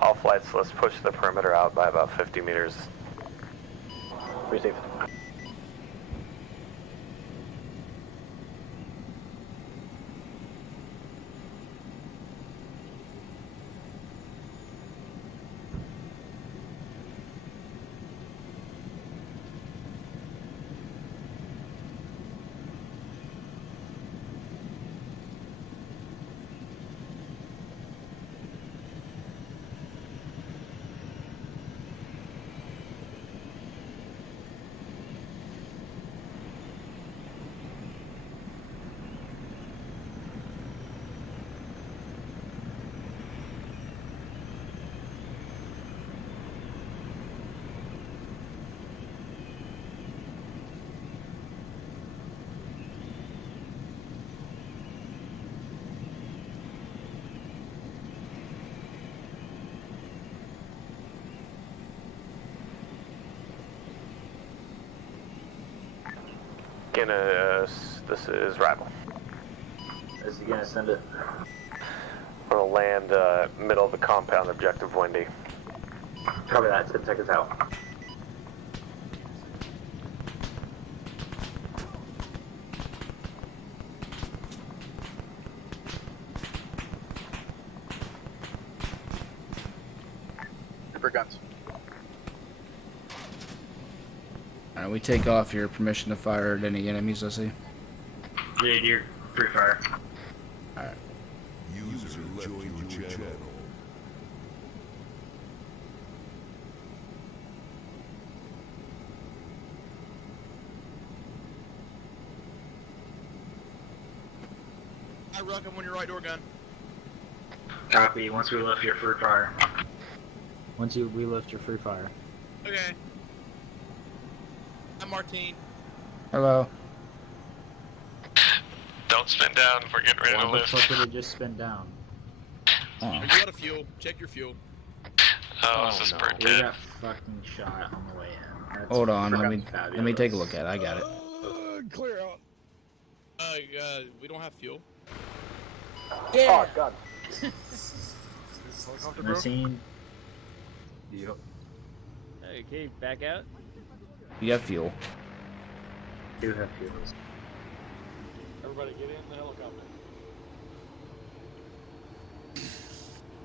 All flights, let's push the perimeter out by about 50 meters. Receive. Guinness, this is Rival. Is he gonna send it? We're gonna land middle of the compound, Objective Wendy. Cover that. 10 seconds out. Super guns. Alright, we take off your permission to fire at any enemies, I see. Yeah, you're free fire. Alright. User joined your channel. I rock him on your right door gun. Copy. Once we lift your free fire. Once we lift your free fire. Okay. I'm Martine. Hello. Don't spin down. We're getting ready to Why the lift. fuck did it just spin down? Are you out of fuel? Check your fuel. Oh, this is burnt We dead. got fucking shot on the way in. That's Hold on, let freaking me take a fabulous. look at it. I got it. Clear out. We don't have fuel. Yeah. Oh, God. Machine. Yep. Okay, back out. You got fuel. Do have fuels. Everybody get in the helicopter.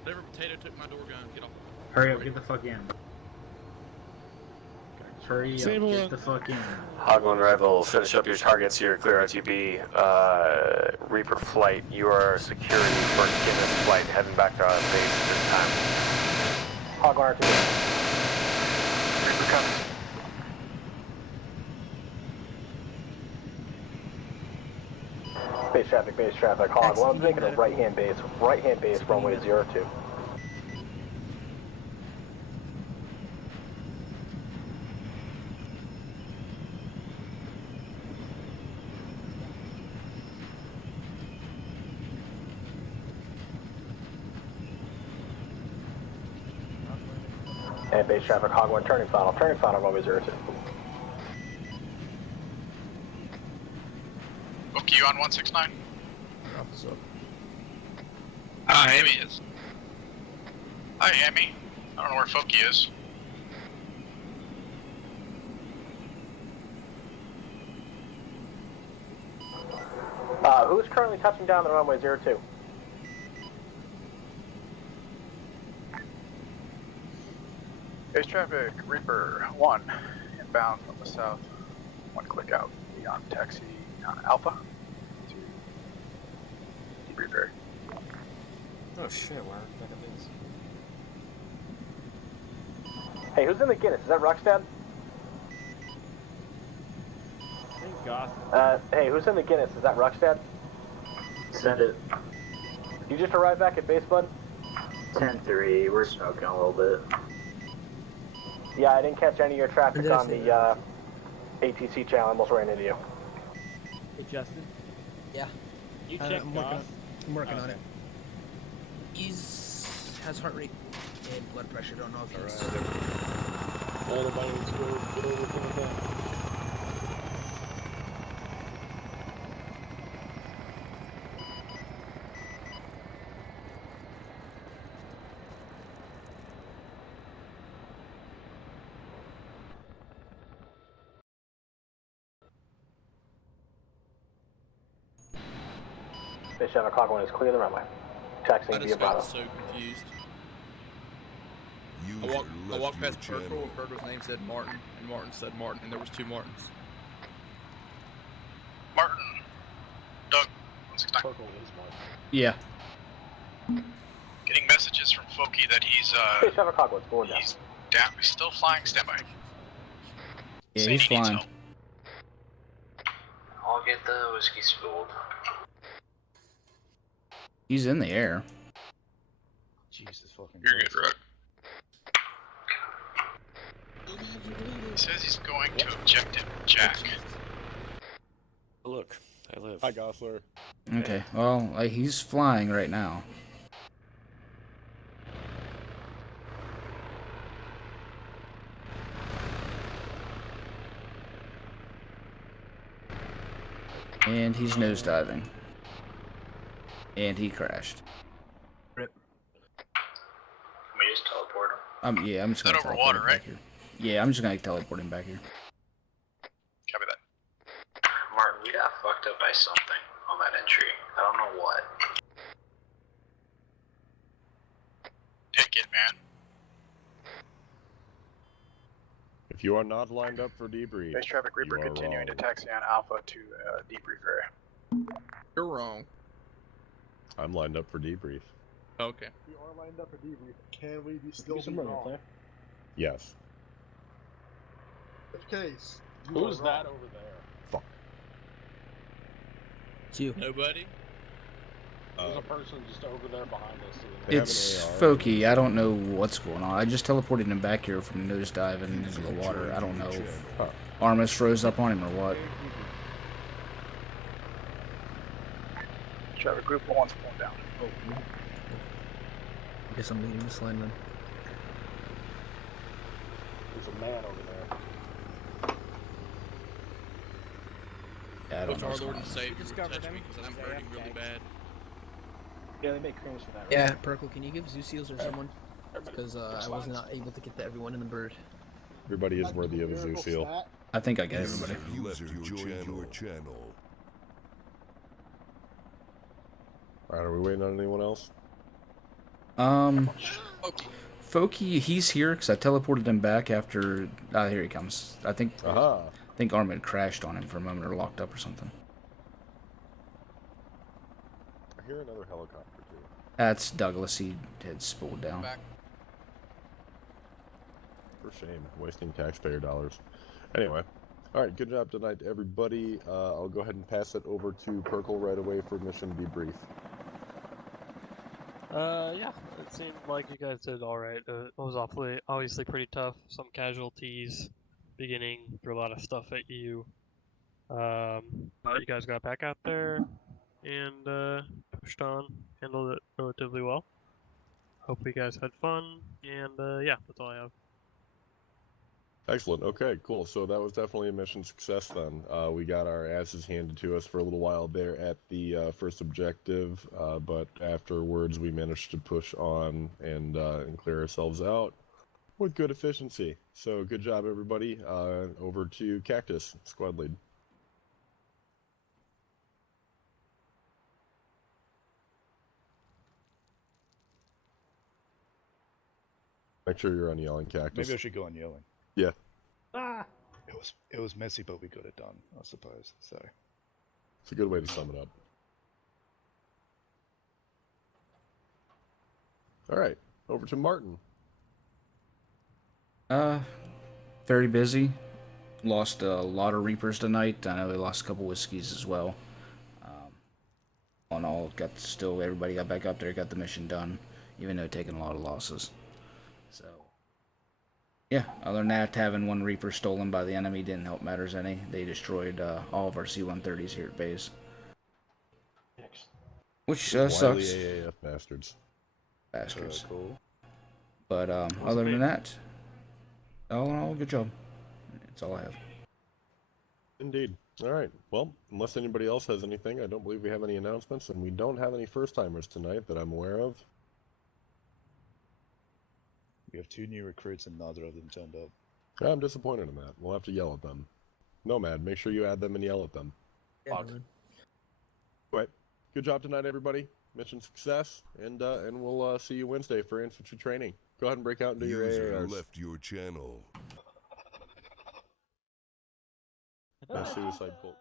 Whatever potato took my door gun, get off. Hurry up, get the fuck in. Hurry up, get the fuck in. Hog 1 Rival, finish up your targets here, clear RTB. Reaper Flight, you are security for Guinness Flight, heading back to our base at this time. Hog 1 RTB. Reaper coming. Base traffic, Hog 1, I'm making a right-hand base, runway 02. And base traffic, Hog 1, turning final, runway 02. Okay, you on 169? Amy is. Hi, Amy. I don't know where Foki is. Who's currently touching down the runway 02? Base traffic, Reaper 1, inbound from the south. One click out, beyond taxi on Alpha to debriefer. Oh shit, where back at this? Hey, who's in the Guinness? Is that Ruckstad? Thank God. Hey, who's in the Guinness? Is that Ruckstad? Send it. You just arrived back at base, bud? 10-3, we're smoking a little bit. Yeah, I didn't catch any of your traffic on the ATC channel. I almost ran into you. Hey, Justin. Yeah. You check I'm working on it. Has heart rate and blood pressure. Don't know if he's. Everybody needs to go get everything done. Base traffic, Hog 1 is clear the runway. Taxiing I via just got Bravo. so confused. I walked past Purple, and Purple's name said Martin, and Martin said Martin, and there was two Martins. Martin. Doug. 169. Yeah. Getting messages from Foki that he's, Base traffic, Hog 1's going down. he's down. He's still flying standby. Yeah, he's flying. I'll get the whiskey spooled. He's in the air. Jesus fucking You're good, Rook. He says he's going to objective Jack. Oh, look, I live. Hi, Gosler. Okay, well, he's flying right now. And he's nosediving. And he crashed. Can we just teleport him? Yeah, I'm just gonna Is that over teleport water, him right? back here. Yeah, I'm just gonna teleport him back here. Copy that. Martin, we got fucked up by something on that entry. I don't know what. Take it, man. If you are not lined up for debrief, Base traffic, Reaper you are continuing to wrong. taxi on Alpha to debrief area. You're wrong. I'm lined up for debrief. Okay. We are lined up for debrief. Can we be still Give be me some room, wrong? Claire. Yes. In case. you Who's are that wrong. over there? Fuck. It's you. Nobody? There's a person just over there behind us. They have It's an AR. Foki. I don't know what's going on. I just teleported him back here from nosediving into the water. I don't know if Huh. Armus froze up on him or what. Traffic group 1's pulling down. Oh. I guess I'm leaving this line then. There's a man over there. Yeah, I don't Which know our what's Lord going and on. Savior Discovered touched me him. because I'm He's hurting AFK. really bad. Yeah, they make creams for that, right? Yeah, Perkle, can you give Zeus Seals or someone? Because I was not able to get to everyone in the bird. Everybody is worthy of a zoo seal. I think I got everybody. User joined your channel. Alright, are we waiting on anyone else? Foki, he's here because I teleported him back after. Here he comes. I think Armin crashed on him for a moment or locked up or something. I hear another helicopter too. That's Douglas. He had spooled down. For shame, wasting taxpayer dollars. Anyway, all right, good job tonight, everybody. I'll go ahead and pass it over to Perkle right away for mission debrief. Yeah, it seemed like you guys did alright. It was obviously pretty tough. Some casualties beginning, threw a lot of stuff at you. But you guys got back out there and pushed on, handled it relatively well. Hope you guys had fun, and yeah, that's all I have. Excellent. Okay, cool. So that was definitely a mission success then. We got our asses handed to us for a little while there at the first objective, but afterwards we managed to push on and clear ourselves out with good efficiency. So good job, everybody. Over to Cactus, squad lead. Make sure you're on yelling, Cactus. Maybe I should go on yelling. Yeah. It was messy, but we got it done, I suppose. So it's a good way to sum it up. All right, over to Martin. Very busy. Lost a lot of Reapers tonight. I know we lost a couple whiskeys as well. All in all, everybody got back up there, got the mission done, even though taking a lot of losses. So. Yeah, other than that, having one Reaper stolen by the enemy didn't help matters any. They destroyed all of our C-130s here at base. Which sucks. AAF bastards. Bastards. Cool. But other than that, all in all, good job. That's all I have. Indeed. All right. Well, unless anybody else has anything, I don't believe we have any announcements, and we don't have any first-timers tonight that I'm aware of. we have 2 new recruits and neither of them turned up. I'm disappointed in that. We'll have to yell at them. Nomad, make sure you add them and yell at them. Yeah, Right. Good job tonight, everybody. Mission success, and we'll see you Wednesday for infantry training. Go ahead and break out and do your User AARs. left your channel. Suicide Bolt.